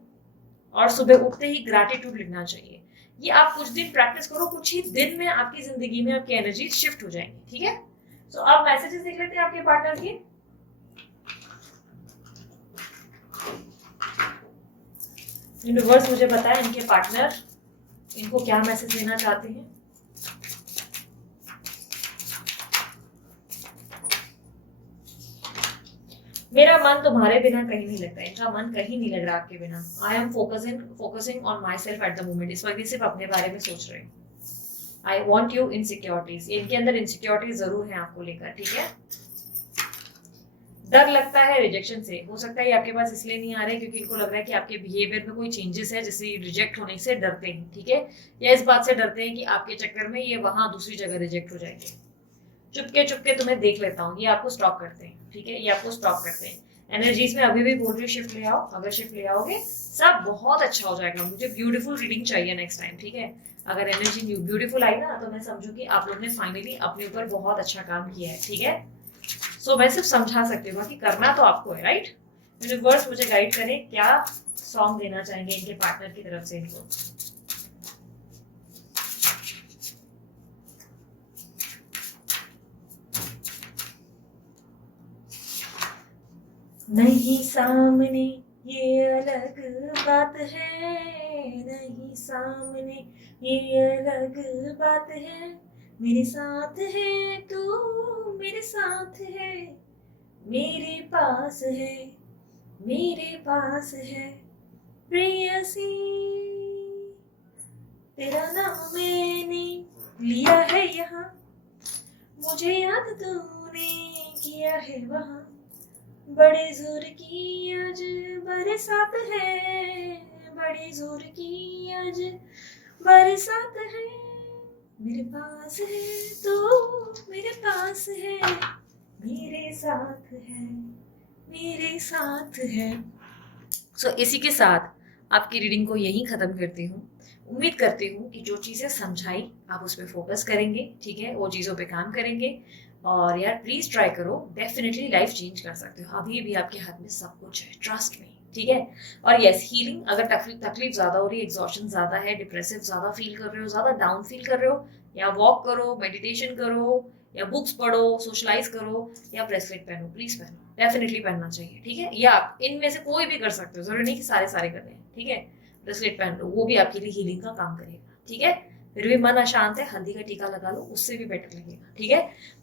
और सुबह उठते ही ग्रैटिट्यूड लिखना चाहिए। ये आप कुछ दिन प्रैक्टिस करो, कुछ ही दिन में आपकी जिंदगी में आपकी एनर्जी शिफ्ट हो जाएंगी। ठीक है, तो आप मैसेजेस देख लेते हैं आपके पार्टनर की। यूनिवर्स मुझे बताया इनके पार्टनर इनको क्या मैसेज देना चाहते हैं। मेरा मन तुम्हारे बिना कहीं नहीं लगता, इनका मन कहीं नहीं लग रहा आपके बिना। I am focusing on my self at the moment, इस वक्त सिर्फ अपने बारे में सोच रहे हैं। आई वॉन्ट यू इनसिक्योरिटीज, इनके अंदर इनसिक्योरिटीज जरूर है आपको लेकर। ठीक है, डर लगता है रिजेक्शन से, हो सकता है आपके पास इसलिए नहीं आ रहे क्योंकि इनको लग रहा है कि आपके बिहेवियर में कोई चेंजेस है, जैसे रिजेक्ट होने से डरते हैं। ठीक है, या इस बात से डरते हैं कि आपके चक्कर में ये वहां दूसरी जगह रिजेक्ट हो जाएंगे। चुपके चुपके तुम्हें देख लेता हूँ, ये आपको स्टॉप करते हैं। ठीक है, ये आपको स्टॉप करते हैं। एनर्जीज में अभी भी बोल रही शिफ्ट ले आओ, अगर शिफ्ट ले आओगे सब बहुत अच्छा हो जाएगा। मुझे ब्यूटीफुल रीडिंग चाहिए नेक्स्ट टाइम। ठीक है, अगर एनर्जी ब्यूटीफुल आई ना तो मैं समझू कि आप लोग ने फाइनली अपने ऊपर बहुत अच्छा काम किया है। ठीक है, सो मैं सिर्फ समझा सकती हूँ कि करना तो आपको है। राइट, यूनिवर्स मुझे गाइड करें क्या सॉन्ग देना चाहेंगे इनके पार्टनर की तरफ से इनको। नहीं सामने ये अलग बात है, नहीं सामने ये अलग बात है, मेरे साथ है तू मेरे साथ है, मेरे पास है मेरे पास है प्रेयसी, तेरा नाम मैंने लिया है यहाँ, मुझे याद तूने किया है वहाँ, बड़े जोर की आज बरसात है, बड़े जोर की आज बरसात है, मेरे पास है तो मेरे पास है, मेरे साथ है मेरे साथ है। सो इसी के साथ आपकी रीडिंग को यहीं खत्म करती हूँ। उम्मीद करती हूँ कि जो चीज़ें समझाई आप उस पर फोकस करेंगे। ठीक है, वो चीज़ों पे काम करेंगे और यार प्लीज ट्राई करो, डेफिनेटली लाइफ चेंज कर सकते हो। अभी भी आपके हाथ में सब कुछ है, ट्रस्ट मी। ठीक है, और यस हीलिंग, अगर तकलीफ ज्यादा हो रही है, एग्जॉशन ज्यादा है, डिप्रेसिव ज्यादा फील कर रहे हो, ज्यादा डाउन फील कर रहे हो, या वॉक करो, मेडिटेशन करो, या बुक्स पढ़ो, सोशलाइज करो, या ब्रेसलेट पहनो, प्लीज पहनो, डेफिनेटली पहनना चाहिए। ठीक है, या आप इनमें से कोई भी कर सकते हो, जरूरी नहीं कि सारे करने हैं। ठीक है, ब्रेसलेट पहन लो, वो भी आपके लिए हीलिंग का काम करेगा। ठीक है, फिर भी मन अशांत है, हल्दी का टीका लगा लो, उससे भी बेटर लगेगा। ठीक है,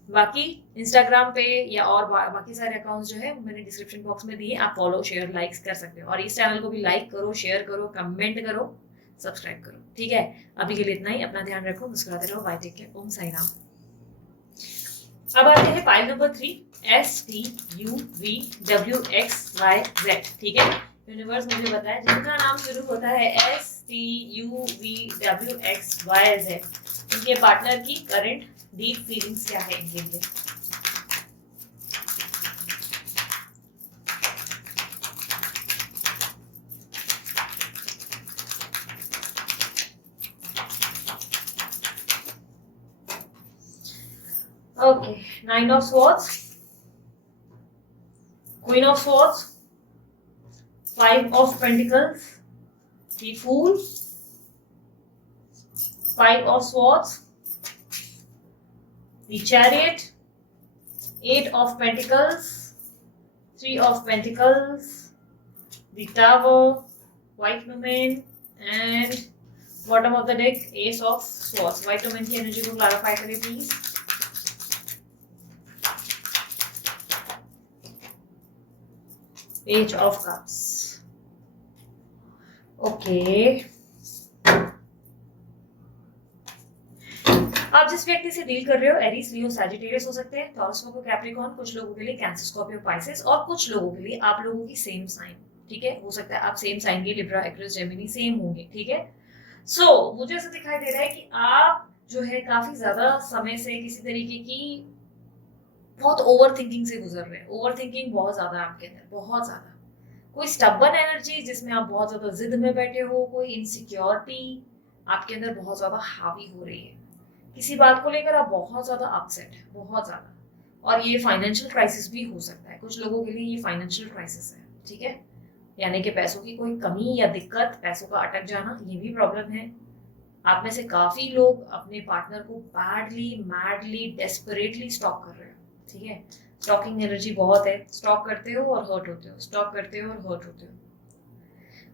बाकी इंस्टाग्राम पे या और बाकी सारे अकाउंट्स जो है मैंने डिस्क्रिप्शन बॉक्स में दिए, आप फॉलो शेयर लाइक्स कर सकते हो। और इस चैनल को भी लाइक करो, शेयर करो, कमेंट करो, सब्सक्राइब करो। ठीक है, अभी के लिए इतना ही। अपना ध्यान रखो, मुस्कुराते रहो, बाय, टेक केयर, ओम साई राम। अब आते हैं फाइल नंबर 3, STUVWXYZ। ठीक है, यूनिवर्स मुझे बताया जिनका नाम शुरू होता है STUVWXYZ, उनके पार्टनर की करंट डीप फीलिंग्स क्या है इनके लिए। Okay, 9 of Swords, Queen of Swords, 5 of Pentacles, the Fool, 5 of Swords, the Chariot, 8 of Pentacles, 3 of Pentacles, the Tower, White Woman, and bottom of the deck Ace of Swords. White Woman की एनर्जी को क्लैरिफाई करें please. Page of Cups. Okay. आप जिस व्यक्ति से डील कर रहे हो एरीज, लियो, सैजिटेरियस हो सकते हैं, टॉरस, वर्गो, कैप्रिकॉर्न, कुछ लोगों के लिए कैंसर, स्कॉर्पियो, पाइसेस, और कुछ लोगों के लिए आप लोगों की सेम साइन. ठीक है, हो सकता है आप सेम साइन के लिब्रा, एक्वेरियस, जेमिनी सेम होंगे. ठीक है, सो मुझे ऐसा दिखाई दे रहा है कि आप जो है काफी ज्यादा समय से किसी तरीके की बहुत ओवर थिंकिंग से गुजर रहे हैं. ओवर थिंकिंग बहुत ज्यादा आपके अंदर, बहुत ज्यादा. कोई स्टबर्न एनर्जी जिसमें आप बहुत ज्यादा जिद में बैठे हो, कोई इनसिक्योरिटी आपके अंदर बहुत ज्यादा हावी हो रही है. किसी बात को लेकर आप बहुत ज्यादा अपसेट है, बहुत ज्यादा. और ये फाइनेंशियल क्राइसिस भी हो सकता है. कुछ लोगों के लिए ये फाइनेंशियल क्राइसिस है. ठीक है, यानी कि पैसों की कोई कमी या दिक्कत, पैसों का अटक जाना, ये भी प्रॉब्लम है. आप में से काफी लोग अपने पार्टनर को बैडली, मैडली, डेस्परेटली स्टॉक कर रहे हो. ठीक है, स्टॉकिंग एनर्जी बहुत है. स्टॉक करते हो और हर्ट होते हो, स्टॉक करते हो और हर्ट होते हो.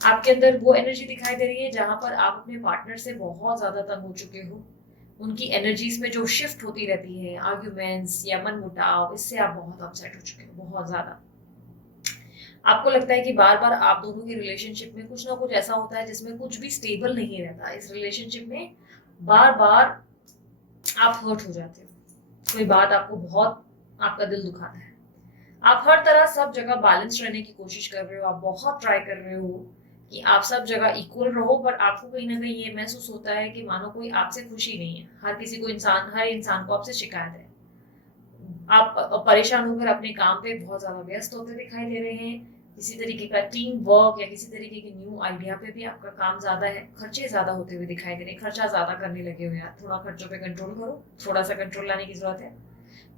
आपके अंदर वो एनर्जी दिखाई दे रही है जहां पर आप अपने पार्टनर से बहुत ज्यादा तंग हो चुके हो. उनकी एनर्जीज में जो शिफ्ट होती रहती है, आर्ग्यूमेंट्स या मनमुटाव, इससे आप बहुत अपसेट हो चुके हो, बहुत ज्यादा. आपको लगता है कि बार बार आप दोनों के रिलेशनशिप में कुछ ना कुछ ऐसा होता है जिसमें कुछ भी स्टेबल नहीं रहता. इस रिलेशनशिप में बार बार आप हर्ट हो जाते हो. कोई बात आपको बहुत, आपका दिल दुखाता है. आप हर तरह सब जगह बैलेंस रहने की कोशिश कर रहे हो. आप बहुत ट्राई कर रहे हो कि आप सब जगह इक्वल रहो, पर आपको कहीं ना कहीं ये महसूस होता है कि मानो कोई आपसे खुशी नहीं है. हर किसी को हर इंसान को आपसे शिकायत है. आप परेशान होकर अपने काम पे बहुत ज्यादा व्यस्त होते दिखाई दे रहे हैं. किसी तरीके का टीम वर्क या किसी तरीके की न्यू आइडिया पे भी आपका काम ज्यादा है. खर्चे ज्यादा होते हुए दिखाई दे रहे हैं. खर्चा ज्यादा करने लगे हो यार. थोड़ा खर्चों पे कंट्रोल करो. थोड़ा सा कंट्रोल लाने की जरूरत है.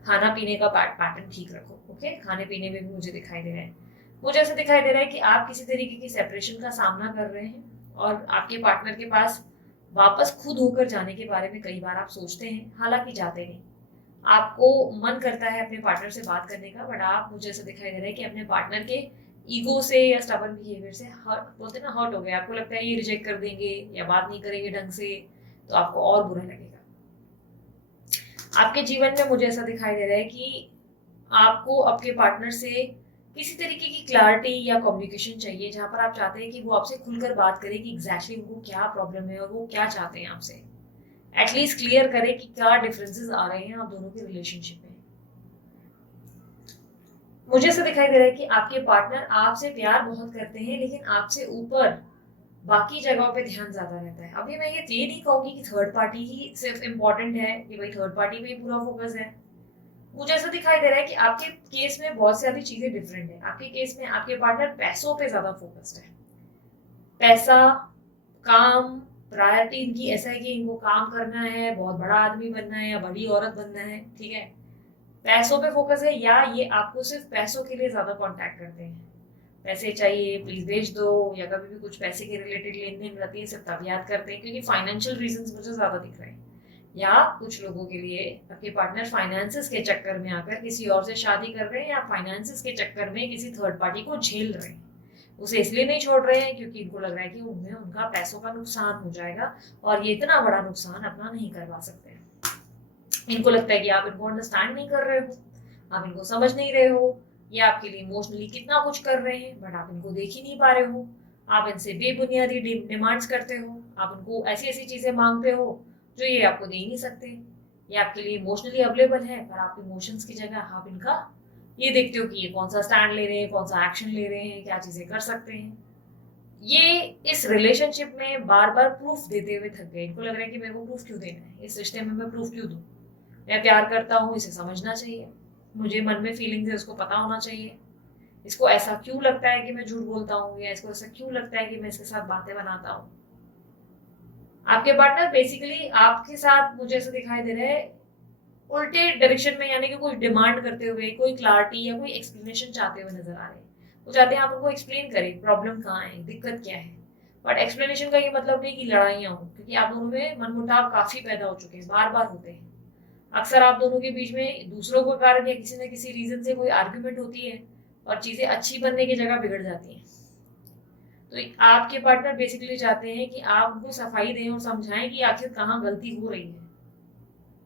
खाना पीने का पैटर्न ठीक रखो. ओके, खाने पीने में भी मुझे दिखाई दे रहा है. मुझे ऐसा दिखाई दे रहा है कि आप किसी तरीके की सेपरेशन का सामना कर रहे हैं और आपके पार्टनर के पास वापस खुद होकर जाने के बारे में कई बार आप सोचते हैं, हालांकि जाते नहीं. आपको मन करता है अपने पार्टनर से बात करने का, बट आप, मुझे ऐसा दिखाई दे रहा है कि अपने पार्टनर के ईगो से या स्टबर्न बिहेवियर से हर्ट, बोलते ना, हर्ट हो गए. आपको लगता है ये रिजेक्ट कर देंगे या बात नहीं करेंगे ढंग से, तो आपको और बुरा लगेगा. आपके जीवन में मुझे ऐसा दिखाई दे रहा है कि आपको आपके पार्टनर से किसी तरीके की क्लैरिटी या कम्युनिकेशन चाहिए, जहां पर आप चाहते हैं कि वो आपसे खुलकर बात करे कि एग्जैक्टली उनको क्या प्रॉब्लम है और वो क्या चाहते हैं आपसे. एटलीस्ट क्लियर करे कि क्या डिफरेंसेस आ रहे हैं आप दोनों के रिलेशनशिप में. मुझे ऐसा दिखाई दे रहा है कि आपके पार्टनर आपसे प्यार बहुत करते हैं, लेकिन आपसे ऊपर बाकी जगहों पे ध्यान ज्यादा रहता है. अभी मैं ये नहीं कहूंगी कि थर्ड पार्टी ही सिर्फ इम्पोर्टेंट है, कि भाई थर्ड पार्टी में ही पूरा फोकस है. मुझे ऐसा दिखाई दे रहा है कि आपके केस में बहुत सारी चीजें डिफरेंट है. आपके केस में आपके पार्टनर पैसों पे ज्यादा फोकस्ड है. पैसा, काम, प्रायोरिटी इनकी ऐसा है कि इनको काम करना है, बहुत बड़ा आदमी बनना है या बड़ी औरत बनना है. ठीक है, पैसों पे फोकस है, या ये आपको सिर्फ पैसों के लिए ज्यादा कांटेक्ट करते हैं. पैसे चाहिए, प्लीज भेज दो, या कभी भी कुछ पैसे के रिलेटेड लेन देन रहती है सिर्फ तब याद करते हैं, क्योंकि फाइनेंशियल रीजंस मुझे ज्यादा दिख रहे हैं. या कुछ लोगों के लिए आपके पार्टनर फाइनेंसेस के चक्कर में आकर किसी और से शादी कर रहे हैं, या फाइनेंसेस के चक्कर में किसी थर्ड पार्टी को झेल रहे हैं. उसे इसलिए नहीं छोड़ रहे हैं क्योंकि इनको लग रहा है कि उनमें उनका पैसों का नुकसान हो जाएगा, और ये इतना बड़ा नुकसान अपना नहीं करवा सकते हैं. इनको लगता है कि आप इनको अंडरस्टैंड नहीं कर रहे हो, आप इनको समझ नहीं रहे हो, ये आपके लिए इमोशनली कितना कुछ कर रहे हैं, बट आप इनको देख ही नहीं पा रहे हो. आप इनसे बेबुनियादी डिमांड्स करते हो. आप इनको ऐसी ऐसी चीजें मांगते हो जो ये आपको दे ही नहीं सकते. ये आपके लिए इमोशनली अवेलेबल है, पर आप इमोशंस की जगह आप इनका ये देखते हो कि ये कौन सा स्टैंड ले रहे हैं, कौन सा एक्शन ले रहे हैं, क्या चीजें कर सकते हैं. ये इस रिलेशनशिप में बार बार प्रूफ देते हुए थक गए. इनको लग रहा है कि मेरे को प्रूफ क्यों देना है, इस रिश्ते में मैं प्रूफ क्यों दूं. मैं प्यार करता हूँ, इसे समझना चाहिए. मुझे मन में फीलिंग्स है, उसको पता होना चाहिए. इसको ऐसा क्यों लगता है कि मैं झूठ बोलता हूँ, या इसको ऐसा क्यों लगता है कि मैं इसके साथ बातें बनाता हूँ. आपके पार्टनर बेसिकली आपके साथ, मुझे ऐसा दिखाई दे रहा है, उल्टे डायरेक्शन में, यानी कि कोई डिमांड करते हुए, कोई क्लैरिटी या कोई एक्सप्लेनेशन चाहते हुए नजर आ रहे हैं. वो चाहते हैं आप उनको एक्सप्लेन करें प्रॉब्लम कहाँ है, दिक्कत क्या है। बट एक्सप्लेनेशन का ये मतलब नहीं कि लड़ाइयाँ हो, क्योंकि आप दोनों में मनमुटाव काफी पैदा हो चुके हैं, बार बार होते हैं। अक्सर आप दोनों के बीच में दूसरों के कारण या किसी न किसी रीजन से कोई आर्ग्यूमेंट होती है और चीजें अच्छी बनने की जगह बिगड़ जाती हैं। तो आपके पार्टनर बेसिकली चाहते हैं कि आप उनको सफाई दें और समझाएं कि आखिर कहाँ गलती हो रही है।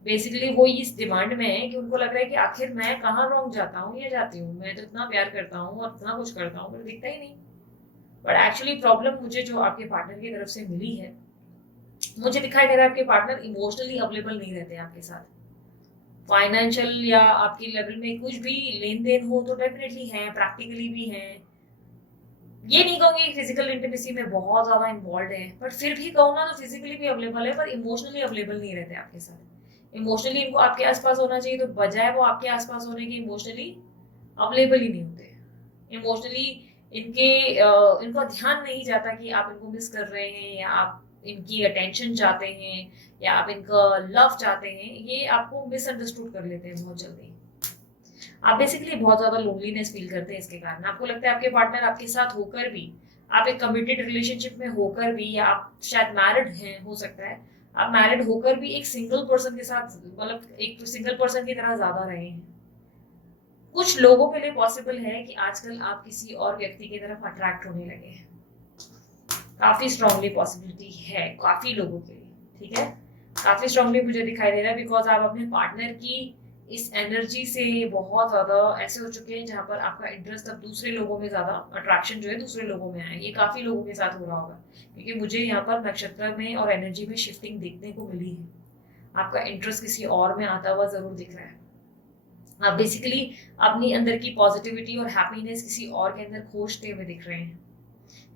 बेसिकली वो इस डिमांड में है कि उनको लग रहा है कि आखिर मैं कहाँ रॉन्ग जाता हूँ या जाती हूँ, मैं तो इतना प्यार करता हूँ और इतना कुछ करता हूँ, पर दिखता ही नहीं। बट एक्चुअली प्रॉब्लम मुझे जो आपके पार्टनर की तरफ से मिली है, मुझे दिखाई दे रहा है आपके पार्टनर इमोशनली अवेलेबल नहीं रहते आपके साथ। फाइनेंशियल या आपके लेवल में कुछ भी लेन देन हो तो डेफिनेटली है, प्रैक्टिकली भी है। ये नहीं कहूंगी कि फिजिकल इंटीमेसी में बहुत ज्यादा इन्वॉल्व है, बट फिर भी कहूँ ना तो फिजिकली भी अवेलेबल है, पर इमोशनली अवेलेबल नहीं रहते आपके साथ। इमोशनली इनको आपके आसपास होना चाहिए, तो बजाय वो आपके आसपास होने के इमोशनली अवेलेबल ही नहीं होते। इमोशनली इनका ध्यान नहीं जाता कि आप इनको मिस कर रहे हैं या आप इनकी अटेंशन चाहते हैं या आप इनका लव चाहते हैं। ये आपको मिसअंडरस्टूड कर लेते हैं बहुत जल्दी। आप बेसिकली बहुत ज्यादा लोनलीनेस फील करते हैं इसके कारण। आपको लगता है आपके पार्टनर आपके साथ होकर भी, आप एक कमिटेड रिलेशनशिप में होकर भी, या आप शायद मैरिड हैं, हो सकता है आप मैरिड होकर भी एक सिंगल पर्सन के साथ, मतलब एक सिंगल पर्सन की तरह ज्यादा रहे हैं। कुछ लोगों के लिए पॉसिबल है कि आजकल आप किसी और व्यक्ति की तरफ अट्रैक्ट होने लगे हैं, काफी स्ट्रांगली पॉसिबिलिटी है काफी लोगों के लिए, ठीक है। काफी स्ट्रांगली मुझे दिखाई दे रहा है, बिकॉज आप अपने पार्टनर की इस एनर्जी से बहुत ज्यादा ऐसे हो चुके हैं जहां पर आपका इंटरेस्ट अब दूसरे लोगों में ज्यादा, अट्रैक्शन जो है दूसरे लोगों में है। ये काफी लोगों के साथ हो रहा होगा, क्योंकि मुझे यहाँ पर नक्षत्र में और एनर्जी में शिफ्टिंग देखने को मिली है। आपका इंटरेस्ट किसी और में आता हुआ जरूर दिख रहा है। आप बेसिकली अपनी अंदर की पॉजिटिविटी और हैप्पीनेस किसी और के अंदर खोजते हुए दिख रहे हैं,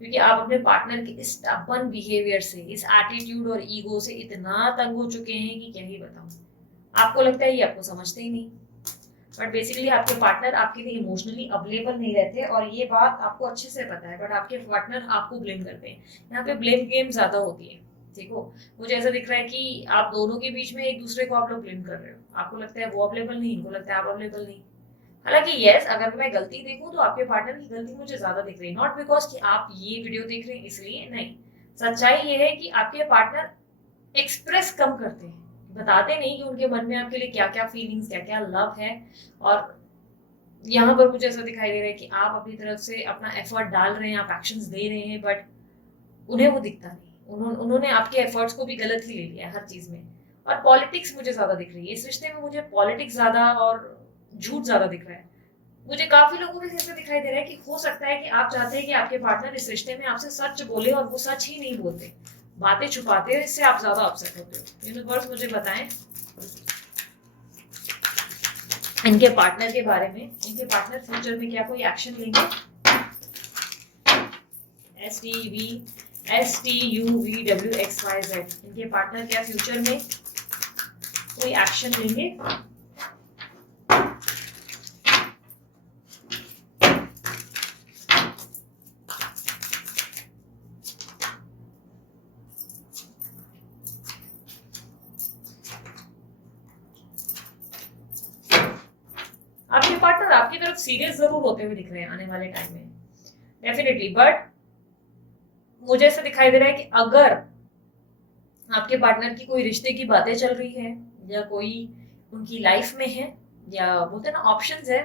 क्योंकि आप अपने पार्टनर के इस स्टबर्न बिहेवियर से, इस एटीट्यूड और ईगो से इतना तंग हो चुके हैं कि क्या ही बताऊं। आपको लगता है ये आपको समझते ही नहीं, बट बेसिकली आपके पार्टनर आपके लिए इमोशनली अवेलेबल नहीं रहते, और ये बात आपको अच्छे से पता है। बट आपके पार्टनर आपको ब्लेम करते हैं। यहाँ पे ब्लेम गेम ज्यादा होती है, ठीक हो। मुझे ऐसा दिख रहा है कि आप दोनों के बीच में एक दूसरे को आप लोग ब्लेम कर रहे हो। आपको लगता है वो अवेलेबल नहीं, इनको लगता है आप अवेलेबल नहीं। हालांकि यस, अगर मैं गलती देखूं तो आपके पार्टनर की गलती मुझे ज्यादा दिख रही है। नॉट बिकॉज कि आप ये वीडियो देख रहे हैं इसलिए, नहीं। सच्चाई ये है कि आपके पार्टनर एक्सप्रेस कम करते हैं, बताते नहीं कि उनके मन में आपके लिए क्या क्या फीलिंग्स, क्या क्या लव है। और यहाँ पर मुझे ऐसा दिखाई दे रहा है कि आप अपनी तरफ से अपना एफर्ट डाल रहे हैं, आप एक्शंस दे रहे हैं, बट उन्हें वो दिखता नहीं। उन्होंने आपके एफर्ट्स को भी गलत ही ले लिया हर चीज में। और पॉलिटिक्स मुझे ज्यादा दिख रही है इस रिश्ते में। मुझे पॉलिटिक्स ज्यादा और झूठ ज्यादा दिख रहा है। मुझे काफी लोगों के ऐसा दिखाई दे रहा है कि हो सकता है कि आप चाहते हैं कि आपके पार्टनर इस रिश्ते में आपसे सच बोले, और वो सच ही नहीं बोलते, बातें छुपाते हैं, इससे आप ज्यादा अपसेट होते हो। यूनिवर्स मुझे बताएं इनके पार्टनर के बारे में। इनके पार्टनर फ्यूचर में क्या कोई एक्शन लेंगे? STUVWXYZ, इनके पार्टनर क्या फ्यूचर में कोई एक्शन लेंगे? आपके पार्टनर आपकी तरफ सीरियस जरूर होते हुए दिख रहे हैं आने वाले टाइम में, डेफिनेटली। बट मुझे ऐसा दिखाई दे रहा है कि अगर आपके पार्टनर की कोई रिश्ते की बातें चल रही है, या कोई उनकी लाइफ में है, या बोलते हैं ना ऑप्शंस है,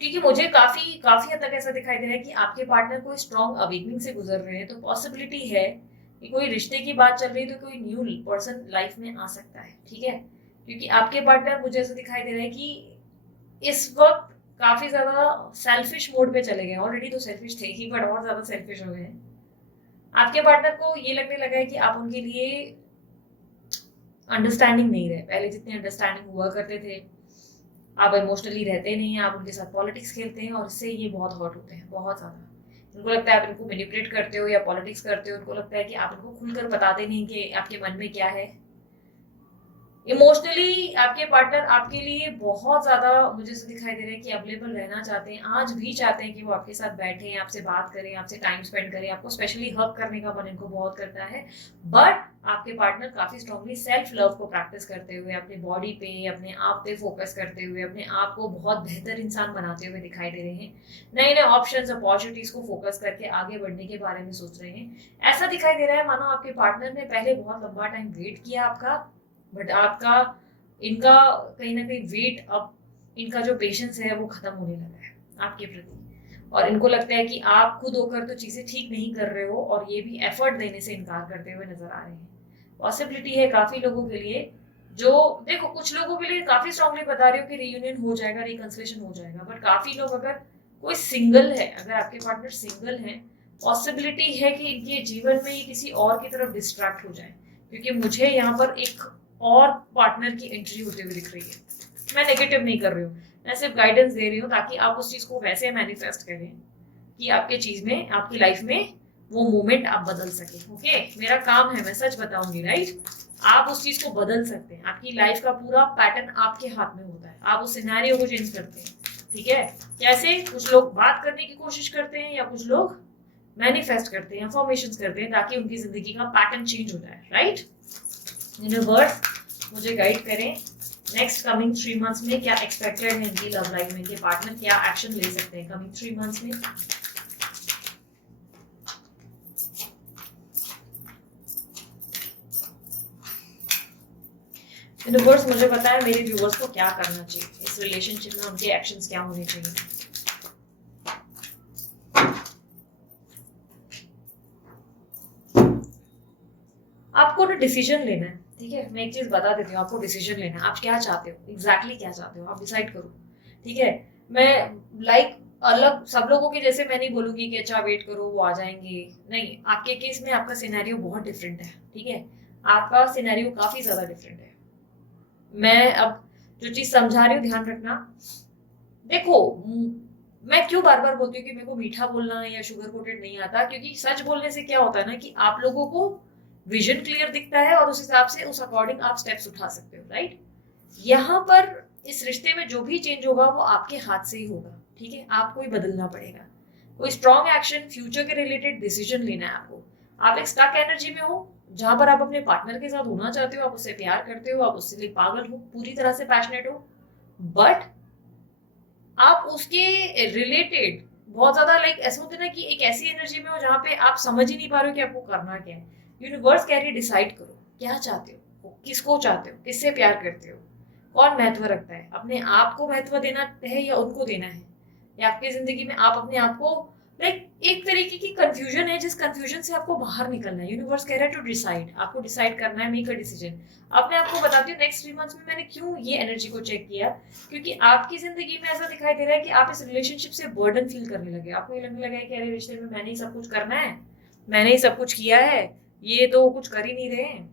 क्योंकि मुझे काफी काफी हद तक ऐसा दिखाई दे रहा है कि आपके पार्टनर कोई स्ट्रॉन्ग अवेकनिंग से गुजर रहे हैं। तो पॉसिबिलिटी है कि कोई रिश्ते की बात चल रही है, तो कोई न्यू पर्सन लाइफ में आ सकता है, ठीक है। क्योंकि आपके पार्टनर मुझे ऐसा दिखाई दे रहा है कि इस वक्त काफी ज्यादा सेल्फिश मोड पे चले गए। ऑलरेडी तो सेल्फिश थे ही, बट और ज्यादा सेल्फिश हो गए हैं। आपके पार्टनर को ये लगने लगा है कि आप उनके लिए अंडरस्टैंडिंग नहीं रहे। पहले जितने अंडरस्टैंडिंग हुआ करते थे, आप इमोशनली रहते नहीं हैं, आप उनके साथ पॉलिटिक्स खेलते हैं, और इससे ये बहुत हॉट होते हैं, बहुत ज्यादा। उनको लगता है आप इनको मैनिपुलेट करते हो या पॉलिटिक्स करते हो। उनको लगता है कि आप इनको खुलकर बताते नहीं कि आपके मन में क्या है। इमोशनली आपके पार्टनर आपके लिए बहुत ज्यादा मुझे से दिखाई दे रहा है कि अवेलेबल रहना चाहते हैं, आज भी चाहते हैं कि वो आपके साथ बैठे, आपसे बात करें, आपसे टाइम स्पेंड करें। आपको स्पेशली हग करने का मन इनको बहुत करता है, बट आपके पार्टनर काफी स्ट्रांगली सेल्फ लव को प्रैक्टिस करते हुए, अपने बॉडी पे, अपने आप पे फोकस करते हुए, अपने आप को बहुत बेहतर इंसान बनाते हुए दिखाई दे रहे हैं। नए नए ऑप्शंस, अपॉर्चुनिटीज को फोकस करके आगे बढ़ने के बारे में सोच रहे हैं। ऐसा दिखाई दे रहा है मानो आपके पार्टनर ने पहले बहुत लंबा टाइम वेट किया आपका, बट आपका इनका कहीं ना कहीं वेट, अब इनका जो पेशेंस है वो खत्म होने लगा है आपके प्रति, और इनको लगता है कि आप खुद होकर तो चीजें ठीक नहीं कर रहे हो, और ये भी एफर्ट देने से इनकार करते हुए नजर आ रहे हैं। पॉसिबिलिटी है काफी लोगों के लिए, जो देखो कुछ लोगों के लिए काफी स्ट्रांगली बता रही हो कि रियूनियन हो जाएगा, रिकंसिलिएशन हो जाएगा, बट काफी लोग, अगर कोई सिंगल है, अगर आपके पार्टनर सिंगल है, पॉसिबिलिटी है कि इनके जीवन में ये किसी और की तरफ डिस्ट्रैक्ट हो जाए, क्योंकि मुझे यहाँ पर एक और पार्टनर की एंट्री होते हुए दिख रही है। मैं नेगेटिव नहीं कर रही हूँ, मैं सिर्फ गाइडेंस दे रही हूँ ताकि आप उस चीज को वैसे मैनिफेस्ट करें कि आपके चीज में, आपकी लाइफ में वो मोमेंट आप बदल सके। ओके, मेरा काम है, मैं सच बताऊंगी, राइट? आप उस चीज को बदल सकते हैं, आपकी लाइफ का पूरा पैटर्न आपके हाथ में होता है, आप उस सिनेरियो को चेंज करते हैं। ठीक है, कैसे? कुछ लोग बात करने की कोशिश करते हैं, या कुछ लोग मैनिफेस्ट करते हैं, अफर्मेशंस करते हैं, ताकि उनकी जिंदगी का पैटर्न चेंज हो जाए, राइट? यूनिवर्स मुझे गाइड करें, नेक्स्ट कमिंग 3 मंथ्स में क्या एक्सपेक्टेड है इनकी लव लाइफ में, इनके पार्टनर क्या एक्शन ले सकते हैं कमिंग 3 मंथ्स में। यूनिवर्स मुझे पता है मेरे व्यूअर्स को क्या करना चाहिए इस रिलेशनशिप में, उनके एक्शंस क्या होने चाहिए। आपको ना डिसीजन लेना है, ठीक है? मैं एक चीज बता देती हूँ, आपको डिसीजन लेना है, आप क्या चाहते हो, एग्जैक्टली क्या चाहते हो, आप डिसाइड करो। ठीक है, मैं लाइक अलग सब लोगों के जैसे मैं नहीं बोलूंगी कि अच्छा वेट करो वो आ जाएंगे, नहीं। आपके केस में आपका सिनेरियो बहुत डिफरेंट है, ठीक है? आपका सिनेरियो काफी ज्यादा डिफरेंट है। मैं अब जो चीज समझा रही हूँ ध्यान रखना। देखो, मैं क्यों बार बार बोलती हूँ कि मेरे को मीठा बोलना या शुगर कोटेड नहीं आता, क्योंकि सच बोलने से क्या होता है ना कि आप लोगों को विजन क्लियर दिखता है, और उस हिसाब से उस अकॉर्डिंग आप स्टेप्स उठा सकते हो, राइट? यहाँ पर इस रिश्ते में जो भी चेंज होगा वो आपके हाथ से ही होगा, ठीक है? आपको ही बदलना पड़ेगा। कोई स्ट्रॉन्ग एक्शन, फ्यूचर के रिलेटेड डिसीजन लेना है आपको। आप एक स्टक एनर्जी में हो, जहां पर आप अपने पार्टनर के साथ होना चाहते हो, आप उससे प्यार करते हो, आप उससे लिए पागल हो, पूरी तरह से पैशनेट हो, बट आप उसके रिलेटेड बहुत ज्यादा लाइक ऐसा होता है ना कि एक ऐसी एनर्जी में हो जहां पे आप समझ ही नहीं पा रहे हो कि आपको करना क्या है। यूनिवर्स कह रही डिसाइड करो क्या चाहते हो, किसको चाहते हो, किससे प्यार करते हो, कौन महत्व रखता है, अपने आप को महत्व देना है या उनको देना है, या आपकी जिंदगी में आप अपने आप को लाइक एक तरीके की कंफ्यूजन है, जिस कंफ्यूजन से आपको बाहर निकलना है। यूनिवर्स कह रहा है टू डिसाइड, आपको डिसाइड करना है, मेक अ डिसीजन। अब मैं आपको बताती हूँ नेक्स्ट 3 मंथ्स में मैंने क्यों ये एनर्जी को चेक किया, क्योंकि आपकी जिंदगी में ऐसा दिखाई दे रहा है कि आप इस रिलेशनशिप से बर्डन फील करने लगे। आपको ये लगने लगा है कि अरे रिश्ते में मैंने ही सब कुछ करना है, मैंने ही सब कुछ किया है, ये तो कुछ कर ही नहीं रहे हैं।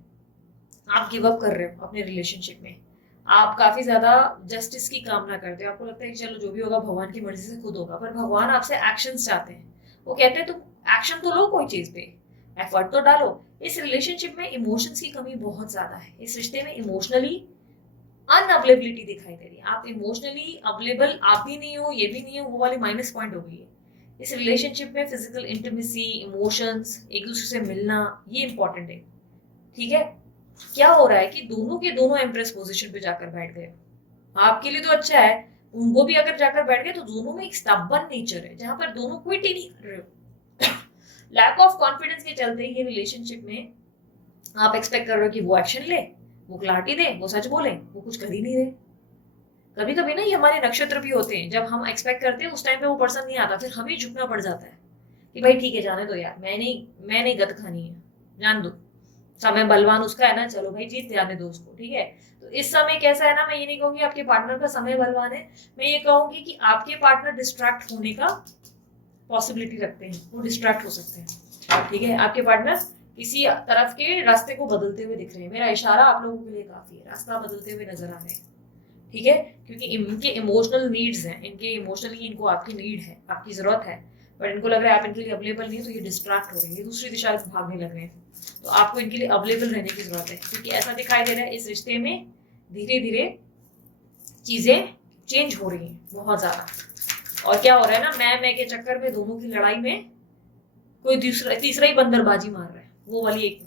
आप गिव अप कर रहे हो अपने रिलेशनशिप में, आप काफी ज्यादा जस्टिस की कामना करते हो, आपको लगता है कि चलो जो भी होगा भगवान की मर्जी से खुद होगा, पर भगवान आपसे एक्शंस चाहते हैं। वो कहते हैं तुम एक्शन तो लो, कोई चीज पे एफर्ट तो डालो। इस रिलेशनशिप में इमोशंस की कमी बहुत ज्यादा है, इस रिश्ते में इमोशनली अनअवेलेबिलिटी दिखाई दे रही है। आप इमोशनली अवेलेबल आप भी नहीं हो, ये भी नहीं हो, वो वाली माइनस पॉइंट हो गई है। इस रिलेशनशिप में फिजिकल इंटीमेसी, इमोशंस, एक दूसरे से मिलना, ये इंपॉर्टेंट है। ठीक है, क्या हो रहा है कि दोनों के दोनों एम्प्रेस पोजीशन पे जाकर बैठ गए। आपके लिए तो अच्छा है, उनको भी अगर जाकर बैठ गए तो दोनों में एक स्टबर्न नेचर है, जहां पर दोनों क्विट ही नहीं कर रहे हो। लैक ऑफ कॉन्फिडेंस के चलते ये रिलेशनशिप में आप एक्सपेक्ट कर रहे हो कि वो एक्शन ले, वो क्लैरिटी दे, वो सच बोले, वो कुछ कर ही नहीं रहे। कभी कभी ना ये हमारे नक्षत्र भी होते हैं, जब हम एक्सपेक्ट करते हैं उस टाइम पे वो पर्सन नहीं आता, फिर हमें झुकना पड़ जाता है कि भाई ठीक है जाने दो यार, मैं नहीं गत खानी है, जान दो, समय बलवान उसका है ना, चलो भाई जीत जाने दो उसको। ठीक है, तो इस समय कैसा है ना, मैं ये नहीं कहूंगी आपके पार्टनर का समय बलवान है, मैं ये कहूंगी कि आपके पार्टनर डिस्ट्रैक्ट होने का पॉसिबिलिटी रखते हैं, वो डिस्ट्रैक्ट हो सकते हैं। ठीक है, आपके पार्टनर किसी तरफ के रास्ते को बदलते हुए दिख रहे हैं, मेरा इशारा आप लोगों के लिए काफी है, रास्ता बदलते हुए नजर आ रहे हैं। ठीक है, क्योंकि इनके इमोशनल नीड्स हैं, इनके इमोशनली इनको आपकी नीड है, आपकी जरूरत है, बट इनको लग रहा है आप इनके लिए अवेलेबल नहीं, तो ये डिस्ट्रैक्ट हो रहे हैं, ये दूसरी दिशा में भागने लग रहे हैं। तो आपको इनके लिए अवेलेबल रहने की जरूरत है, क्योंकि ऐसा दिखाई दे रहा है इस रिश्ते में धीरे धीरे चीजें चेंज हो रही हैं बहुत ज्यादा। और क्या हो रहा है ना, मैं के चक्कर में दोनों की लड़ाई में कोई तीसरा ही बंदरबाजी मार रहा है, वो वाली एक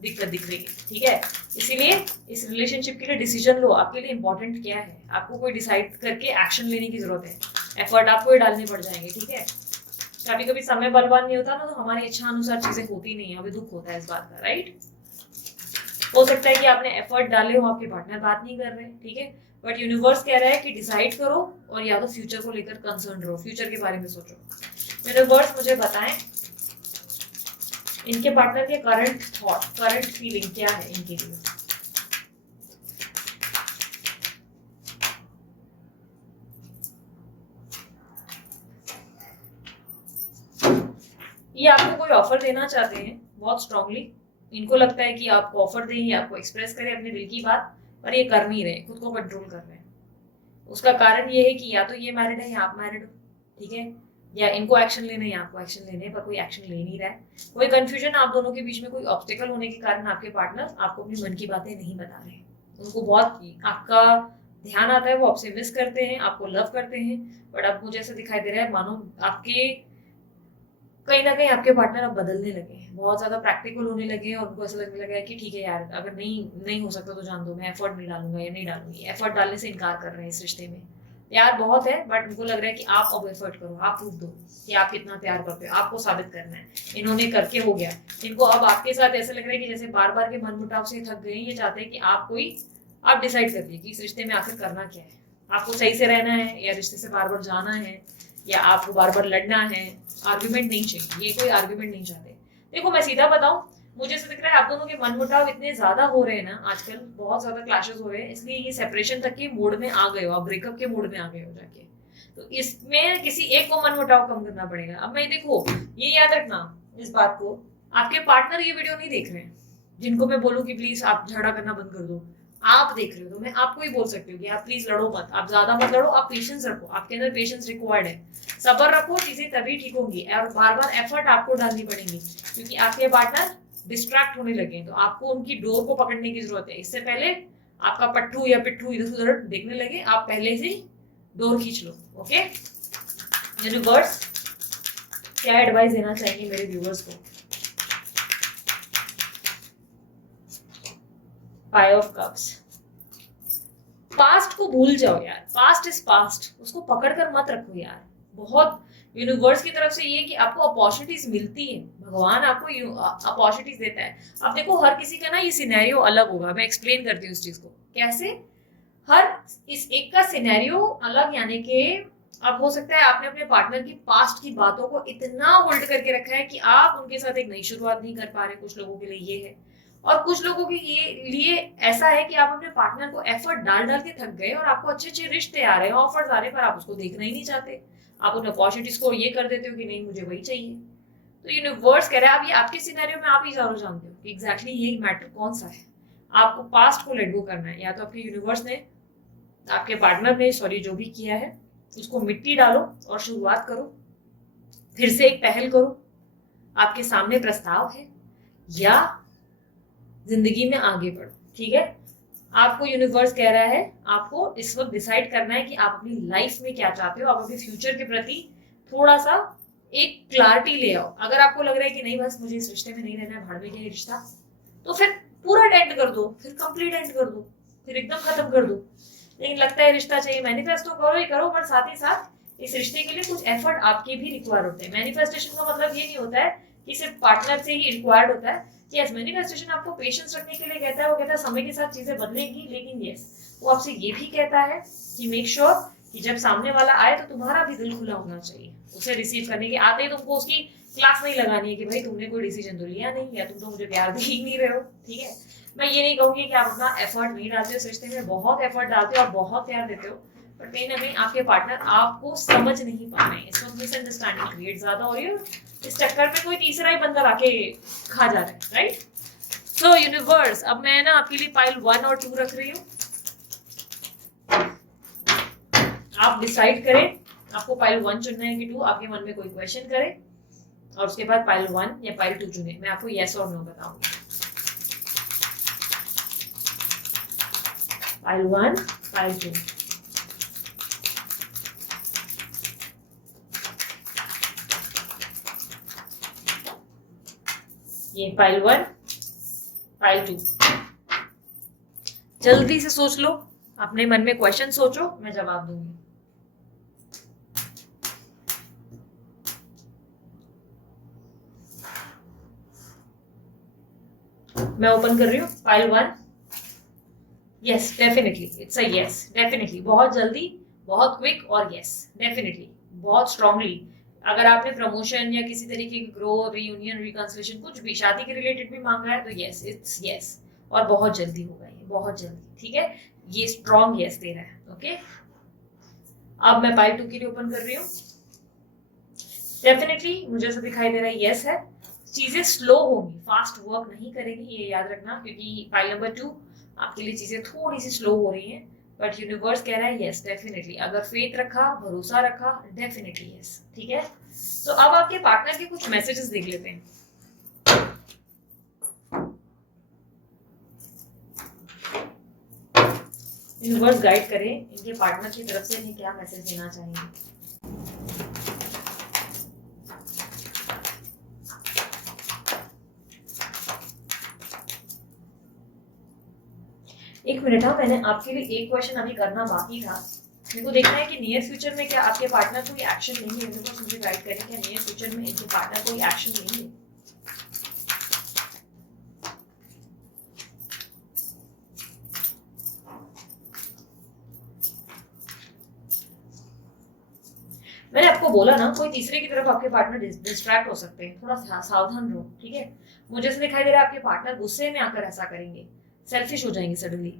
दिक्कत दिख रही है, ठीक है। इसीलिए इस रिलेशनशिप के लिए डिसीजन लो, आपके लिए इंपॉर्टेंट क्या है, आपको कोई डिसाइड करके एक्शन लेने की जरूरत है, एफर्ट आपको ही डालने पड़ जाएंगे, ठीक है। कभी कभी समय बलवान नहीं होता ना, तो हमारी इच्छा अनुसार चीजें होती नहीं है, हमें दुख होता है इस बात का, राइट। हो सकता है कि आपने एफर्ट डाले हो, आपके पार्टनर बात नहीं कर रहे, ठीक है, बट यूनिवर्स कह रहा है कि डिसाइड करो और या तो फ्यूचर को लेकर कंसर्न रहो, फ्यूचर के बारे में सोचो। यूनिवर्स मुझे बताएं इनके पार्टनर के करंट थॉट, करंट फीलिंग क्या है इनके लिए। ये आपको कोई ऑफर देना चाहते हैं बहुत स्ट्रांगली, इनको लगता है कि आपको ऑफर दें या आपको एक्सप्रेस करें अपने दिल की बात, पर ये कर नहीं रहे, खुद को कंट्रोल कर रहे हैं। उसका कारण ये है कि या तो ये मैरिड है या आप मैरिड हो, ठीक है, या इनको एक्शन लेने या आपको एक्शन लेने, पर कोई एक्शन ले नहीं रहा है। कोई कंफ्यूजन आप दोनों के बीच में, कोई ऑब्स्टेकल होने के कारण आपके पार्टनर आपको अपनी मन की बातें नहीं बता रहे हैं। उनको बहुत आपका ध्यान आता है, वो आपसे मिस करते हैं, आपको लव करते हैं, बट अब मुझे ऐसा दिखाई दे रहा है मानो आपके कहीं ना कहीं आपके पार्टनर अब बदलने लगे हैं, बहुत ज्यादा प्रैक्टिकल होने लगे हैं, और उनको ऐसा लगने लगा है कि ठीक है यार, अगर नहीं हो सकता तो जान दो, मैं एफर्ट नहीं डालूंगा या नहीं डालूंगी। एफर्ट डालने से इनकार कर रहे हैं इस रिश्ते में। प्यार बहुत है, बट उनको लग रहा है कि आप अब एफर्ट करो, आप प्रूफ दो कि आप कितना प्यार करते हो, आपको साबित करना है। इन्होंने करके हो गया, इनको अब आपके साथ ऐसा लग रहा है कि जैसे बार बार के मनमुटाव से थक गए, ये चाहते हैं कि आप डिसाइड कर लीजिए कि इस रिश्ते में आखिर करना क्या है, आपको सही से रहना है या रिश्ते से बार बार जाना है, या आपको बार बार लड़ना है। आर्ग्यूमेंट नहीं चाहिए, ये कोई आर्ग्यूमेंट नहीं चाहते। देखो मैं सीधा बताऊं, मुझे ऐसा दिख रहा है आप दोनों के मनमुटाव इतने ज्यादा हो रहे हैं ना आजकल, बहुत ज्यादा क्लैशेस हो रहे हैं, इसलिए ये सेपरेशन तक के मूड में आ गए हो, आप ब्रेकअप के मूड में आ गए हो जाके, तो इसमें किसी एक को मनमुटाव कम करना पड़ेगा। अब मैं देखो, ये याद रखना इस बात को, आपके पार्टनर ये वीडियो नहीं देख रहे हैं जिनको मैं बोलूँ कि प्लीज आप झगड़ा करना बंद कर दो, आप देख रहे हो, तो मैं आपको ही बोल सकती हूँ कि आप प्लीज लड़ो मत, आप ज्यादा मत लड़ो, आप पेशेंस रखो, आपके अंदर पेशेंस रिक्वायर्ड है, सब्र रखो, चीजें तभी ठीक होंगी, और बार बार एफर्ट आपको डालनी पड़ेगी, क्योंकि आपके पार्टनर डिस्ट्रैक्ट होने लगे, तो आपको उनकी डोर को पकड़ने की जरूरत है। इससे पहले आपका पट्टू या पिट्ठू इधर उधर देखने लगे, आप पहले से डोर खींच लो, ओके। यूनिवर्स क्या एडवाइस देना चाहिए मेरे व्यूअर्स को। फाइव ऑफ कप्स, पास्ट को भूल जाओ यार, पास्ट इज पास्ट, उसको पकड़ कर मत रखो यार। बहुत यूनिवर्स की तरफ से ये कि आपको अपॉर्चुनिटीज मिलती है, भगवान आपको अपॉर्चुनिटीज देता है। अब देखो हर किसी का ना ये सिनेरियो अलग होगा, मैं एक्सप्लेन करती हूँ इस चीज को कैसे। हर इस एक का सिनेरियो अलग, यानी कि अब हो सकता है आपने अपने पार्टनर की पास्ट की बातों को इतना होल्ड करके रखा है कि आप उनके साथ एक नई शुरुआत नहीं कर पा रहे, कुछ लोगों के लिए ये है, और कुछ लोगों के लिए ऐसा है कि आप अपने पार्टनर को एफर्ट डाल डाल के थक गए, और आपको अच्छे अच्छे रिश्ते आ रहे हैं, ऑफर्स आ रहे हैं, पर आप उसको देखना ही नहीं चाहते, आप उन अपॉर्चुनिटीज को ये कर देते हो कि नहीं मुझे वही चाहिए। तो यूनिवर्स कह रहा है अब ये आपके सिनेरियो में आप ही जरूर जानते हो कि एग्जैक्टली ये मैटर कौन सा है। आपको पास्ट को लेट गो करना है, या तो आपके यूनिवर्स ने, आपके पार्टनर ने सॉरी जो भी किया है उसको मिट्टी डालो और शुरुआत करो, फिर से एक पहल करो, आपके सामने प्रस्ताव है, या जिंदगी में आगे बढ़ो, ठीक है। आपको यूनिवर्स कह रहा है आपको इस वक्त डिसाइड करना है कि आप अपनी लाइफ में क्या चाहते हो, आप अपने फ्यूचर के प्रति थोड़ा सा एक क्लैरिटी ले आओ। अगर आपको लग रहा है कि नहीं बस मुझे इस रिश्ते में नहीं रहना है, भाड़ में क्या रिश्ता, तो फिर पूरा एंड कर दो, फिर कंप्लीट एंड कर दो, फिर एकदम खत्म कर दो। लेकिन लगता है रिश्ता चाहिए, मैनिफेस्टो करो ही करो, पर साथ ही साथ इस रिश्ते के लिए कुछ एफर्ट आपके भी रिक्वायर होते हैं। मैनिफेस्टेशन का मतलब ये नहीं होता है कि सिर्फ पार्टनर से ही रिक्वायर्ड होता है। यस, मैनिफेस्टेशन आपको पेशेंस रखने के लिए कहता है, वो कहता है समय के साथ चीजें बदलेंगी, लेकिन यस वो आपसे ये भी कहता है कि मेक श्योर कि जब सामने वाला आए तो तुम्हारा भी दिल खुला होना चाहिए उसे रिसीव करने के। आते ही तुमको उसकी क्लास नहीं लगानी है कि भाई तुमने कोई डिसीजन तो लिया नहीं, या तुम तो मुझे प्यार दे ही नहीं रहे हो, ठीक है। मैं ये नहीं कहूंगी कि आप अपना एफर्ट नहीं डालते हो इस रिश्ते में, बहुत एफर्ट डालते हो और बहुत प्यार देते हो, पर कहीं ना कहीं आपके पार्टनर आपको समझ नहीं पा रहे हैं, इस वक्त मिसअंडरस्टैंडिंग क्रिएट ज्यादा हो रही है, इस चक्कर में कोई तीसरा ही बंदा आके खा जा रहा है, राइट। सो यूनिवर्स अब मैं ना आपके लिए पाइल 1 और 2 रख रही हूँ, आप डिसाइड करें आपको पाइल 1 चुनना है कि 2, आपके मन में कोई क्वेश्चन करें और उसके बाद पाइल 1 या पाइल 2 चुने, मैं आपको यस और नो बताऊंगी। पाइल 1 पाइल 2, ये पाइल 1 फाइल 2, जल्दी से सोच लो, अपने मन में क्वेश्चन सोचो, मैं जवाब दूंगी। मैं ओपन कर रही हूँ file 1। Yes definitely it's a yes, definitely बहुत जल्दी, बहुत क्विक और यस डेफिनेटली बहुत स्ट्रांगली। अगर आपने प्रमोशन या किसी तरीके की ग्रो, रीयूनियन, रिकंसिलिएशन, कुछ भी शादी के रिलेटेड भी मांगा है तो यस इट्स यस, और बहुत जल्दी होगा ये, बहुत जल्दी। ठीक है, ये स्ट्रॉन्ग यस दे रहा है। ओके, अब मैं फाइल 2 के लिए ओपन कर रही हूँ। डेफिनेटली मुझे ऐसा दिखाई दे रहा है यस है। चीजें स्लो होंगी, फास्ट वर्क नहीं करेंगी, ये याद रखना, क्योंकि फाइल नंबर 2 आपके लिए चीजें थोड़ी सी स्लो हो रही हैं, बट यूनिवर्स कह रहा है यस डेफिनेटली। अगर फेथ रखा, भरोसा रखा, डेफिनेटली यस। ठीक है, तो अब आपके पार्टनर के कुछ मैसेजेस देख लेते हैं। यूनिवर्स गाइड करें इनके पार्टनर की तरफ से इन्हें क्या मैसेज देना चाहेंगे। एक मिनट, हाँ मैंने आपके लिए एक क्वेश्चन अभी करना बाकी था। मेरे को देखना है कि नियर फ्यूचर में क्या आपके पार्टनर कोई एक्शन लेंगे। यूनिवर्स मुझे गाइड करें, क्या नियर फ्यूचर में इनके पार्टनर कोई एक्शन लेंगे। मैंने आपको बोला ना, कोई तीसरे की तरफ आपके पार्टनर डिस्ट्रैक्ट हो सकते हैं, थोड़ा सावधान रहो। ठीक है, मुझे ऐसा दिखाई दे रहा है आपके पार्टनर गुस्से में आकर ऐसा करेंगे, सेल्फिश हो जाएंगे, सडनली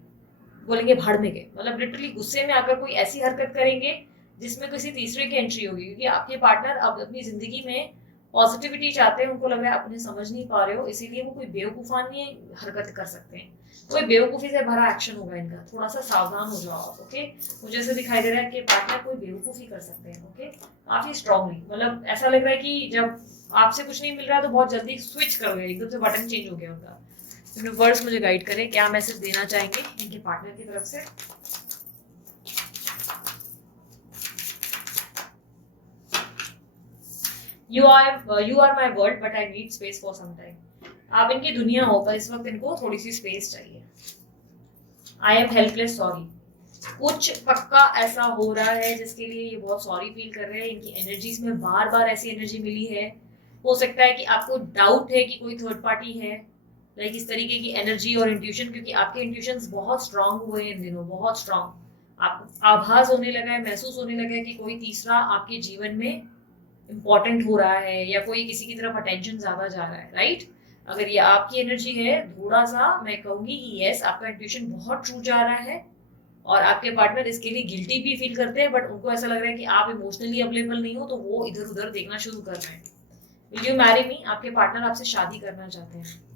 बोलेंगे भाड़ में के, मतलब लिटरली गुस्से में आकर कोई ऐसी हरकत करेंगे जिसमें किसी तीसरे की एंट्री होगी, क्योंकि आपके पार्टनर अब अपनी जिंदगी में पॉजिटिविटी चाहते हैं, उनको लग रहा है अपने समझ नहीं पा रहे हो, इसीलिए वो कोई बेवकूफानी हरकत कर सकते हैं, कोई बेवकूफी से भरा एक्शन होगा इनका, थोड़ा सा सावधान हो जाओ आप। ओके, मुझे ऐसे दिखाई दे रहा है कि पार्टनर कोई बेवकूफी कर सकते हैं। ओके, काफी स्ट्रांगली, मतलब ऐसा लग रहा है कि जब आपसे कुछ नहीं मिल रहा तो बहुत जल्दी स्विच कर गए, एकदम से बटन चेंज हो गया उनका। यूनिवर्स मुझे गाइड करें, क्या मैसेज देना चाहेंगे इनके पार्टनर की तरफ से। You are my world but I need space for some time. आप इनकी दुनिया हो पर इस वक्त इनको थोड़ी सी स्पेस चाहिए। आई एम हेल्पलेस सॉरी, कुछ पक्का ऐसा हो रहा है जिसके लिए ये बहुत सॉरी फील कर रहे हैं। इनकी एनर्जीज में बार बार ऐसी एनर्जी मिली है, हो सकता है कि आपको डाउट है कि कोई थर्ड पार्टी है, लाइक इस तरीके की एनर्जी और इंट्यूशन, क्योंकि आपके इंट्यूशंस बहुत स्ट्रांग हुए हैं इन दिनों, बहुत स्ट्रांग। आपको आभास होने लगा है, महसूस होने लगा है कि कोई तीसरा आपके जीवन में इंपॉर्टेंट हो रहा है, या कोई किसी की तरफ अटेंशन ज्यादा जा रहा है, राइट। अगर ये आपकी एनर्जी है, थोड़ा सा मैं कहूंगी कि यस आपका इंट्यूशन बहुत ट्रू जा रहा है, और आपके पार्टनर इसके लिए गिल्टी भी फील करते हैं, बट उनको ऐसा लग रहा है कि आप इमोशनली अवेलेबल नहीं हो, तो वो इधर उधर देखना शुरू कर रहे हैं। विल यू मैरी मी, आपके पार्टनर आपसे शादी करना चाहते हैं।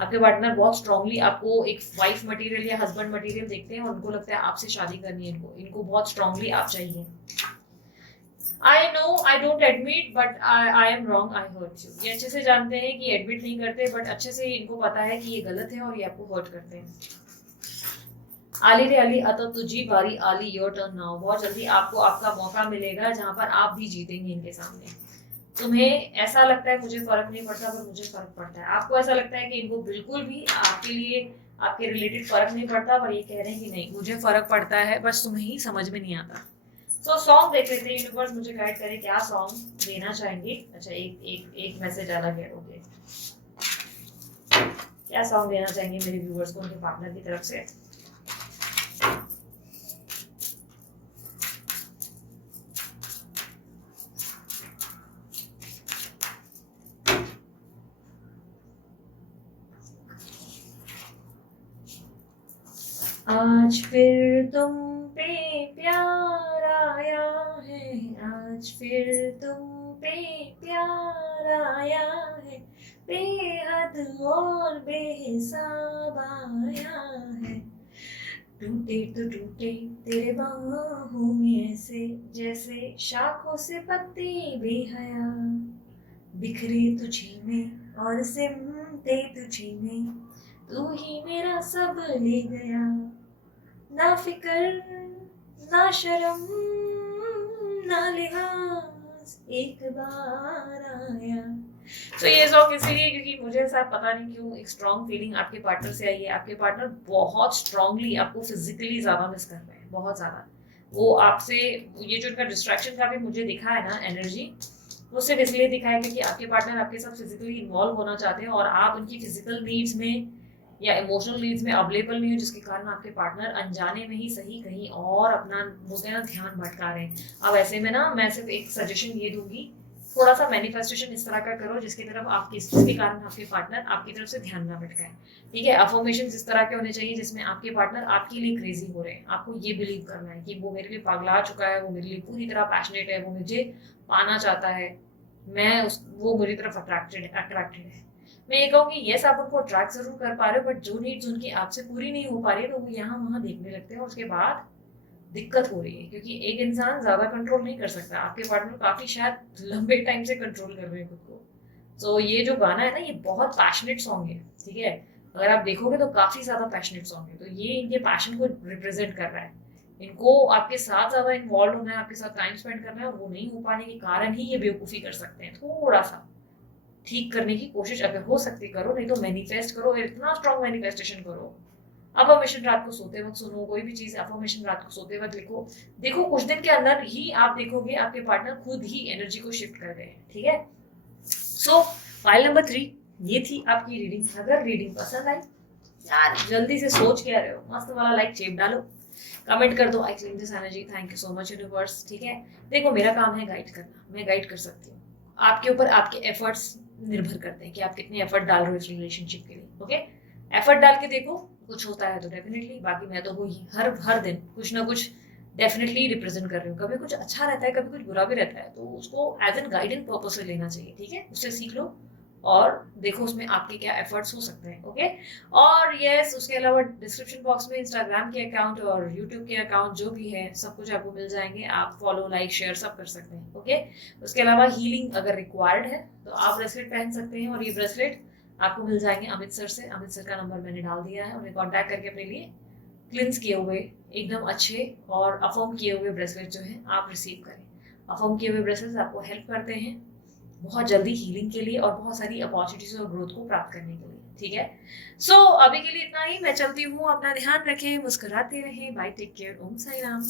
आपके पार्टनर बहुत स्ट्रांगली आपको एक वाइफ मटेरियल या हस्बैंड मटेरियल देखते हैं, और उनको लगता है आपसे शादी करनी है, इनको बहुत स्ट्रांगली आप चाहिए। I know I don't admit but I am wrong, I hurt you. ये अच्छे से जानते हैं कि एडमिट नहीं करते, बट अच्छे से इनको पता है कि ये गलत है और ये आपको हर्ट करते हैं। आली रे अली अतो तुझी बारी आली, योर टर्न नाउ। बहुत जल्दी आपको आपका मौका मिलेगा जहां पर आप भी जीतेंगे इनके सामने। तुम्हें ऐसा लगता है मुझे फर्क नहीं पड़ता, पर मुझे फर्क पड़ता है। आपको ऐसा लगता है कि इनको बिल्कुल भी आपके लिए, आपके रिलेटेड फर्क नहीं पड़ता, पर ये कह रहे हैं कि नहीं मुझे फर्क पड़ता है, बस तुम्हें ही समझ में नहीं आता। सो सॉन्ग देख लेते हैं, यूनिवर्स मुझे गाइड करे क्या सॉन्ग देना चाहेंगे। अच्छा एक मैसेज अलग है। ओके, क्या सॉन्ग देना चाहेंगे मेरे व्यूअर्स को उनके पार्टनर की तरफ से। आज फिर तुम पे प्यार आया है, आज फिर तुम पे प्यार आया है, बेहद और बेहिसाब आया है। टूटे तो टूटे तेरे बाहों में ऐसे, जैसे शाखों से पत्ती बेहया, बिखरे तुझी में और सिमटे तुझी में, तू ही मेरा सब ले गया। ना फिकर ना शर्म ना लिहाज, एक बार आया तो ये सॉन्ग इसीलिए क्योंकि मुझे ऐसा पता नहीं क्यों एक स्ट्रॉन्ग फीलिंग आपके पार्टनर से आई है। आपके पार्टनर बहुत स्ट्रांगली आपको फिजिकली ज्यादा मिस कर रहे हैं, बहुत ज्यादा। वो आपसे ये जो उनका डिस्ट्रैक्शन का भी मुझे दिखा है ना एनर्जी, वो सिर्फ इसलिए दिखा है क्योंकि आपके पार्टनर आपके साथ फिजिकली इन्वॉल्व होना चाहते हैं और आप उनकी फिजिकल नीड्स में या इमोशनल नीड्स में अवेलेबल नहीं हो, जिसके कारण आपके पार्टनर अनजाने में ही सही कहीं और अपना बोलते हैं ना ध्यान भटका रहे हैं। अब ऐसे में ना मैं सिर्फ एक सजेशन ये दूंगी, थोड़ा सा मैनिफेस्टेशन इस तरह का करो जिसकी तरफ आपके जिसके कारण आपके पार्टनर आपकी तरफ से ध्यान ना भटकाए। ठीक है, अफर्मेशन इस तरह के होने चाहिए जिसमें आपके पार्टनर आपके लिए क्रेजी हो रहे हैं। आपको ये बिलीव करना है कि वो मेरे लिए पगला चुका है, वो मेरे लिए पूरी तरह पैशनेट है, वो मुझे पाना चाहता है, वो मेरी तरफ अट्रैक्टेड है। मैं ये कहूँगी यस आप उनको अट्रैक्ट जरूर कर पा रहे हो, बट जो नीड्स उनकी आपसे पूरी नहीं हो पा रही है तो वो यहाँ वहाँ देखने लगते हैं और उसके बाद दिक्कत हो रही है। क्योंकि एक इंसान ज्यादा कंट्रोल नहीं कर सकता, आपके पार्टनर काफी शायद लंबे टाइम से कंट्रोल कर रहे हैं खुद को। तो ये जो गाना है ना ये बहुत पैशनेट सॉन्ग है। ठीक है, अगर आप देखोगे तो काफी ज्यादा पैशनेट सॉन्ग है। तो ये इनके पैशन को रिप्रेजेंट कर रहा है। इनको आपके साथ ज्यादा इन्वॉल्व होना है, आपके साथ टाइम स्पेंड करना है, और वो नहीं हो पाने के कारण ही ये बेवकूफी कर सकते हैं। थोड़ा सा ठीक करने की कोशिश अगर हो सकती करो, नहीं तो मैनिफेस्ट करो, इतना स्ट्रॉन्ग मैनिफेस्टेशन करो। अफर्मेशन रात को सोते वक्त सुनो, कोई भी चीज अफर्मेशन रात को सोते वक्त लिखो। देखो कुछ दिन के अंदर ही आप देखोगे आपके पार्टनर खुद ही एनर्जी को शिफ्ट कर रहे हैं। ठीक है, सो फाइल नंबर 3 ये थी आपकी रीडिंग। अगर रीडिंग पसंद आई यार जल्दी से सोच के आ रहे हो, मस्त वाला लाइक चेप डालो, कमेंट कर दो I claim this energy, thank you so much universe. ठीक है, देखो मेरा काम है गाइड करना, मैं गाइड कर सकती हूँ। आपके ऊपर आपके एफर्ट्स निर्भर करते हैं कि आप कितने एफर्ट डाल रहे हो इस रिलेशनशिप के लिए। ओके, एफर्ट डाल के देखो, कुछ होता है तो डेफिनेटली, बाकी मैं तो वही हर दिन कुछ ना कुछ डेफिनेटली रिप्रेजेंट कर रही हूँ। कभी कुछ अच्छा रहता है, कभी कुछ बुरा भी रहता है, तो उसको एज एन गाइडेंस पर्पस से लेना चाहिए। ठीक है, उससे सीख लो और देखो उसमें आपके क्या एफर्ट्स हो सकते हैं। ओके, और यस उसके अलावा डिस्क्रिप्शन बॉक्स में इंस्टाग्राम के अकाउंट और यूट्यूब के अकाउंट जो भी है सब कुछ आपको मिल जाएंगे, आप फॉलो लाइक शेयर सब कर सकते हैं। ओके, उसके अलावा हीलिंग अगर रिक्वायर्ड है तो आप ब्रेसलेट पहन सकते हैं, और ये ब्रेसलेट आपको मिल जाएंगे अमृतसर से। अमृतसर का नंबर मैंने डाल दिया है, उन्हें कॉन्टैक्ट करके अपने लिए क्लिन्स किए हुए एकदम अच्छे और अफर्म किए हुए ब्रेसलेट जो है आप रिसीव करें। अफर्म किए हुए ब्रेसलेट आपको हेल्प करते हैं बहुत जल्दी हीलिंग के लिए और बहुत सारी अपॉर्चुनिटीज और ग्रोथ को प्राप्त करने के लिए। ठीक है, सो अभी के लिए इतना ही, मैं चलती हूँ, अपना ध्यान रखें, मुस्कुराते रहें, बाय, टेक केयर, ओम साई राम।